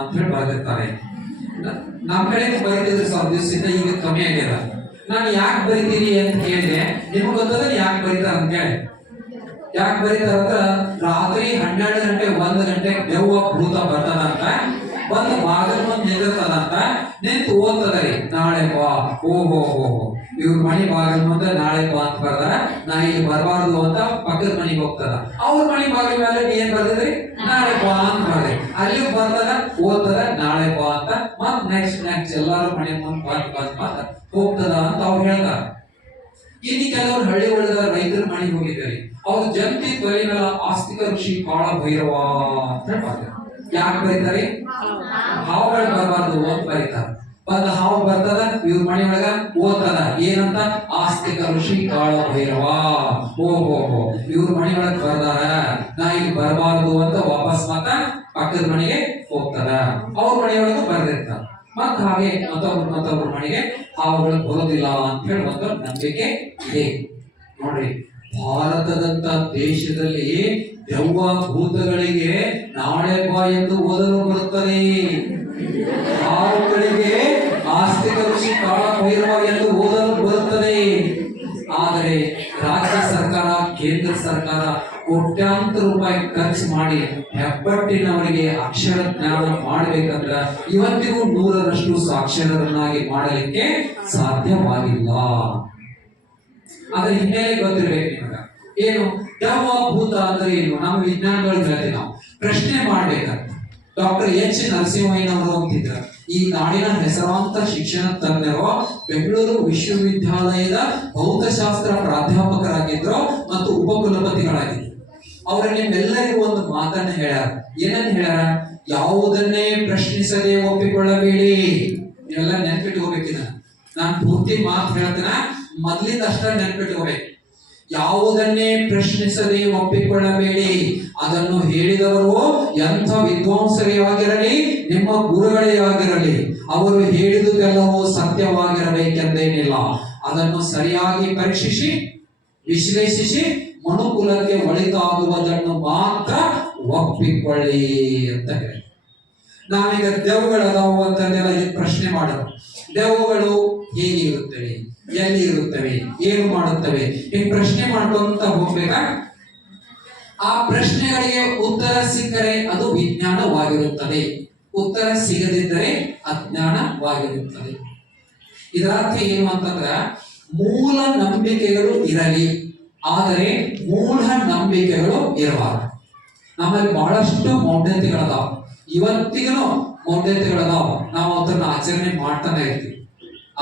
ಅಂತ ಹೇಳಿ ಬರೆದಿರ್ತಾರೆ. ನಮ್ಮ ಕಡೆ ಬರೀತಿದ್ರು ಸ್ವಲ್ಪ ದಿವಸದಿಂದ, ಈಗ ಕಮ್ಮಿ ಆಗ್ಯದ. ನಾನು ಯಾಕೆ ಬರಿತೀನಿ ಅಂತ ಕೇಳಿದೆ. ನಿಮ್ಗೆ ಗೊತ್ತದ ಯಾಕೆ ಬರೀತಾರ ಅಂತ ಹೇಳಿ? ಯಾಕೆ ಬರೀತಾರ ಅಂದ್ರ ರಾತ್ರಿ 12 ಗಂಟೆ 1 ಗಂಟೆ ದೆವ್ವ ಭೂತ ಬರ್ತದಂತ, ಬಂದು ಬಾಗಿಲು ಮುಂದೆ ನಿಂದಿರ್ತದಂತ, ನಿಂತು ಓದ್ತದರಿ ನಾಳೆ ಬಾ. ಓಹೋ ಇವ್ರ ಮನೆ ಬಾಗಿಲು ಮುಂದೆ ನಾಳೆ ಬಾ ಅಂತ ಬರ್ದಾರ, ನಾ ಇಲ್ಲಿ ಬರಬಾರ್ದು ಅಂತ ಪಕ್ಕದ ಮನೆಗೆ ಹೋಗ್ತದ. ಅವ್ರ ಮನೆ ಬಾಗಿಲ ಮೇಲೆ ಏನ್ ಬರ್ದಿದ್ರಿ? ನಾಳೆ ಬಾ ಅಂತ ಬರ್ದೆ. ಅಲ್ಲಿ ಬರ್ತದ, ಓದ್ತದ, ನಾಳೆ ಬಾ ಅಂತ. ಮತ್ ನೆಕ್ಸ್ಟ್ ಎಲ್ಲಾರು ಮನೆ ಮುಂದೆ ಬಂದ್ ಹೋಗ್ತದ ಅಂತ ಅವ್ರು ಹೇಳ್ತಾರ. ಇನ್ನು ಕೆಲವರು ಹಳ್ಳಿ ಒಳಗ ರೈತರ ಮನೆಗೆ ಹೋಗಿದ್ದಾರೆ. ಅವ್ರು ಜಂತಿ ತೊಲಿಗಳ ಆಸ್ತಿಕ ಋಷಿ ಕಾಳ ಭೈರವ ಅಂತ ಹೇಳ್ತಾರೆ. ಯಾಕೆ ಬರೀತಾರೆ? ಹಾವುಗಳು ಬರಬಾರ್ದು ಅಂತ ಬರೀತಾರ. ಬಂದ ಹಾವು ಬರ್ತದ, ಇವ್ರ ಮನೆಯೊಳಗ ಓದ್ತದ ಏನಂತ? ಆಸ್ತಿಕ ಋಷಿ ಕಾಳ ಭೈರವ. ಓಹೋ ಇವ್ರ ಮನೆಯೊಳಗ ಬರ್ದಾರ, ನಾ ಇಲ್ಲಿ ಬರಬಾರ್ದು ಅಂತ ವಾಪಸ್ ಮತ್ತ ಪಕ್ಕದ ಮನೆಗೆ ಹೋಗ್ತದ. ಅವ್ರ ಮನೆಯೊಳಗ ಬರ್ದಿರ್ತಾರ. ಮತ್ತ ಹಾಗೆ ಮತ್ತೊಬ್ರ ಮನೆಗೆ ಹಾವುಗಳು ಬರೋದಿಲ್ಲ ಅಂತ ಹೇಳಿ ಒಂದು ನಂಬಿಕೆ ಇದೆ. ನೋಡ್ರಿ, ಭಾರತದಂತ ದೇಶದಲ್ಲಿ ದೆವ್ವ ಭೂತಗಳಿಗೆ ನಾಳೆ ಬಾ ಎಂದು ಓದಲು ಬರುತ್ತದೆ, ಹಾವುಗಳಿಗೆ ಆಸ್ತಿಕ ಋಷಿ ಕಾಳ ಭೈರವ ಎಂದು ಓದಲು ಬರುತ್ತದೆ. ಆದರೆ ರಾಜ್ಯ ಸರ್ಕಾರ, ಕೇಂದ್ರ ಸರ್ಕಾರ ಕೋಟ್ಯಾಂತರ ರೂಪಾಯಿ ಖರ್ಚು ಮಾಡಿ ಹೆಬ್ಬಟ್ಟಿನವರಿಗೆ ಅಕ್ಷರ ಜ್ಞಾನ ಮಾಡಬೇಕಂದ್ರ ಇವತ್ತಿಗೂ 100ರಷ್ಟು ಸಾಕ್ಷರರನ್ನಾಗಿ ಮಾಡಲಿಕ್ಕೆ ಸಾಧ್ಯವಾಗಿಲ್ಲ. ಆದ್ರೆ ಹಿನ್ನೆಲೆ ಗೊತ್ತಿರ್ಬೇಕು ನಿಮಗ. ಏನು ದೆವ್ವ ಭೂತ ಅಂದ್ರೆ ಏನು? ನಮ್ಮ ವಿಜ್ಞಾನಗಳಿಗೆ ಹೇಳ್ತೀವಿ ನಾವು ಪ್ರಶ್ನೆ ಮಾಡ್ಬೇಕಂತ. ಡಾಕ್ಟರ್ ಎಚ್ ನರಸಿಂಹಯ್ಯನವರು ಅಂತಿದ್ರ ಈ ನಾಡಿನ ಹೆಸರಾಂತ ಶಿಕ್ಷಣ ತಜ್ಞರು, ಬೆಂಗಳೂರು ವಿಶ್ವವಿದ್ಯಾಲಯದ ಭೌತಶಾಸ್ತ್ರ ಪ್ರಾಧ್ಯಾಪಕರಾಗಿದ್ರು ಮತ್ತು ಉಪಕುಲಪತಿಗಳಾಗಿದ್ರು. ಅವ್ರ ನಿಮ್ಮೆಲ್ಲರಿಗೂ ಒಂದು ಮಾತನ್ನ ಹೇಳ್ಯಾರ. ಏನನ್ನ ಹೇಳ್ಯಾರ? ಯಾವುದನ್ನೇ ಪ್ರಶ್ನಿಸದೆ ಒಪ್ಪಿಕೊಳ್ಳಬೇಡಿ. ನೀವೆಲ್ಲ ನೆನ್ಪಿಟ್ಕೋಬೇಕಿದ. ನಾನು ಪೂರ್ತಿ ಮಾತು ಹೇಳ್ತೇನೆ, ಮೊದ್ಲಿಂದ ಅಷ್ಟ ನೆನ್ಪಿಟ್ಕೋಬೇಕು. ಯಾವುದನ್ನೇ ಪ್ರಶ್ನಿಸದೆ ಒಪ್ಪಿಕೊಳ್ಳಬೇಡಿ. ಅದನ್ನು ಹೇಳಿದವರು ಎಂಥ ವಿದ್ವಾಂಸರೇ ಆಗಿರಲಿ, ನಿಮ್ಮ ಗುರುಗಳೇ ಆಗಿರಲಿ, ಅವರು ಹೇಳಿದುದೆಲ್ಲವೂ ಸತ್ಯವಾಗಿರಬೇಕೆಂದೇನಿಲ್ಲ. ಅದನ್ನು ಸರಿಯಾಗಿ ಪರೀಕ್ಷಿಸಿ ವಿಶ್ಲೇಷಿಸಿ ಮನುಕುಲಕ್ಕೆ ಒಳಿತಾಗುವುದನ್ನು ಮಾತ್ರ ಒಪ್ಪಿಕೊಳ್ಳಿ ಅಂತ ಹೇಳಿ. ನಾವೀಗ ದೆವ್ವಗಳದಾವು ಅಂತಂದೆಲ್ಲ ಪ್ರಶ್ನೆ ಮಾಡೋದು. ದೆವ್ವಗಳು ಹೇಗೆ ಇರುತ್ತವೆ, ಎಲ್ಲಿ ಇರುತ್ತವೆ, ಏನು ಮಾಡುತ್ತವೆ, ಈ ಪ್ರಶ್ನೆ ಮಾಡ್ಕೊಂತ ಹೋಗ್ಬೇಕಾ? ಆ ಪ್ರಶ್ನೆಗಳಿಗೆ ಉತ್ತರ ಸಿಕ್ಕರೆ ಅದು ವಿಜ್ಞಾನವಾಗಿರುತ್ತದೆ, ಉತ್ತರ ಸಿಗದಿದ್ದರೆ ಅಜ್ಞಾನವಾಗಿರುತ್ತದೆ. ಇದರರ್ಥ ಏನು ಅಂತಂದ್ರ ಮೂಲ ನಂಬಿಕೆಗಳು ಇರಲಿ, ಆದರೆ ಮೂಢ ನಂಬಿಕೆಗಳು ಇರಬಾರದು. ನಮ್ಮಲ್ಲಿ ಬಹಳಷ್ಟು ಮೌಢ್ಯತೆಗಳದಾವ, ಇವತ್ತಿಗೂ ಮೌಢ್ಯತೆಗಳದಾವ. ನಾವು ಅದನ್ನ ಆಚರಣೆ ಮಾಡ್ತಾನೆ ಇರ್ತೀವಿ.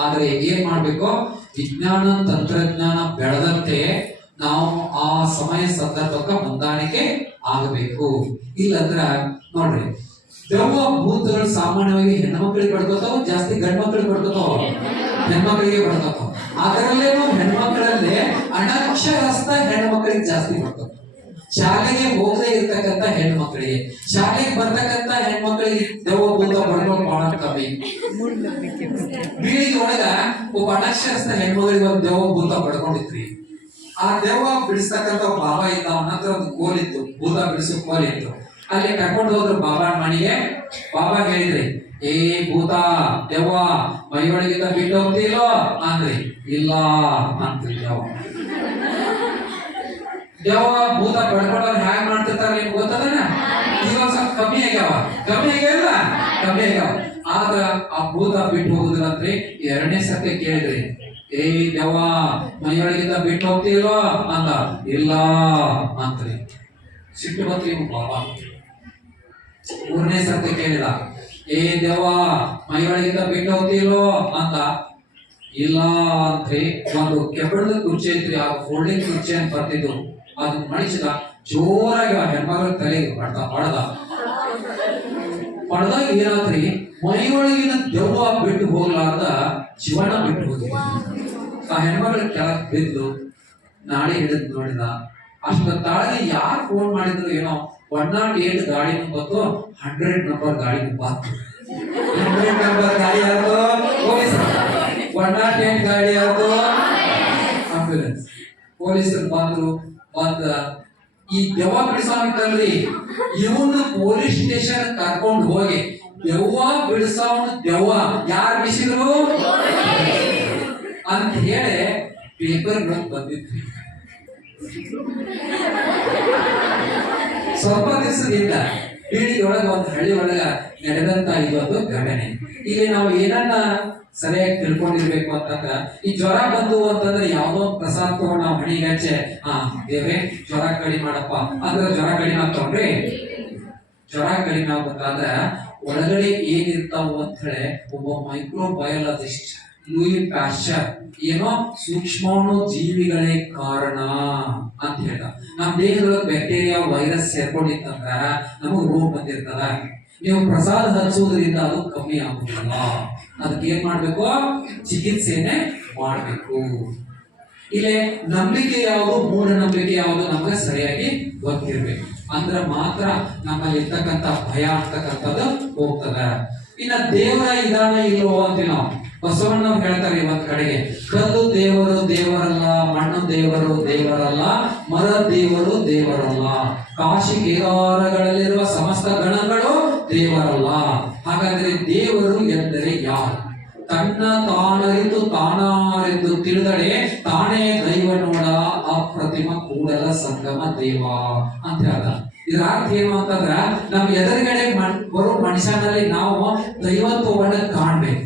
ಆದ್ರೆ ಏನ್ ಮಾಡ್ಬೇಕು? ವಿಜ್ಞಾನ ತಂತ್ರಜ್ಞಾನ ಬೆಳೆದಂತೆ ನಾವು ಆ ಸಮಯ ಸಂದರ್ಭಕ್ಕೆ ಹೊಂದಾಣಿಕೆ ಆಗಬೇಕು. ಇಲ್ಲಂದ್ರ ನೋಡ್ರಿ, ದೆವ್ವ ಭೂತಗಳು ಸಾಮಾನ್ಯವಾಗಿ ಹೆಣ್ಣು ಮಕ್ಕಳಿಗೆ ಬಡ್ಕೋತಾವ, ಜಾಸ್ತಿ ಗಂಡು ಮಕ್ಕಳಿಗೆ ಬಡ್ಕೋತಾವ, ಹೆಣ್ಮಕ್ಳಿಗೆ ಬಡ್ಕೋತಾವ. ಅದರಲ್ಲೇನು ಹೆಣ್ಮಕ್ಳಲ್ಲೇ ಅನಕ್ಷರಸ್ಥ ಹೆಣ್ಣು ಮಕ್ಕಳಿಗೆ ಜಾಸ್ತಿ ಬಡ್ಕೋತಾವ. ಶಾಲೆಗೆ ಹೋಗದೆ ಇರ್ತಕ್ಕಂಥ ಹೆಣ್ಮಕ್ಳಿಗೆ, ಶಾಲೆಗೆ ಬರ್ತಕ್ಕಂಥ ಹೆಣ್ಮಕ್ಳಿಗೆ ದೆವ್ವ ಭೂತ ಬಡ್ಕೊಂಡು ಬಹಳ ಕಮ್ಮಿ. ಬೀಳಿಗೆ ಒಳಗ ಒಬ್ಬ ಅನಕ್ಷರಸ್ಥ ಹೆಣ್ಮಗಳಿಗೆ ಒಂದು ದೆವ್ವ ಭೂತ ಬಡ್ಕೊಂಡಿತ್ರಿ. ಆ ದೆವ್ವ ಬಿಡಿಸ್ತಕ್ಕಂಥ ಬಾಬಾ ಇದ್ದ, ಅವನ ಹತ್ರ ಒಂದು ಕೋಲಿತ್ತು, ಭೂತ ಬಿಡಿಸೋ ಕೋಲಿತ್ತು. ಅಲ್ಲಿ ಕರ್ಕೊಂಡು ಹೋದ್ರು ಬಾಬಾ ಮನೆಗೆ. ಬಾಬಾ ಹೇಳಿದ್ರಿ, ಏ ಭೂತ ದೆವ್ವ ಮೈಯೊಳಗಿಂದ ಬಿಟ್ಟು ಹೋಗ್ತಿಲ್ಲೋ ಅಂದ್ರಿ. ಇಲ್ಲ ಅಂತ್ರಿ ದೆವ್ವ. ದೆವ್ವ ಭೂತ ಬಡ್ಕೊಂಡವ್ರು ಹ್ಯಾಂಗ್ ಮಾಡ್ತಿರ್ತಾರ ನಿಮ್ಗೆ ಗೊತ್ತದನ? ಈಗ ಸ್ವಲ್ಪ ಕಮ್ಮಿ ಆಗ್ಯಾವ ಕಮ್ಮಿ ಆಗ್ಯಾವ. ಆದ್ರ ಆ ಭೂತ ಬಿಟ್ಟು ಹೋಗುದಿಲ್ಲಂತ್ರಿ. 2ನೇ ಸರ್ತಿ ಕೇಳಿದ್ರಿ, ಏ ದೆವ್ವ ಮೈಯೊಳಗಿಂದ ಬಿಟ್ಟು ಹೋಗ್ತಿಲ್ವ ಅಂದ. ಇಲ್ಲ ಅಂತ್ರಿ. ಸಿಟ್ಟು ಬಂತ್ರಿ ಬಾಬಾ. 3ನೇ ಸರ್ತಿ ಕೇಳಿದ, ಏ ದೆವ್ವ ಮೈಯೊಳಗಿಂದ ಬಿಟ್ಟು ಹೋಗ್ತಿಲ್ವೋ ಅಂದ. ಇಲ್ಲ ಅಂತ್ರಿ. ಒಂದು ಕೆಬ್ಬಣದ ಕುರ್ಚಿ ಐತ್ರಿ, ಆ ಫೋಲ್ಡಿಂಗ್ ಕುರ್ಚಿ ಅಂತ ಬರ್ತಿದ್ದು, ಅದು ಮಣಿಸಿದ ಜೋರಾಗಿ ಆ ಹೆಣ್ಮಗಳ ತಲೆಗೆ ಹೊಡೆದಾಗ ಏನಾದ್ರಿ, ಮೈಯೊಳಗಿನ ದೆವ್ವ ಬಿಟ್ಟು ಹೋಗ್ಲಾರ್ದ ಜೀವನ ಬಿಟ್ಟು ಹೋಗಿ ಆ ಹೆಣ್ಮಗಳ ಕೆಳಗೆ ಬಿದ್ದು ನಾಡಿ ಹಿಡಿದು ನೋಡಿದ. ಅಷ್ಟ ತಾಳಿಗೆ ಯಾರು ಫೋನ್ ಮಾಡಿದ್ರು ಏನೋ, 108 ಗಾಡಿನೂ ಬಂತು, 100 ನಂಬರ್ ಗಾಡಿನೂ ಬಂತು. 100 ನಂಬರ್ ಗಾಡಿ ಯಾರ್ದು? ಪೊಲೀಸರು. 108 ಗಾಡಿ ಯಾರ್ದು? ಆಂಬ್ಯುಲೆನ್ಸ್. ಪೊಲೀಸರು ಬಂದ್ರು. ಈ ದೆವ್ವ ಬಿಡಿಸೋನಿದ್ದಲ್ರಿ, ಇವನು ಪೊಲೀಸ್ ಸ್ಟೇಷನ್ ಕರ್ಕೊಂಡು ಹೋಗಿ ದೆವ್ವ ಬಿಡಿಸೋನು ದೆವ್ವ ಯಾರು ಬಿಡಿಸಿದ್ರು ಅಂತ ಹೇಳಿ ಪೇಪರ್ ಬಂದಿದ್ರಿ. ಸ್ವಲ್ಪ ದಿವಸದಿಂದ ಬೀಳಿಗೆ ಒಳಗ ಒಂದು ಹಳ್ಳಿ ಒಳಗ ನಡೆದಂತ ಇದೊಂದು ಘಟನೆ. ಇಲ್ಲಿ ನಾವು ಏನನ್ನ ಸರಿಯಾಗಿ ತಿಳ್ಕೊಂಡಿರ್ಬೇಕು ಅಂತಂದ್ರ, ಈ ಜ್ವರ ಬಂದು ಅಂತಂದ್ರೆ ಯಾವ್ದೋ ಪ್ರಸಾದ ತಗೊಂಡು ನಾವು ಹಣಿಗೆ ಹಚ್ಚೆ, ದೇವ್ರೆ ಜ್ವರ ಕಡಿಮೆ ಮಾಡಪ್ಪ ಅಂದ್ರೆ ಜ್ವರ ಕಡಿಮೆ ಆಗ್ತಾವ್ರಿ. ಜ್ವರ ಕಡಿಮೆ ಆಗ್ಬೇಕಾದ್ರೆ ಒಳಗಡೆ ಏನಿರ್ತಾವ ಅಂತ ಹೇಳಿ ಒಬ್ಬ ಮೈಕ್ರೋಬಯಾಲಜಿಸ್ಟ್ ಲೂಯಿ ಪ್ಯಾಶ್ಚರ್ ಏನೋ ಸೂಕ್ಷ್ಮಾಣು ಜೀವಿಗಳೇ ಕಾರಣ ಅಂತ ಹೇಳ್ದ. ನಮ್ಮ ದೇಹದೊಳಗೆ ಬ್ಯಾಕ್ಟೀರಿಯಾ ವೈರಸ್ ಸೇರ್ಕೊಂಡಿತ್ತಂದ್ರ ನಮಗ್ ರೋಗ ಬಂದಿರ್ತದ. ನೀವು ಪ್ರಸಾದ ಹಚ್ಚುವುದರಿಂದ ಅದು ಕಮ್ಮಿ ಆಗುತ್ತಲ್ಲ, ಅದಕ್ಕೆ ಏನ್ ಮಾಡ್ಬೇಕು? ಚಿಕಿತ್ಸೆನೆ ಮಾಡ್ಬೇಕು. ಇಲ್ಲಿ ನಂಬಿಕೆ ಯಾವುದು, ಮೂಢನಂಬಿಕೆ ಯಾವುದು ನಮಗೆ ಸರಿಯಾಗಿ ಗೊತ್ತಿರ್ಬೇಕು. ಅಂದ್ರೆ ಮಾತ್ರ ನಮ್ಮಲ್ಲಿ ಇರ್ತಕ್ಕಂಥ ಭಯ ಅಂತಕ್ಕಂಥದ್ದು ಹೋಗ್ತದ. ಇನ್ನ ದೇವರ ಇದಾನ ಇಲ್ಲೋ ಅಂತೀವಿ ನಾವು. ಬಸವಣ್ಣವ್ರು ಹೇಳ್ತಾರೆ ಒಂದ್ ಕಡೆಗೆ, ಕಲ್ಲು ದೇವರು ದೇವರಲ್ಲ, ಮಣ್ಣು ದೇವರು ದೇವರಲ್ಲ, ಮರ ದೇವರು ದೇವರಲ್ಲ, ಕಾಶಿ ಕೇದಾರಗಳಲ್ಲಿರುವ ಸಮಸ್ತ ಗಣಗಳು ದೇವರಲ್ಲ. ಹಾಗಾದ್ರೆ ದೇವರು ಎಂದರೆ ಯಾರು? ತನ್ನ ತಾನರಿತು ತಾನಾರೆಂದು ತಿಳಿದಡೆ ತಾನೇ ದೈವ ನೋಡ ಅಪ್ರತಿಮ ಕೂಡಲ ಸಂಗಮ ದೇವ ಅಂತ ಹೇಳ್ದ. ಇದರ ಅರ್ಥ ಏನು ಅಂತಂದ್ರ, ನಮ್ ಎದುರುಗಡೆ ಬರೋ ಮನುಷ್ಯನಲ್ಲಿ ನಾವು ದೈವತ್ವವನ್ನ ಕಾಣ್ಬೇಕು.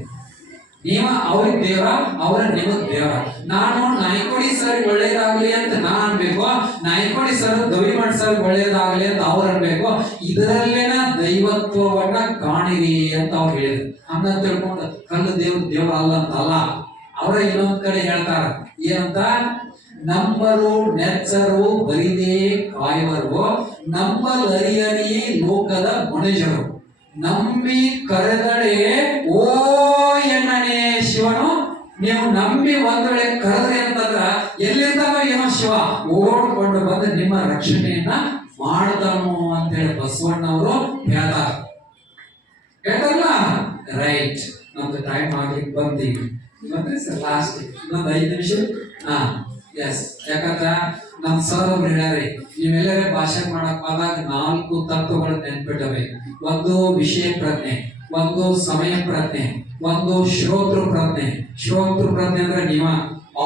ನೀವ ಅವ್ರಿಗೆ ದೇವ, ಅವ್ರ ನಿಮಗ್ ದೇವ. ನಾನು ನಾಯ್ಕೋಡಿ ಸರ್ ಒಳ್ಳೇದಾಗ್ಲಿ ಅಂತ ನಾ ಅನ್ಬೇಕು, ನಾಯ್ಕೋಡಿ ಸರ್ ಗವಿಮಠ್ ಸರ್ ಒಳ್ಳೇದಾಗ್ಲಿ ಅಂತ ಅವ್ರು ಅನ್ಬೇಕು. ಇದರಲ್ಲೇನ ದೈವತ್ವವನ್ನ ಕಾಣಿರಿ ಅಂತ ಅವ್ರು ಹೇಳಿದ್ರು. ಹಂಗ ತಿಳ್ಕೊಂಡು ಕಲ್ಲು ದೇವ್ರ ಅಲ್ಲ ಅಂತಲ್ಲ. ಅವರ ಇನ್ನೊಂದ್ ಕಡೆ ಹೇಳ್ತಾರ ಏನಂತ, ನಂಬರು ನೆಚ್ಚರು ಬರಿದೇ ಕಾಯುವರು, ನಂಬಲರಿಯರಿ ಲೋಕದ ಮನುಜರು, ನಂಬಿ ಕರೆದಡೆ ಓ ಎಣ್ಣನೆ ಶಿವನು. ನೀವು ನಂಬಿ ಒಂದ್ ವೇಳೆ ಕರೆದ್ರಿ ಅಂತಂದ್ರ ಎಲ್ಲಿರ್ತಾವ ಏನೋ ಶಿವ ಓಡ್ಕೊಂಡು ಬಂದು ನಿಮ್ಮ ರಕ್ಷಣೆಯನ್ನ ಮಾಡ್ತಾನು ಅಂತ ಹೇಳಿ ಬಸವಣ್ಣವರು ಹೇಳ್ತಾರಲ್ಲ. ರೈಟ್, ನಮ್ದು ಟೈಮ್ ಆಗ್ಲಿಕ್ಕೆ ಬಂದೀವಿ. ಮತ್ತೆ ಸರ್ ಲಾಸ್ಟ್ ಇನ್ನೊಂದು 5 ನಿಮಿಷ. ಎಸ್, ಯಾಕಂದ್ರ ನಮ್ ಸರ್ ಅವ್ರು ಹೇಳ್ಯಾರಿ, ನೀವೆಲ್ಲರೇ ಭಾಷಣ ಮಾಡಕ್ ಆದಾಗ 4 ತತ್ವಗಳು ನೆನ್ಪಿಟ್ಟವೆ. ಒಂದು ವಿಷಯ ಪ್ರಜ್ಞೆ, ಒಂದು ಸಮಯ ಪ್ರಜ್ಞೆ, ಒಂದು ಶ್ರೋತೃ ಪ್ರಜ್ಞೆ. ಶ್ರೋತೃ ಪ್ರಜ್ಞೆ ಅಂದ್ರೆ ನೀವ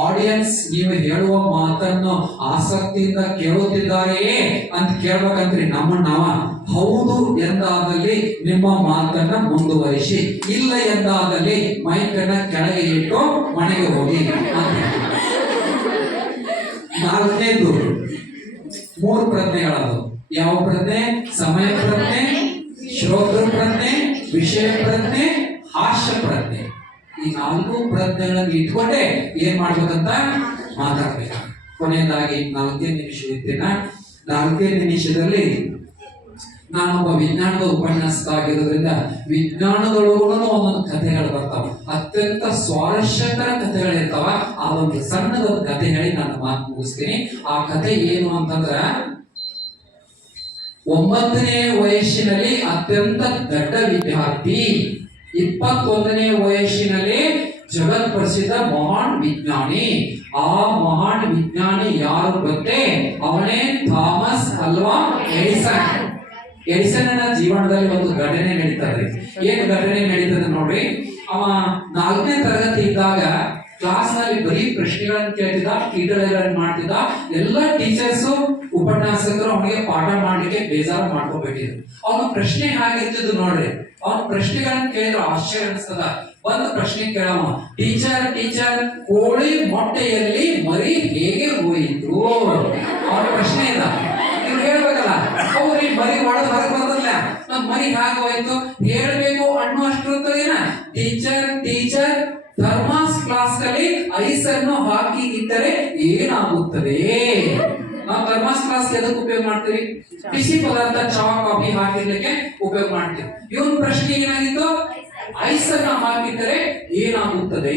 ಆಡಿಯನ್ಸ್ ನೀವು ಹೇಳುವ ಮಾತನ್ನು ಆಸಕ್ತಿಯಿಂದ ಕೇಳುತ್ತಿದ್ದಾರೆಯೇ ಅಂತ ಕೇಳ್ಬೇಕಂತ್ರಿ ನಾವ. ಹೌದು ಎಂದಾದಲ್ಲಿ ನಿಮ್ಮ ಮಾತನ್ನ ಮುಂದುವರಿಸಿ, ಇಲ್ಲ ಎಂದಾದಲ್ಲಿ ಮೈಕನ್ನ ಕೆಳಗೆ ಇಟ್ಟು ಮನೆಗೆ ಹೋಗಿ ಅಂತ. 4ನೇದು 3 ಪ್ರಜ್ಞೆಗಳದು. ಯಾವ ಪ್ರಜ್ಞೆ? ಸಮಯ ಪ್ರಜ್ಞೆ, ಶ್ರೋತೃ ಪ್ರಜ್ಞೆ, ವಿಷಯ ಪ್ರಜ್ಞೆ, ಹಾಸ್ಯ ಪ್ರಜ್ಞೆ. ಈ 4 ಪ್ರಜ್ಞೆಗಳನ್ನು ಇಟ್ಕೊಂಡೆ ಏನ್ ಮಾಡ್ಬೇಕಂತ ಮಾತಾಡ್ಬೇಕು. ಕೊನೆಯದಾಗಿ 4 ನಿಮಿಷ ಇದ್ದೇನ. 4 ನಿಮಿಷದಲ್ಲಿ ನಾನೊಬ್ಬ ವಿಜ್ಞಾನದ ಉಪನ್ಯಾಸಕ ಆಗಿರೋದ್ರಿಂದ ವಿಜ್ಞಾನದೊಳಗೂ ಒಂದೊಂದು ಕಥೆಗಳು ಬರ್ತಾವ, ಅತ್ಯಂತ ಸ್ವಾರಸ್ಯಕರ ಕಥೆಗಳಿರ್ತಾವ. ಆ ಒಂದು ಸಣ್ಣದೊಂದು ಕಥೆ ಹೇಳಿ ನಾನು ಮಾತು ಮುಗಿಸ್ತೀನಿ. ಆ ಕಥೆ ಏನು ಅಂತಂದ್ರ, 9ನೇ ವಯಸ್ಸಿನಲ್ಲಿ ಅತ್ಯಂತ ದೊಡ್ಡ ವಿದ್ಯಾರ್ಥಿ, 21ನೇ ವಯಸ್ಸಿನಲ್ಲಿ ಜಗತ್ ಪ್ರಸಿದ್ಧ ಮಹಾನ್ ವಿಜ್ಞಾನಿ. ಆ ಮಹಾನ್ ವಿಜ್ಞಾನಿ ಯಾರು ಗೊತ್ತೇ? ಅವನೇ ಥಾಮಸ್ ಅಲ್ವಾ ಎಡಿಸನ್. ಎಡಿಸನ್ನ ಜೀವನದಲ್ಲಿ ಒಂದು ಘಟನೆ ನಡೀತದೆ. ಏನ್ ಘಟನೆ ನಡೀತದೆ ನೋಡ್ರಿ. ಅವ 4ನೇ ತರಗತಿ ಇದ್ದಾಗ ಕ್ಲಾಸ್ ನಲ್ಲಿ ಬರೀ ಪ್ರಶ್ನೆಗಳನ್ನ ಕೇಳ್ತಿದ್ದ, ಕೀಟಲೆಗಳನ್ನ ಮಾಡ್ತಿದ್ದ. ಎಲ್ಲ ಟೀಚರ್ಸ್ ಉಪನ್ಯಾಸಕರು ಅವನಿಗೆ ಪಾಠ ಮಾಡ್ಲಿಕ್ಕೆ ಬೇಜಾರು ಮಾಡ್ಕೋಬೇಕಿದ್ರು. ಅವನ ಪ್ರಶ್ನೆ ಹಾಗಿರ್ತಿದ್ದು ನೋಡ್ರಿ. ಅವನ ಪ್ರಶ್ನೆಗಳನ್ನ ಕೇಳಿದ್ರೆ ಆಶ್ಚರ್ಯ ಅನಿಸ್ತದ. ಒಂದು ಪ್ರಶ್ನೆ ಕೇಳವ, ಟೀಚರ್ ಕೋಳಿ ಮೊಟ್ಟೆಯಲ್ಲಿ ಮರಿ ಹೇಗೆ ಹೋಯಿತು? ಅವನ ಪ್ರಶ್ನೆ ಇಲ್ಲ. ನೀವು ಹೇಳ್ಬೇಕಲ್ಲ, ಅವ್ರಿ ಮರಿ ಒಳಗೆ ಹೊರಗೆ ಬರ್ತಲ್ಲ, ನಮ್ ಮರಿ ಹೇಗೆ ಹೋಯ್ತು ಹೇಳ್ಬೇಕು ಅನ್ನೋ ಅಷ್ಟೊತ್ತೇನ ಟೀಚರ್ ಥರ್ಮಾಸ್ ಫ್ಲಾಸ್ಕ್ ಅಲ್ಲಿ ಐಸ್ ಅನ್ನು ಹಾಕಿ ಇಟ್ಟರೆ ಏನಾಗುತ್ತದೆ? ನಾವು ಥರ್ಮಾಸ್ ಫ್ಲಾಸ್ಕ್ ಎದಕ್ಕೆ ಉಪಯೋಗ ಮಾಡ್ತೀವಿ? ಬಿಸಿ ಪದಾರ್ಥ ಚಹಾ ಕಾಫಿ ಹಾಕಿರ್ಲಿಕ್ಕೆ ಉಪಯೋಗ ಮಾಡ್ತೀವಿ. ಇವನ್ ಪ್ರಶ್ನೆ ಏನಾಗಿತ್ತು? ಐಸ್ ಅನ್ನ ಹಾಕಿದರೆ ಏನಾಗುತ್ತದೆ?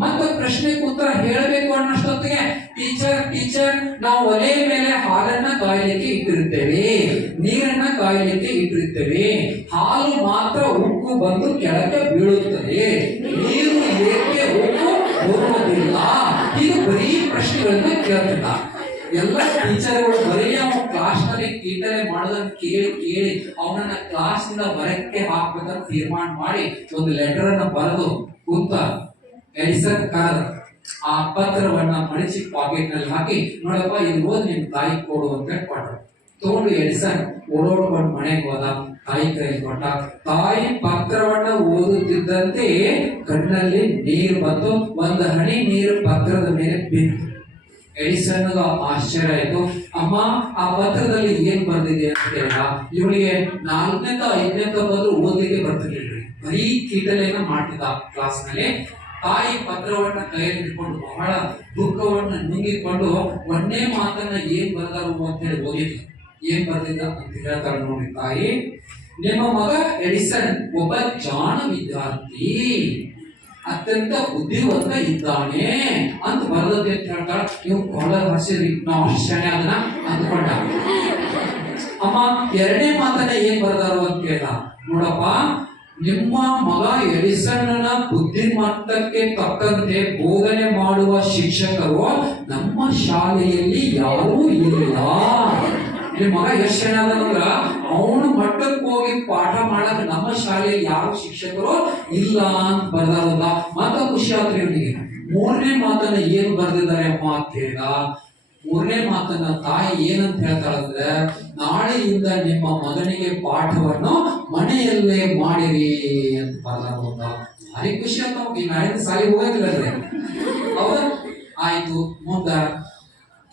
ಮತ್ತೆ ಪ್ರಶ್ನೆ ಉತ್ತರ ಹೇಳಬೇಕು ಅನ್ನೋಷ್ಟೊತ್ತಿಗೆ ಟೀಚರ್ ನಾವು ಒಲೆ ಮೇಲೆ ಹಾಲನ್ನ ಕಾಯಲಿಕ್ಕೆ ಇಟ್ಟಿರುತ್ತೇವೆ, ನೀರನ್ನ ಕಾಯಲಿಕ್ಕೆ ಇಟ್ಟಿರುತ್ತೇವೆ. ಹಾಲು ಮಾತ್ರ ಉಕ್ಕು ಬಂದು ಕೆಳಗೆ ಬೀಳುತ್ತದೆ, ನೀರು ಏಕೆ ಉಕ್ಕು ಬರುವುದಿಲ್ಲ? ಇದು ಬರೀ ಪ್ರಶ್ನೆಗಳನ್ನ ಕೇಳ್ತಿದ್ದ. ಎಲ್ಲ ಟೀಚರ್ಗಳು ಬರೀ ಅವನ ಕ್ಲಾಸ್ ನಲ್ಲಿ ಕೀಟಲೆ ಮಾಡೋದನ್ನ ಕೇಳಿ ಅವನನ್ನ ಕ್ಲಾಸ್ ನಿಂದ ಹೊರಕ್ಕೆ ಹಾಕ್ಬೇಕಂತ ತೀರ್ಮಾನ ಮಾಡಿ ಒಂದು ಲೆಟರ್ ಅನ್ನ ಬರೆದು ಕೂತ ಎಡಿಸನ್ ಕರೆದ. ಆ ಪತ್ರವನ್ನ ಮಡಿಸಿ ಪಾಕೆಟ್ ನಲ್ಲಿ ಹಾಕಿ, ನೋಡಪ್ಪ ಇದು ಓದಿ ನಿಮ್ ತಾಯಿ ಕೊಡು ಅಂತ ಕೊಟ್ಟರು. ತಗೊಂಡು ಎಡಿಸನ್ ಓಡೋಡ್ಕೊಂಡು ಮನೆಗೆ ಹೋದ. ತಾಯಿ ಕೈ ಕೊಟ್ಟ. ತಾಯಿ ಪತ್ರವನ್ನ ಓದುತ್ತಿದ್ದಂತೆ ಕಣ್ಣಲ್ಲಿ ನೀರು ಬಂತು. ಒಂದು ಹನಿ ನೀರು ಪತ್ರದ ಮೇಲೆ ಬಿತ್ತು. ಎಡಿಸನ್ ಆಶ್ಚರ್ಯ ಆಯ್ತು. ಅಮ್ಮ, ಆ ಪತ್ರದಲ್ಲಿ ಏನ್ ಬರ್ದಿದೆ ಅಂತ ಕೇಳ. ಇವನಿಗೆ 4ನೇ 5ನೇ ಬಂದ್ರು ಓದ್ಲಿಕ್ಕೆ ಬರ್ತಿರ್ಲಿಲ್ರಿ, ಬರೀ ಕೀಟಲೆಯನ್ನ ಮಾಡ್ತಿದ್ದ ಕ್ಲಾಸ್ ನಲ್ಲಿ. ತಾಯಿ ಪತ್ರವನ್ನ ಕೈಯಲ್ಲಿ ಹಿಡ್ಕೊಂಡು ಬಹಳ ದುಃಖವನ್ನ ನುಂಗಿಕೊಂಡು ಒಂದೇ ಮಾತನ್ನ ಏನ್ ಬರ್ದಾರು ಅಂತ ಹೇಳಿ ಓದಿದ್ಲು. ಏನ್ ಬರ್ದಿದ್ದ ಅಂತ ಹೇಳ್ತಾಳೆ ನೋಡಿ ತಾಯಿ. ನಿಮ್ಮ ಮಗ ಎಡಿಸನ್ ಒಬ್ಬ ಜಾಣ ವಿದ್ಯಾರ್ಥಿ, ಅತ್ಯಂತ ಬುದ್ಧಿವಂತ ಇದ್ದಾನೆ ಅಂತ ಬರದತ್ತೆ ಅಂತ ಹೇಳ್ತಾಳ. ನೀವು ಕಾಲರ್ ಹಸಿದ್ರಿ, ನಾವು ಆಶ್ಚರ್ಯ ಅದನ್ನ ಅಂದ್ಕೊಂಡ. ಅಮ್ಮ, 2ನೇ ಮಾತನ್ನ ಏನ್ ಬರ್ದಾರು ಅಂತ ಕೇಳ. ನೋಡಪ್ಪ, ನಿಮ್ಮ ಮಗ ಎಡಿಸನ್ನ ಬುದ್ಧಿಮಟ್ಟಕ್ಕೆ ತಕ್ಕಂತೆ ಬೋಧನೆ ಮಾಡುವ ಶಿಕ್ಷಕರು ನಮ್ಮ ಶಾಲೆಯಲ್ಲಿ ಯಾರೂ ಇಲ್ಲ. ನಿಮ್ಮ ಮಗ ಎಷ್ಟು ಚೆನ್ನಾದಂದ್ರ ಅವನು ಮಟ್ಟಕ್ಕೆ ಹೋಗಿ ಪಾಠ ಮಾಡಕ್ ನಮ್ಮ ಶಾಲೆಯಲ್ಲಿ ಯಾವ ಶಿಕ್ಷಕರು ಇಲ್ಲ ಅಂತ ಬರ್ದಾರಲ್ಲ. ಮತ್ತ ಖುಷಿ ಆತ್ರಿ ಇವನಿಗೆ. ಮೂರನೇ ಮಾತನ್ನ ಏನು ಬರ್ದಿದ್ದಾರೆ ಅಮ್ಮ ಅಂತ ಕೇಳಿದ. ಮೂರನೇ ಮಾತನ್ನ ತಾಯಿ ಏನಂತ ಹೇಳ್ತಾಳಂದ್ರೆ, ನಾಳೆಯಿಂದ ನಿಮ್ಮ ಮಗನಿಗೆ ಪಾಠವನ್ನು ಮನೆಯಲ್ಲೇ ಮಾಡಿರಿ ಅಂತ ಬರ್ದಾರ. ಭಾರಿ ಖುಷಿ ಅಂತ ಈ ನಾಳೆಯಿಂದ ಸಾಲಿ ಹೋಗಂಗಿಲ್ಲ. ಹೌದಾ? ಆಯ್ತು. ಮುಂದ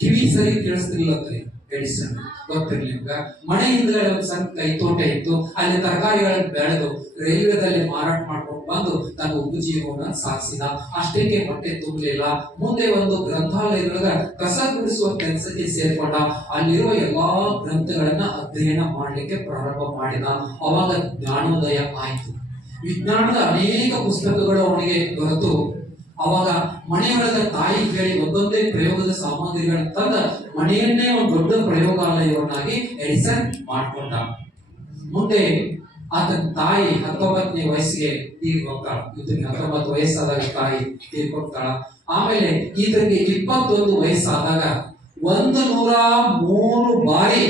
ಕಿವಿ ಸರಿ ಕೇಳಿಸ್ತಿರ್ಲತ್ರಿ ಎಡಿಸನ್, ಗೊತ್ತಿರ್ಲಿಲ್ಲ. ಮನೆ ಹಿಂದ್ಗಡೆ ಒಂದು ಸಣ್ಣ ಕೈತೋಟ ಇತ್ತು. ಅಲ್ಲಿ ತರಕಾರಿಗಳನ್ನು ಬೆಳೆದು ರೈಲ್ವೆದಲ್ಲಿ ಮಾರಾಟ ಮಾಡ್ಕೊಂಡು ಬಂದು ತನ್ನ ಉಪಜೀವನ ಸಾಗಿಸಿದ. ಅಷ್ಟಕ್ಕೆ ಹೊಟ್ಟೆ ತುಂಬಲಿಲ್ಲ. ಮುಂದೆ ಒಂದು ಗ್ರಂಥಾಲಯದೊಳಗ ಕಸ ಗುಡಿಸುವ ಕೆಲಸಕ್ಕೆ ಸೇರ್ಕೊಂಡ. ಅಲ್ಲಿರುವ ಎಲ್ಲಾ ಗ್ರಂಥಗಳನ್ನ ಅಧ್ಯಯನ ಮಾಡ್ಲಿಕ್ಕೆ ಪ್ರಾರಂಭ ಮಾಡಿದ. ಅವಾಗ ಜ್ಞಾನೋದಯ ಆಯ್ತು. ವಿಜ್ಞಾನದ ಅನೇಕ ಪುಸ್ತಕಗಳು ಅವನಿಗೆ ದೊರೆತು ಅವಾಗ ಮನೆಯೊಳಗ ತಾಯಿ ಕೇಳಿ ಒಂದೊಂದೇ ಪ್ರಯೋಗದ ಸಾಮಗ್ರಿಗಳನ್ನ ತಂದ ಮನೆಯನ್ನೇ ಒಂದು ದೊಡ್ಡ ಪ್ರಯೋಗಾಲಯವನ್ನಾಗಿ ಎಡಿಸನ್ ಮಾಡ್ಕೊಂಡ. ಮುಂದೆ ಆತನ ತಾಯಿ 19ನೇ ವಯಸ್ಸಿಗೆ ತೀರ್ಕೊಳ್ತಾಳ. ಈತನಿಗೆ 19 ವಯಸ್ಸಾದಾಗ ತಾಯಿ ತೀರ್ಕೊಳ್ತಾಳ. ಆಮೇಲೆ ಈತನಿಗೆ 21 ವಯಸ್ಸಾದಾಗ 103 ಬಾರಿ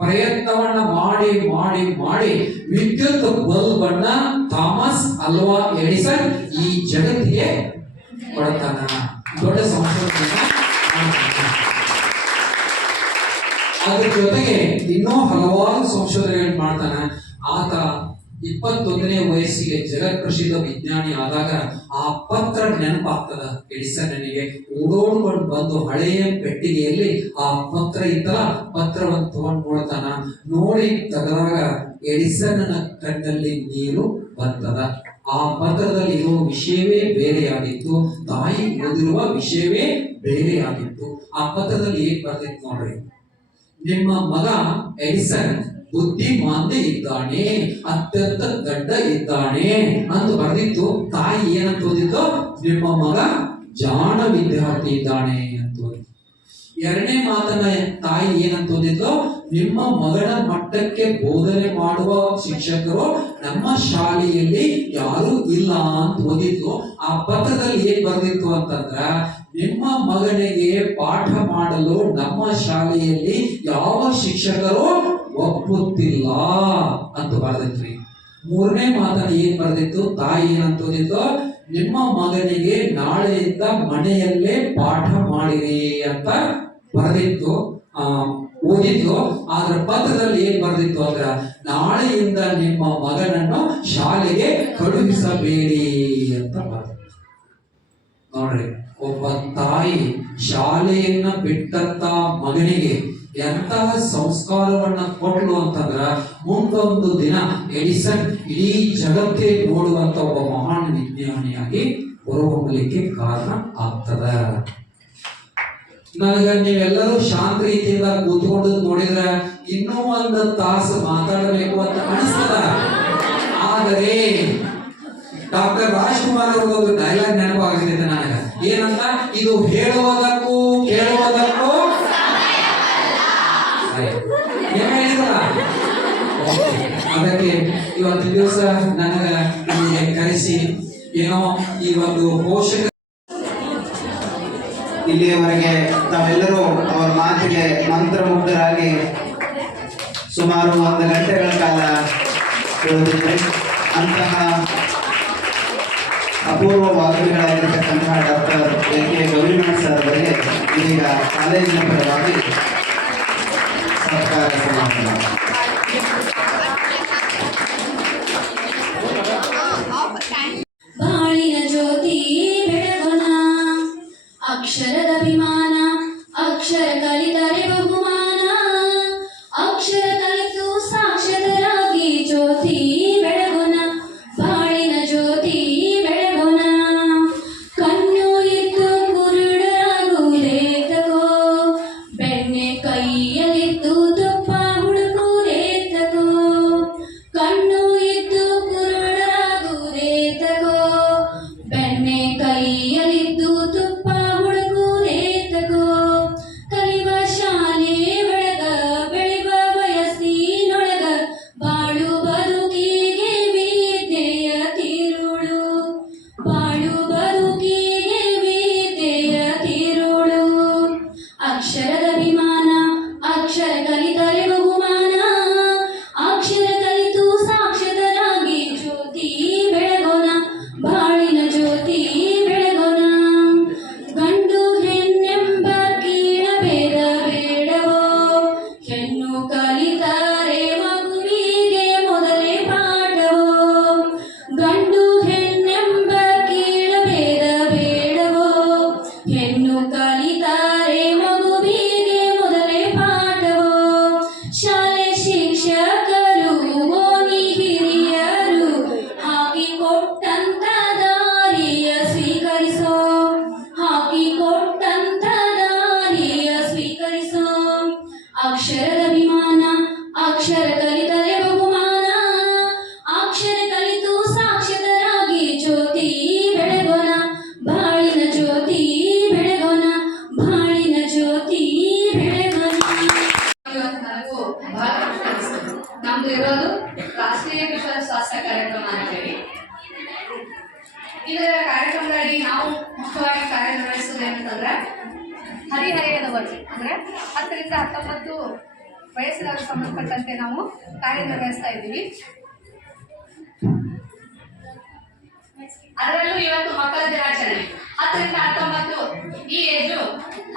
ಪ್ರಯತ್ನವನ್ನ ಮಾಡಿ ಮಾಡಿ ಮಾಡಿ ವಿದ್ಯುತ್ ಬಲ್ಬ್ ಅನ್ನ ಥಾಮಸ್ ಅಲ್ವಾ ಎಡಿಸನ್ ಈ ಜಗತ್ತಿಗೆ ಕೊಡ್ತಾನ. ದೊಡ್ಡ ಸಂಶೋಧನೆ. ಅದ್ರ ಜೊತೆಗೆ ಇನ್ನೂ ಹಲವಾರು ಸಂಶೋಧನೆಗಳು ಮಾಡ್ತಾನ. ಆತ 21ನೇ ವಯಸ್ಸಿಗೆ ಜಗತ್ ಪ್ರಸಿದ್ಧ ವಿಜ್ಞಾನಿ ಆದಾಗ ಆ ಪತ್ರ ನೆನಪಾಗ್ತದ ಎಡಿಸನ್ನಿಗೆ. ಓಡೋಡ್ಕೊಂಡು ಬಂದು ಹಳೆಯ ಪೆಟ್ಟಿಗೆಯಲ್ಲಿ ಆ ಪತ್ರ ಇತ್ತಲ್ಲ, ಪತ್ರವನ್ನು ತಗೊಂಡು ನೋಡ್ತಾನ. ನೋಡಿ ತೆಗೆದಾಗ ಎಡಿಸನ್ನ ಕಣ್ಣಲ್ಲಿ ನೀರು ಬರ್ತದ. ಆ ಪತ್ರದಲ್ಲಿ ಇರುವ ವಿಷಯವೇ ಬೇರೆಯಾಗಿತ್ತು. ತಾಯಿ ಓದಿರುವ ವಿಷಯವೇ ಬೇರೆಯಾಗಿತ್ತು. ಆ ಪತ್ರದಲ್ಲಿ ಏನ್ ಬರ್ದಿತ್ತು ನೋಡ್ರಿ, ನಿಮ್ಮ ಮಗ ಎಡಿಸನ್ ಬುದ್ಧಿಮಾಂದ್ಯ ಇದ್ದಾನೆ, ಅತ್ಯಂತ ದಡ್ಡ ಇದ್ದಾನೆ ಅಂತ ಬರ್ದಿತ್ತು. ತಾಯಿ ಏನಂತ ಓದಿತ್ತು, ನಿಮ್ಮ ಮಗ ಜಾಣ ವಿದ್ಯಾರ್ಥಿ ಇದ್ದಾನೆ ಅಂತ ಓದಿತ್ತು. ಎರಡನೇ ಮಾತನ್ನ ತಾಯಿ ಏನಂತ ಓದಿತ್ತು, ನಿಮ್ಮ ಮಗನ ಮಟ್ಟಕ್ಕೆ ಬೋಧನೆ ಮಾಡುವ ಶಿಕ್ಷಕರು ನಮ್ಮ ಶಾಲೆಯಲ್ಲಿ ಯಾರು ಇಲ್ಲ ಅಂತ ಓದಿತ್ತು. ಆ ಪತ್ರದಲ್ಲಿ ಏನ್ ಬರ್ದಿತ್ತು ಅಂತಂದ್ರ, ನಿಮ್ಮ ಮಗನಿಗೆ ಪಾಠ ಮಾಡಲು ನಮ್ಮ ಶಾಲೆಯಲ್ಲಿ ಯಾವ ಶಿಕ್ಷಕರು ಒಪ್ಪುತ್ತಿಲ್ಲ ಅಂತ ಬರ್ದಿತ್ರಿ. ಮೂರನೇ ಮಾತನ್ನ ಏನ್ ಬರ್ದಿತ್ತು, ತಾಯಿ ಏನಂತ ಓದಿತ್ತು, ನಿಮ್ಮ ಮಗನಿಗೆ ನಾಳೆಯಿಂದ ಮನೆಯಲ್ಲೇ ಪಾಠ ಮಾಡಿರಿ ಅಂತ ಬರೆದಿತ್ತು, ಓದಿತ್ತು. ಆದ್ರ ಪತ್ರದಲ್ಲಿ ಏನ್ ಬರ್ದಿತ್ತು ಅಂದ್ರ, ನಾಳೆಯಿಂದ ನಿಮ್ಮ ಮಗನನ್ನು ಶಾಲೆಗೆ ಕಳುಹಿಸಬೇಡಿ ಅಂತ ಬರ್ದಿತ್ತು. ನೋಡ್ರಿ, ಒಬ್ಬ ತಾಯಿ ಶಾಲೆಯನ್ನ ಬಿಟ್ಟಂತ ಮಗನಿಗೆ ಎಂತಹ ಸಂಸ್ಕಾರವನ್ನ ಕೊಟ್ಲು ಅಂತಂದ್ರ, ಮುಂದೊಂದು ದಿನ ಎಡಿಸನ್ ಇಡೀ ಜಗತ್ತೇ ನೋಡುವಂತ ಒಬ್ಬ ಮಹಾನ್ ವಿಜ್ಞಾನಿಯಾಗಿ ಹೊರಹೊಮ್ಮಲಿಕ್ಕೆ ಕಾರಣ ಆಗ್ತದ. ನನಗ ನೀವೆಲ್ಲರೂ ಶಾಂತ ರೀತಿಯಿಂದ ಕೂತ್ಕೊಂಡು ನೋಡಿದ್ರ ಇನ್ನೂ ಒಂದು ತಾಸು ಮಾತಾಡಬೇಕು ಅಂತ ಅನಿಸ್ತದ. ಆದರೆ ಡಾಕ್ಟರ್ ರಾಜ್ಕುಮಾರ್ ಅವ್ರ ಒಂದು ಡೈಲಾಗ್ ನೆನಪಾಗಿದೆ ನನಗ. ಏನಂತ, ಇದು ಹೇಳುವುದಕ್ಕೂ ಕೇಳುವುದಕ್ಕೂ ಅದಕ್ಕೆ ಇವತ್ತು ದಿವಸ ನನಗ ಇಲ್ಲಿಗೆ ಕರೆಸಿ ಏನೋ ಈ ಒಂದು ಪೋಷಕ ಇಲ್ಲಿಯವರೆಗೆ ತಾವೆಲ್ಲರೂ ಅವರ ಮಾತಿಗೆ ಮಂತ್ರಮುಗ್ಧರಾಗಿ ಸುಮಾರು 1 ಗಂಟೆಗಳ ಕಾಲ ಕೇಳುತ್ತಿದ್ದರೆ, ಅಂತಹ ಅಪೂರ್ವ ವಾಗ್ಮಿಗಳಾಗಿರ್ತಕ್ಕಂತಹ ಡಾಕ್ಟರ್ LK ಗೌರಿಮಠ್ ಸರ್ ಅವರಿಗೆ ಇದೀಗ ಕಾಲೇಜಿನ ಪರವಾಗಿ ಸತ್ಕಾರ ಸಮಾರಂಭ. ಬಾಳಿನ ಜ್ಯೋತಿ ಬೆಳಗೋಣ, ಅಕ್ಷರದ ಅಭಿಮಾನ, ಅಕ್ಷರ ಕಲಿತರೆ ಬಹುಮಾನ, ಅಕ್ಷರ ಕಲಿತು ಸಾಕ್ಷರರಾಗಿ ಜ್ಯೋತಿ ಬೆಳಗೋಣ, ಬಾಳಿನ ಜ್ಯೋತಿ ಬೆಳಗೋಣ. ಕಣ್ಣು ಇದ್ದು ಕುರುಡರಾಗುವುದೇತಕೋ, ಬೆನ್ನು ರಾಷ್ಟ್ರೀಯ ವಿಶ್ವ ಸ್ವಾಸ್ಥ್ಯ ಕಾರ್ಯಕ್ರಮ ಅಂತೇಳಿ. ಇದರ ಕಾರ್ಯಕ್ರಮದಲ್ಲಿ ನಾವು ಮುಖ್ಯವಾಗಿ ಕಾರ್ಯನಿರ್ವಹಿಸುವುದು ಏನಂತಂದ್ರೆ ಹದಿಹರೆಯದವರು ಅಂದ್ರೆ 10 ರಿಂದ 19 ವಯಸ್ಸಿನವರಿಗೆ ಸಂಬಂಧಪಟ್ಟಂತೆ ನಾವು ಕಾರ್ಯನಿರ್ವಹಿಸ್ತಾ ಇದ್ದೀವಿ. ಅದರಲ್ಲೂ ಇವತ್ತು ಮಕ್ಕಳ ದಿನಾಚರಣೆ 10 ರಿಂದ 19 ಈ ಏಜು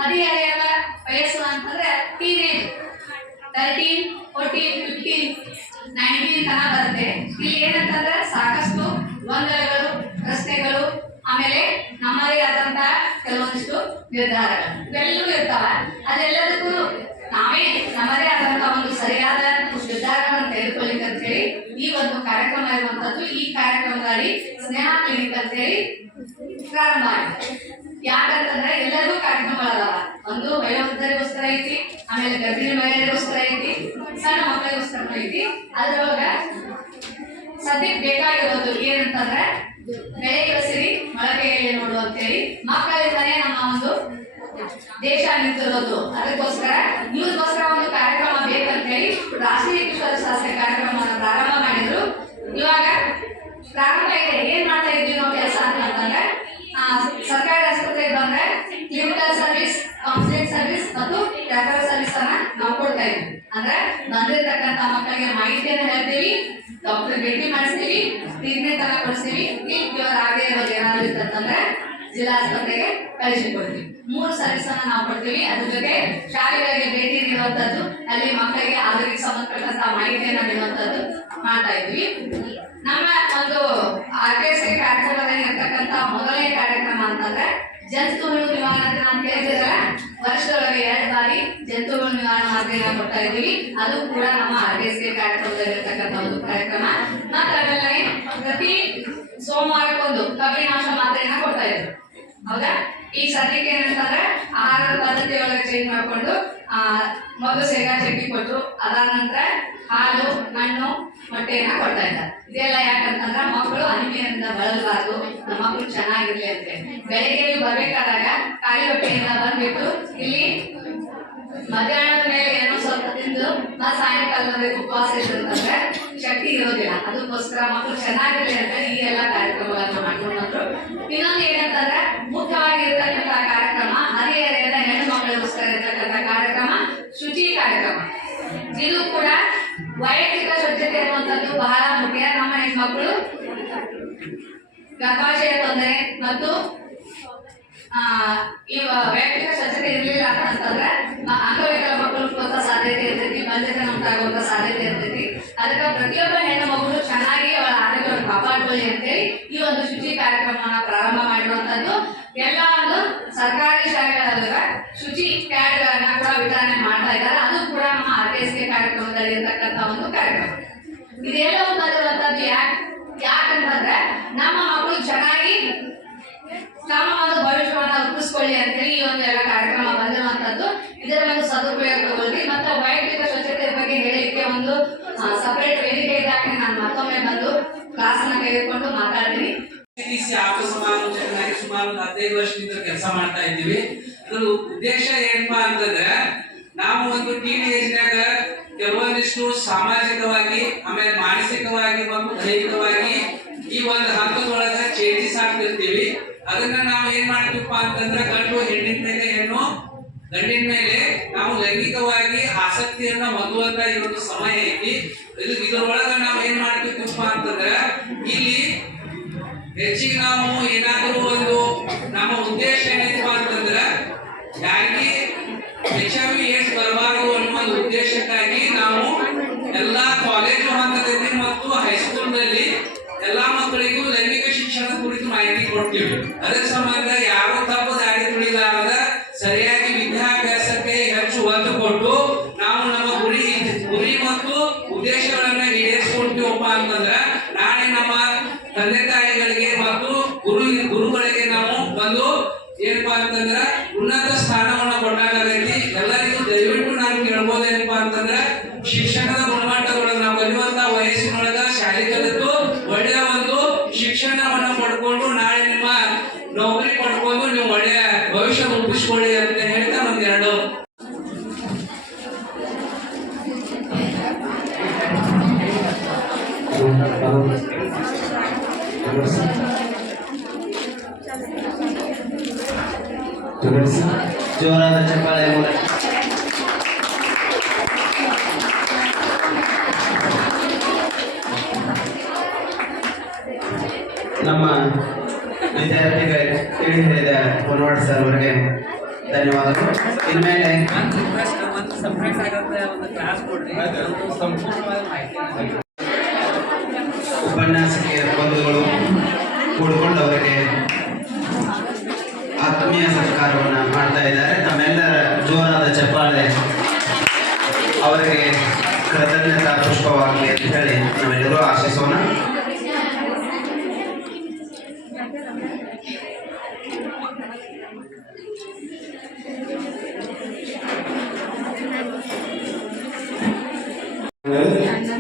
ಹದಿಹರೆಯದ ವಯಸ್ಸು ಅಂತಂದ್ರೆ ಟೀನೇಜ್ 13, 14, 15, 19 ತನಕ ಬರುತ್ತೆ. ಇಲ್ಲಿ ಏನಂತಂದ್ರೆ ಸಾಕಷ್ಟು ಗೊಂದಲಗಳು, ಪ್ರಶ್ನೆಗಳು, ಆಮೇಲೆ ನಮ್ಮದೇ ಆದಂತಹ ಕೆಲವೊಂದಿಷ್ಟು ನಿರ್ಧಾರಗಳು ಇವೆಲ್ಲವೂ ಇರ್ತಾವ. ಅದೆಲ್ಲದಕ್ಕೂ ನಾವೇ ನಮ್ಮದೇ ಆದಂತಹ ಒಂದು ಸರಿಯಾದ ನಿರ್ಧಾರಗಳನ್ನು ತೆಗೆದುಕೊಳ್ಳಿಕ್ಕೆ ಅಂತ ಹೇಳಿ ಈ ಒಂದು ಕಾರ್ಯಕ್ರಮ ಇರುವಂತದ್ದು. ಈ ಕಾರ್ಯಕ್ರಮದಲ್ಲಿ ಸ್ನೇಹ ಕ್ಲಿನಿಕ್ ಅಂತ ಹೇಳಿ ಪ್ರಾರಂಭ ಆಗಿದೆ. ಯಾಕಂತಂದ್ರೆ ಎಲ್ಲರಿಗೂ ಕಾರ್ಯಕ್ರಮಗಳದಾವ. ಒಂದು ವಯೋವೃದ್ಧರಿಗೋಸ್ಕರ ಐತಿ, ಆಮೇಲೆ ಗರ್ಭಿಣಿ ಮಹಿಳೆಯರಿಗೋಸ್ಕರ ಐತಿ, ಸಣ್ಣ ಮಕ್ಕಳಿಗೋಸ್ಕರ ಐತಿ. ಅದ್ರೊಳಗ ಸದ್ಯಕ್ಕೆ ಬೇಕಾಗಿರೋದು ಏನಂತಂದ್ರೆ ಬೆಳೆಯುವ ಸಿರಿ ಮೊಳಕೆಯಲ್ಲಿ ನೋಡು ಅಂತೇಳಿ ಮಕ್ಕಳಿಂದಲೇ ನಮ್ಮ ಒಂದು ದೇಶ ನಿಂತಿರೋದು. ಅದಕ್ಕೋಸ್ಕರ ಇವ್ರಿಗೋಸ್ಕರ ಒಂದು ಕಾರ್ಯಕ್ರಮ ಬೇಕಂತೇಳಿ ರಾಷ್ಟ್ರೀಯ ವಿಶ್ವ ಸ್ವಾಸ್ಥ್ಯ ಕಾರ್ಯಕ್ರಮವನ್ನು ಪ್ರಾರಂಭ ಮಾಡಿದ್ರು. ಇವಾಗ ಪ್ರಾರಂಭ ಇದೆ. ಏನ್ ಮಾಡ್ತಾ ಇದ್ವಿ ನಾವು ಕೆಲಸ ಅಂತಂದ್ರೆ ಸರ್ಕಾರಿ ಆಸ್ಪತ್ರೆಗೆ ಬಂದ್ರೆ ಕ್ಲಿನಿಕಲ್ ಸರ್ವಿಸ್, ಕೌನ್ಸಿಲಿಂಗ್ ಸರ್ವಿಸ್ ಮತ್ತು ರೆಫರಲ್ ಸರ್ವಿಸ್ ಅನ್ನ ನಾವು ಕೊಡ್ತಾ ಇದ್ವಿ. ಅಂದ್ರೆ ಬಂದಿರ್ತಕ್ಕಂಥ ಮಕ್ಕಳಿಗೆ ಮಾಹಿತಿಯನ್ನು ಹೇಳ್ತೀವಿ, ಡಾಕ್ಟರ್ ಭೇಟಿ ಮಾಡಿಸ್ತೀವಿ, ಟ್ರೀಟ್ಮೆಂಟ್ ಅನ್ನ ಕೊಡಿಸ್ತೀವಿ. ಕ್ಯೂರ್ ಆಗದೆ ಇರೋದು ಏನಾದ್ರು ಇತ್ತಂತಂದ್ರೆ ಜಿಲ್ಲಾ ಆಸ್ಪತ್ರೆಗೆ ಕಳಿಸಿಕೊಡ್ತೀವಿ. 3 ಸರ್ವಿಸ್ ಅನ್ನ ನಾವು ಕೊಡ್ತೀವಿ. ಅದ್ರ ಜೊತೆ ಶಾಲೆಗಳಿಗೆ ಭೇಟಿ ನೀಡುವಂತದ್ದು, ಅಲ್ಲಿ ಮಕ್ಕಳಿಗೆ ಆರೋಗ್ಯಕ್ಕೆ ಸಂಬಂಧಪಟ್ಟಂತ ಮಾಹಿತಿಯನ್ನ ನೀಡುವಂತದ್ದು ಮಾಡ್ತಾ ಇದ್ವಿ. ನಮ್ಮ ಒಂದು RKC ಕಾರ್ಯಕ್ರಮದಲ್ಲಿ ಇರ್ತಕ್ಕಂಥ ಮೊದಲನೇ ಕಾರ್ಯಕ್ರಮ ಅಂತಂದ್ರೆ ಜಂತುಹುಳು ನಿವಾರಣಾ ದಿನ ಅಂತ ಹೇಳಿದ್ರೆ ವರ್ಷದೊಳಗೆ 2 ಬಾರಿ ಜಂತುಹುಳು ನಿವಾರಣಾ ದಿನ ಕೊಡ್ತಾ ಇದ್ದೀವಿ. ಅದು ಕೂಡ ನಮ್ಮ RKC ಕಾರ್ಯಕ್ರಮದಲ್ಲಿ ಇರ್ತಕ್ಕಂಥ ಒಂದು ಕಾರ್ಯಕ್ರಮ. ಮತ್ತೆ ಅದರಲ್ಲಿ ಪ್ರತಿ ಸೋಮವಾರಕ್ಕೊಂದು ಕಬ್ಬಿನಾಂಶ ಮಾತ್ರೆಯನ್ನ ಕೊಡ್ತಾ ಇದ್ರು. ಹೌದಾ? ಈ ಸದ್ಯಕ್ಕೆ ಏನಂತಂದ್ರೆ ಆಹಾರದ ಪದ್ಧತಿ ಒಳಗೆ ಚೇಂಜ್ ಮಾಡ್ಕೊಂಡು ಮೊದಲು ಶೇಂಗಾ ಚಟ್ನಿ ಕೊಟ್ಟರು, ಅದಾದ ನಂತರ ಹಾಲು, ಹಣ್ಣು, ಮೊಟ್ಟೆಯನ್ನ ಕೊಡ್ತಾ ಇದ್ದಾರೆ. ಇದೆಲ್ಲ ಯಾಕಂತಂದ್ರೆ ಮಕ್ಕಳು ಅನಿಮಿಯದಿಂದ ಬಳಲಬಾರ್ದು, ನಮ್ಮ ಮಕ್ಕಳು ಚೆನ್ನಾಗಿರ್ಲಿ ಅಂತ. ಬೆಳಗ್ಗೆ ಬರ್ಬೇಕಾದಾಗ ಖಾಲಿ ಹೊಟ್ಟೆಯಿಂದ ಬಂದ್ಬಿಟ್ಟು ಇಲ್ಲಿ ಮಧ್ಯಾಹ್ನದ ಮೇಲೆ ಏನೋ ಸ್ವಲ್ಪ ತಿಂದು ಸಾಯಂಕಾಲದವರೆಗೆ ಉಪವಾಸ ಇರ್ತಂದ್ರೆ ಶಕ್ತಿ ಇರೋದಿಲ್ಲ. ಅದಕ್ಕೋಸ್ಕರ ಮಕ್ಕಳು ಚೆನ್ನಾಗಿರ್ಲಿ ಅಂತ ಈ ಎಲ್ಲ ಕಾರ್ಯಕ್ರಮಗಳನ್ನ ಮಾಡ್ಕೊಂಡು ಬಂದ್ರು. ಇನ್ನೊಂದು ಏನಂತಂದ್ರೆ ಮುಖ್ಯವಾಗಿ ಇರ್ತಕ್ಕಂಥ ಕಾರ್ಯಕ್ರಮ ಹದಿಹರೆಯದ ಹೆಣ್ಣು ಮಕ್ಕಳಿಗೋಸ್ಕರ ಇರ್ತಕ್ಕಂಥ ಕಾರ್ಯಕ್ರಮ ಶುಚಿ ಕಾರ್ಯಕ್ರಮ. ಇದು ಕೂಡ ವೈಯಕ್ತಿಕ ಸ್ವಚ್ಛತೆ ಅನ್ನುವಂಥದ್ದು ಬಹಳ ಮುಖ್ಯ. ನಮ್ಮ ಹೆಣ್ಮಕ್ಳು ಗರ್ಭಾಶಯ ತೊಂದರೆ ಮತ್ತು ಈ ವೈಯಕ್ತಿಕ ಸ್ವಚ್ಛತೆ ಇರಲಿಲ್ಲ ಅಂತಂದ್ರೆ ಅಂಗವಿಕಲ ಮಕ್ಕಳು ಹೋಗುವಂತ ಸಾಧ್ಯತೆ ಇರ್ತೈತಿ, ಬಂಧಿತನ ಉಂಟಾಗುವಂತ ಸಾಧ್ಯತೆ ಇರ್ತೈತಿ. ಅದಕ್ಕೆ ಪ್ರತಿಯೊಬ್ಬ ಹೆಣ್ಣು ಮಗಳು ಚೆನ್ನಾಗಿ ಅವಳ ಆರೋಗ್ಯವನ್ನು ಕಾಪಾಡ್ಕೊಳ್ಳಿ ಅಂತೇಳಿ ಈ ಒಂದು ಶುಚಿ ಕಾರ್ಯಕ್ರಮವನ್ನ ಪ್ರಾರಂಭ ಮಾಡಿರುವಂತದ್ದು. ಎಲ್ಲ ಒಂದು ಸರ್ಕಾರಿ ಶಾಲೆಗಳಲ್ಲ ಶುಚಿ ಪ್ಯಾಡ್ಗಳನ್ನ ಕೂಡ ವಿತರಣೆ ಮಾಡ್ತಾ ಇದ್ದಾರೆ. ಅದು ಕೂಡ ನಮ್ಮ RKC ಕಾರ್ಯಕ್ರಮದಲ್ಲಿ ಇರ್ತಕ್ಕಂಥ ಒಂದು ಕಾರ್ಯಕ್ರಮ. ಇದೆಲ್ಲವೂ ಬಂದಿರುವಂತದ್ದು ಯಾಕಂತಂದ್ರೆ ನಮ್ಮ ಮಕ್ಕಳು ಚೆನ್ನಾಗಿ ನಮ್ಮ ಒಂದು ಭವಿಷ್ಯವನ್ನ ರೂಪಿಸ್ಕೊಳ್ಳಿ ಅಂತೇಳಿ ಈ ಒಂದು ಎಲ್ಲ ಕಾರ್ಯಕ್ರಮ ಬಂದಿರುವಂತದ್ದು. ಇದರ ಒಂದು ಸದುಪಯೋಗ ತಗೊಳ್ಳಿ. ಮತ್ತೆ ವೈಯಕ್ತಿಕ ಸ್ವಚ್ಛತೆ ಬಗ್ಗೆ ಹೇಳಲಿಕ್ಕೆ ಒಂದು ಸಪರೇಟ್ ವೇದಿಕೆ ಇದ್ದಾಗ ನಾನು ಮತ್ತೊಮ್ಮೆ ಬಂದು ಕ್ಲಾಸ್ ಅನ್ನ ತೆಗೆದುಕೊಂಡು ಮಾತಾಡ್ತೀನಿ. ಸುಮಾರು 15 ವರ್ಷದಿಂದ ಕೆಲಸ ಮಾಡ್ತಾ ಇದ್ದೀವಿ. ಅದ್ರ ಉದ್ದೇಶ ಏನಪ್ಪಾ ಅಂತಂದ್ರೆ ನಾವು ಒಂದು ಟೀನೇಜ್ನಾಗ ಕೆಲವೊಂದಿಷ್ಟು ಸಾಮಾಜಿಕವಾಗಿ, ಆಮೇಲೆ ಮಾನಸಿಕವಾಗಿ ಮತ್ತು ದೈಹಿಕವಾಗಿ ಈ ಒಂದು ಹಂತದೊಳಗ ಚೇಂಜಸ್ ಆಗ್ತಿರ್ತೀವಿ. ಅದನ್ನ ನಾವು ಏನ್ ಮಾಡ್ತೀವಪ್ಪ ಅಂತಂದ್ರೆ ಗಂಡು ಹೆಣ್ಣಿನ ಮೇಲೆ, ಹೆಣ್ಣು ಗಂಡಿನ ಮೇಲೆ ನಾವು ಲೈಂಗಿಕವಾಗಿ ಆಸಕ್ತಿಯನ್ನ ಹೊಂದುವಂತ ಈ ಒಂದು ಸಮಯ ಐತಿ. ಇದರೊಳಗ ನಾವು ಏನ್ ಮಾಡ್ತೀವಪ್ಪ ಅಂತಂದ್ರೆ ಇಲ್ಲಿ ಹೆಚ್ಚಿಗೆ ನಾವು ಏನಾದರೂ ಒಂದು ನಮ್ಮ ಉದ್ದೇಶ ಏನೈತಪ್ಪ ಅಂತಂದ್ರೆ ಯಾರಿಗೆ HIV AIDS ಬರಬಾರದು ಅನ್ನೋ ಒಂದು ಉದ್ದೇಶಕ್ಕಾಗಿ ನಾವು ಎಲ್ಲಾ ಕಾಲೇಜು ಹಂತದಲ್ಲಿ ಮತ್ತು ಹೈಸ್ಕೂಲ್ನಲ್ಲಿ ಎಲ್ಲಾ ಮಕ್ಕಳಿಗೂ ಲೈಂಗಿಕ ಶಿಕ್ಷಣದ ಕುರಿತು ಮಾಹಿತಿ ಕೊಡ್ತೀವಿ. ಅದರ ಸಂಬಂಧ ಯಾರೋ ತಪ್ಪು ದಾರಿ ತುಳಿಲಾರದ ಸರಿಯಾಗಿ ವಿದ್ಯಾಭ್ಯಾಸಕ್ಕೆ ಹೆಚ್ಚು ಒತ್ತು ಕೊಟ್ಟು ನಾವು ನಮ್ಮ ಗುರಿ ಮತ್ತು ಉದ್ದೇಶಗಳನ್ನ ಈಡೇರಿಸಿಕೊಳ್ತೀವಪ್ಪ ಅಂತಂದ್ರೆ ನಾಳೆ ನಮ್ಮ ತಂದೆ ತಾಯಿಗಳಿಗೆ ಮತ್ತು ಗುರುಗಳಿಗೆ ನಾವು ಒಂದು ಏನಪ್ಪಾ ಅಂತಂದ್ರೆ ಉನ್ನತ ಸ್ಥಾನವನ್ನ ಕೊಟ್ಟಾಗೈತಿ. ಎಲ್ಲರಿಗೂ ದಯವಿಟ್ಟು ನಾನು ಕೇಳ್ಬೋದೇನಪ್ಪಾ ಅಂತಂದ್ರೆ ಶಿಕ್ಷಣದ ಗುಣಮಟ್ಟದೊಳಗೆ ನಾವು ಕಲಿಯುವಂತ ವಯಸ್ಸಿನೊಳಗ ಶಾಲೆ ಕಲಿತು ಒಳ್ಳೆಯ ಒಂದು ಶಿಕ್ಷಣವನ್ನ ಪಡ್ಕೊಂಡು ನಾಳೆ ನಿಮ್ಮ ನೌಕರಿ ಪಡ್ಕೊಂಡು ನೀವು ಒಳ್ಳೆಯ ಭವಿಷ್ಯ ರೂಪಿಸ್ಕೊಳ್ಳಿ ಅಂತ ಹೇಳ್ತಾ ಒಂದೆರಡು ಜೋರಾದ ಚಪ್ಪಾಳೆ ಮೂಲಕ ನಮ್ಮ ವಿದ್ಯಾರ್ಥಿಗಳಿಗೆ ತಿಳಿ ಹೇಳಿದ ಹೊನ್ನವಾಡ ಸರ್ ಅವರಿಗೆ ಧನ್ಯವಾದಗಳು. ಇನ್ಮೇಲೆ ಉಪನ್ಯಾಸಕೀಯ ಬಂಧುಗಳು ಕೂಡಿಕೊಂಡು ಅವರಿಗೆ ಆತ್ಮೀಯ ಸತ್ಕಾರವನ್ನು ಮಾಡ್ತಾ ಇದ್ದಾರೆ. ನಮ್ಮೆಲ್ಲರ ಜೋರಾದ ಚಪ್ಪಾಳೆ ಅವರಿಗೆ ಕೃತಜ್ಞತಾ ಪುಷ್ಪವಾಗಲಿ ಅಂತ ಹೇಳಿ ನಾವೆಲ್ಲರೂ ಆಶಿಸೋಣ.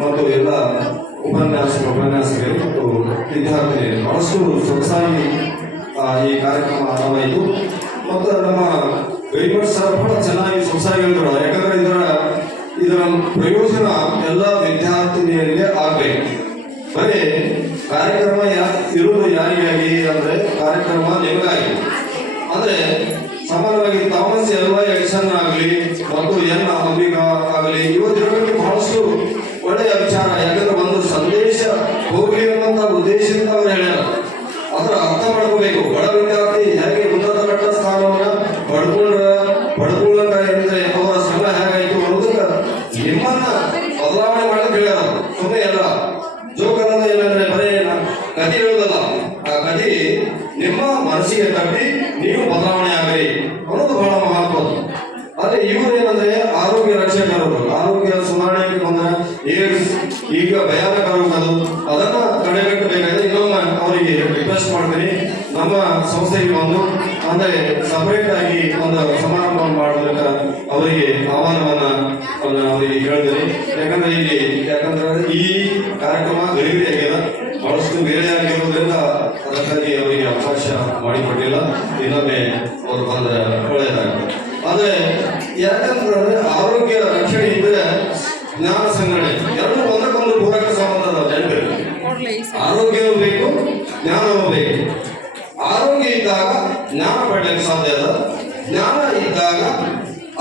ಮತ್ತು ಎಲ್ಲ ಉಪನ್ಯಾಸಕರು ಮತ್ತು ವಿದ್ಯಾರ್ಥಿಗಳು ಬಹಳಷ್ಟು ಸೊಗಸಾಗಿ ಈ ಕಾರ್ಯಕ್ರಮ ಆರಂಭವಾಯಿತು. ಮತ್ತು ನಮ್ಮ ಗೈಮಠ್ ಸರ್ ಬಹಳ ಚೆನ್ನಾಗಿ ಸೊಗಸಾಗಿ ಹೇಳಿದ್ರು. ಯಾಕಂದ್ರೆ ಇದರ ಪ್ರಯೋಜನ ಎಲ್ಲ ವಿದ್ಯಾರ್ಥಿನಿಯರಿಗೆ ಆಗಬೇಕು. ಬರೀ ಕಾರ್ಯಕ್ರಮ ಇರುವುದು ಯಾರಿಗಾಗಿ ಅಂದ್ರೆ ಕಾರ್ಯಕ್ರಮ ನಿಮಗಾಗಿ. ಅಂದ್ರೆ ಸಾಮಾನ್ಯವಾಗಿ ಥಾಮಸ್ ಎಲ್ವಾ ಎಡಿಸನ್ ಆಗಲಿ ಮತ್ತು ಎನ್ ಅಂಬಿಕಾ ಆಗಲಿ ಇವತ್ತಿನ ಬಗ್ಗೆ ಬಹಳಷ್ಟು ಒಳ್ಳೆಯ ವಿಚಾರ. ಯಾಕಂದ್ರೆ ಒಂದು ಸಂದೇಶ ಹೋಗ್ಲಿ ಅನ್ನುವಂಥ ಉದ್ದೇಶದಿಂದ ಅವರು ಹೇಳ್ಯಾರ. ಅದರ ಅರ್ಥ ಮಾಡ್ಕೋಬೇಕು. ಬಡ ವಿದ್ಯಾರ್ಥಿ ಹೇಗೆ ಉನ್ನತ ಮಟ್ಟ ಸ್ಥಾನವನ್ನ ಪಡ್ಕೊಳ್ಳಕ ಅಂದ್ರೆ ಅವರ ಸಂಘ ಹೇಗಾಯ್ತು ಅನ್ನೋದಕ್ಕೆ ನಿಮ್ಮನ್ನ ಬದಲಾವಣೆ ಮಾಡಕ್ಕೆ ಹೇಳ್ಯಾರ. ಸುಮ್ಮನೆ ಎಲ್ಲ ಜೋಕ್ ಅನ್ನೋದು ಏನಂದ್ರೆ ಬರೀ ಕಥೆ ಹೇಳುದಲ್ಲ, ಆ ಕಥೆ ನಿಮ್ಮ ಮನಸ್ಸಿಗೆ ತಟ್ಟಿ ನೀವು ಬದಲಾವಣೆ ಆಗಲಿ ಅನ್ನೋದು ಬಹಳ ಮಹತ್ವದ್ದು. ಆದ್ರೆ ಇವರು ಏನಂದ್ರೆ ಆರೋಗ್ಯ ರಕ್ಷಕರು, ಆರೋಗ್ಯ ಸುಧಾರಣೆಗೆ ಬಂದ್ರೆ ಏಡ್ಸ್ ಈಗ ಭಯಾನಕ ರೋಗ ಅದು, ಅದನ್ನ ತಡೆಗಟ್ಟಬೇಕಾದ್ರೆ ಇನ್ನೊಮ್ಮೆ ಅವರಿಗೆ ರಿಕ್ವೆಸ್ಟ್ ಮಾಡ್ತೀನಿ, ನಮ್ಮ ಸಂಸ್ಥೆಗೆ ಬಂದು ಅಂದ್ರೆ ಸಪರೇಟ್ ಆಗಿ ಒಂದು ಸಮಾರಂಭವನ್ನು ಮಾಡೋದಕ್ಕೆ ಅವರಿಗೆ ಆಹ್ವಾನವನ್ನ ಅವರಿಗೆ ಹೇಳ್ತೀನಿ. ಯಾಕಂದ್ರೆ ಈ ಕಾರ್ಯಕ್ರಮ ಗರಿಬಿ ಆಗ್ಯದ, ಬಹಳಷ್ಟು ಬೇರೆ ಆಗಿರೋದ್ರಿಂದ ಅದಕ್ಕಾಗಿ ಅವರಿಗೆ ಅವಕಾಶ ಮಾಡಿಕೊಟ್ಟಿಲ್ಲ. ಇನ್ನೊಮ್ಮೆ ಅವರು ಬಂದ್ರೆ ಒಳ್ಳೆಯದಾಗ್ತದೆ. ಆದ್ರೆ ಯಾಕಂತಂದ್ರೆ ಆರೋಗ್ಯ ರಕ್ಷಣೆ ಇದ್ರೆ ಜ್ಞಾನ ಸಂಗ್ರಹಣೆ ಎರಡು ಒಂದಕ್ಕೊಂದು ಪೂರಕ ಸಂಬಂಧದ ಜನರಿಗೆ. ಆರೋಗ್ಯವೂ ಬೇಕು, ಜ್ಞಾನವೂ ಬೇಕು. ಆರೋಗ್ಯ ಇದ್ದಾಗ ಜ್ಞಾನ ಪಡೆಯಲಿಕ್ಕೆ ಸಾಧ್ಯ ಅದ. ಜ್ಞಾನ ಇದ್ದಾಗ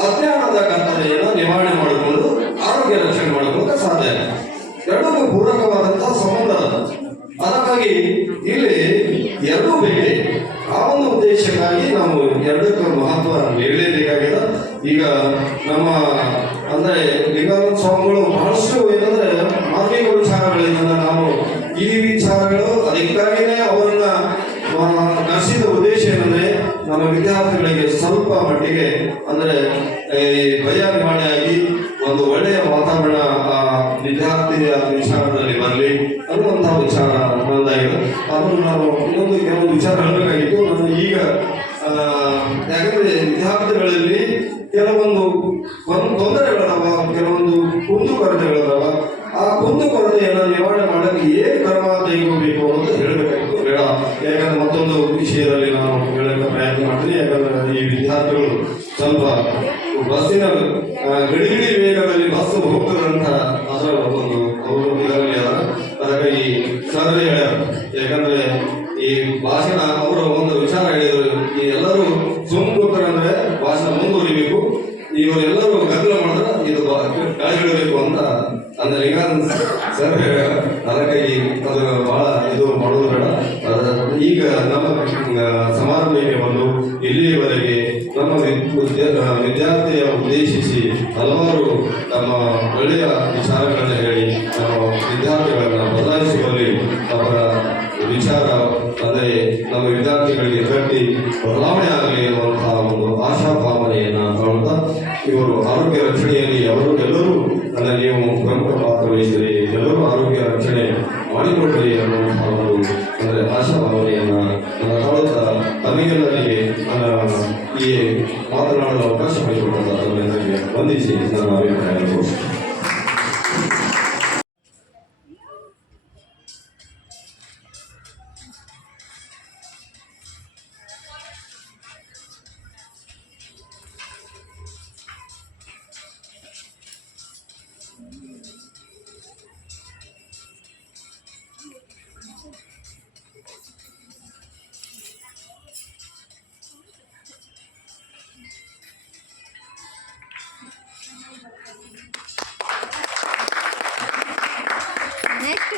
ಅಜ್ಞಾನದ ಕರ್ತನೆಯನ್ನು ನಿವಾರಣೆ ಮಾಡಿಕೊಂಡು ಆರೋಗ್ಯ ರಕ್ಷಣೆ ಮಾಡಿಕೊಳ್ಳಕ್ಕೆ ಸಾಧ್ಯ. ಎರಡಕ್ಕೂ ಪೂರಕವಾದಂತಹ ಸಂಬಂಧ ಅದ. ಅದಕ್ಕಾಗಿ ಇಲ್ಲಿ ಎರಡೂ ಬೇಕೆ. ಆ ಒಂದು ಉದ್ದೇಶಕ್ಕಾಗಿ ನಾವು ಎರಡಕ್ಕೂ ಮಹತ್ವ ನೀಡಲೇಬೇಕಾಗಿದೆ. ಈಗ ನಮ್ಮ ಅಂದ್ರೆ ಲಿಂಗಾನಂದ ಸ್ವಾಮಿಗಳು ಬಹಳಷ್ಟು ಏನಂದ್ರೆ ಮಾರ್ಮಿಕ ವಿಚಾರಗಳಿಂದ ನಾವು ಈ ವಿಚಾರಗಳು ಅದಕ್ಕಾಗಿಯೇ ಅವರನ್ನ ಕರೆಸಿದ ಉದ್ದೇಶ ಏನಂದ್ರೆ ನಮ್ಮ ವಿದ್ಯಾರ್ಥಿಗಳಿಗೆ ಸ್ವಲ್ಪ ಮಟ್ಟಿಗೆ ಅಂದ್ರೆ ಭಯ ನಿವಾರಣೆಯಾಗಿ ಒಂದು ಒಳ್ಳೆಯ ವಾತಾವರಣ ವಿದ್ಯಾರ್ಥಿಯ ವಿಚಾರದಲ್ಲಿ ಬರಲಿ ಅನ್ನುವಂತಹ ವಿಚಾರ ನನ್ನದಾಗಿದೆ. ಅದನ್ನು ನಾವು ಕೆಲವೊಂದು ವಿಚಾರ ಹೇಳಬೇಕಾಗಿತ್ತು. ನಾನು ಈಗ ಯಾಕಂದ್ರೆ ವಿದ್ಯಾರ್ಥಿಗಳಲ್ಲಿ ಕೆಲವೊಂದು ತೊಂದರೆಗಳದಾವ, ಕೆಲವೊಂದು ಕುಂದುಕೊರತೆಗಳದಾವ. ಆ ಕುಂದುಕೊರತೆಯನ್ನು ನಿವಾರಣೆ ಮಾಡಕ್ಕೆ ಏನು ಕ್ರಮ ತೆಗೆದುಕೋಬೇಕು ಅಂತ ಹೇಳಬೇಕಾಗಿತ್ತು. ಬೇಡ, ಯಾಕಂದ್ರೆ ಮತ್ತೊಂದು ವಿಷಯದಲ್ಲಿ ನಾನು ಹೇಳಕ್ಕೆ ಪ್ರಯತ್ನ ಮಾಡ್ತೀನಿ. ಯಾಕಂದ್ರೆ ಈ ವಿದ್ಯಾರ್ಥಿಗಳು ಸ್ವಲ್ಪ ಬಸ್ಸಿನ ಗಡಿಗಡಿ ವೇಗದಲ್ಲಿ ಬಸ್ ಹೋಗ್ತದಂತ ಅದರ ಒಂದು ಅವರು ಇದರಲ್ಲಿ ಅದ. ಅದಕ್ಕಾಗಿ ಸರ್ ಹೇಳ್ಯಾರ. ಯಾಕಂದ್ರೆ ಈ ಭಾಷಣ ಅವರ ಒಂದು ವಿಚಾರ ಹೇಳಿದ್ರು. ಈ ಎಲ್ಲರೂ ಸುಮ್ ಕೂತಾರಂದ್ರೆ ಭಾಷಣ ಮುಂದುವರಿಬೇಕು, ಇವರೆಲ್ಲರೂ ಗದ್ದಲ ಮಾಡಿದ್ರೆ ಇದು ಕೆಳಗಿಡಬೇಕು ಅಂತ ಅಂದ್ರೆ ಲಿಂಗಾನಂದ ಸರ್ ಹೇಳ್ಯಾರ. ಅದಕ್ಕಾಗಿ ಅದು ಬಹಳ ಇದು ಮಾಡೋದು ಬೇಡ. ಈಗ ನಮ್ಮ ಸಮಾರಂಭಕ್ಕೆ ಬಂದು ಇಲ್ಲಿಯವರೆಗೆ ನಮ್ಮ ವಿದ್ಯಾರ್ಥಿಯ ಉದ್ದೇಶಿಸಿ ಹಲವಾರು ನಮ್ಮ ಒಳ್ಳೆಯ ವಿಚಾರಗಳನ್ನು ಹೇಳಿ ನಮ್ಮ ವಿದ್ಯಾರ್ಥಿಗಳನ್ನು ಬದಲಾಯಿಸುವಲ್ಲಿ ಅವರ ವಿಚಾರ ಅಂದರೆ ನಮ್ಮ ವಿದ್ಯಾರ್ಥಿಗಳಿಗೆ ಕಟ್ಟಿ ಬದಲಾವಣೆ ಆಗಲಿ ಎನ್ನುವಂತಹ ಒಂದು ಆಶಾ ಭಾವನೆಯನ್ನು ಕಾಣುತ್ತಾ ಇವರು ಆರೋಗ್ಯ ರಕ್ಷಣೆಯಲ್ಲಿ ಎಲ್ಲರೂ ಅಂದರೆ ನೀವು ಪ್ರಮುಖ ಪಾತ್ರ ವಹಿಸಿರಿ, ಎಲ್ಲರೂ ಆರೋಗ್ಯ ರಕ್ಷಣೆ ಮಾಡಿಕೊಡ್ರಿ ಅನ್ನುವಂತಹ ಒಂದು ಅಂದರೆ ಆಶಾ ಭಾವನೆಯನ್ನು ಕಾಣುತ್ತಾ ತಮಗೆಲ್ಲರಿಗೆ ಈ ಮಾತನಾಡಲು ಅವಕಾಶ ಮಾಡಿಕೊಡುವಂತಹ ತಮ್ಮೆಲ್ಲರಿಗೆ ವಂದಿಸಿ ನನ್ನ ಅಭಿಪ್ರಾಯ ಘೋಷಿಸಿದೆ. ನೆಕ್ಸ್ಟ್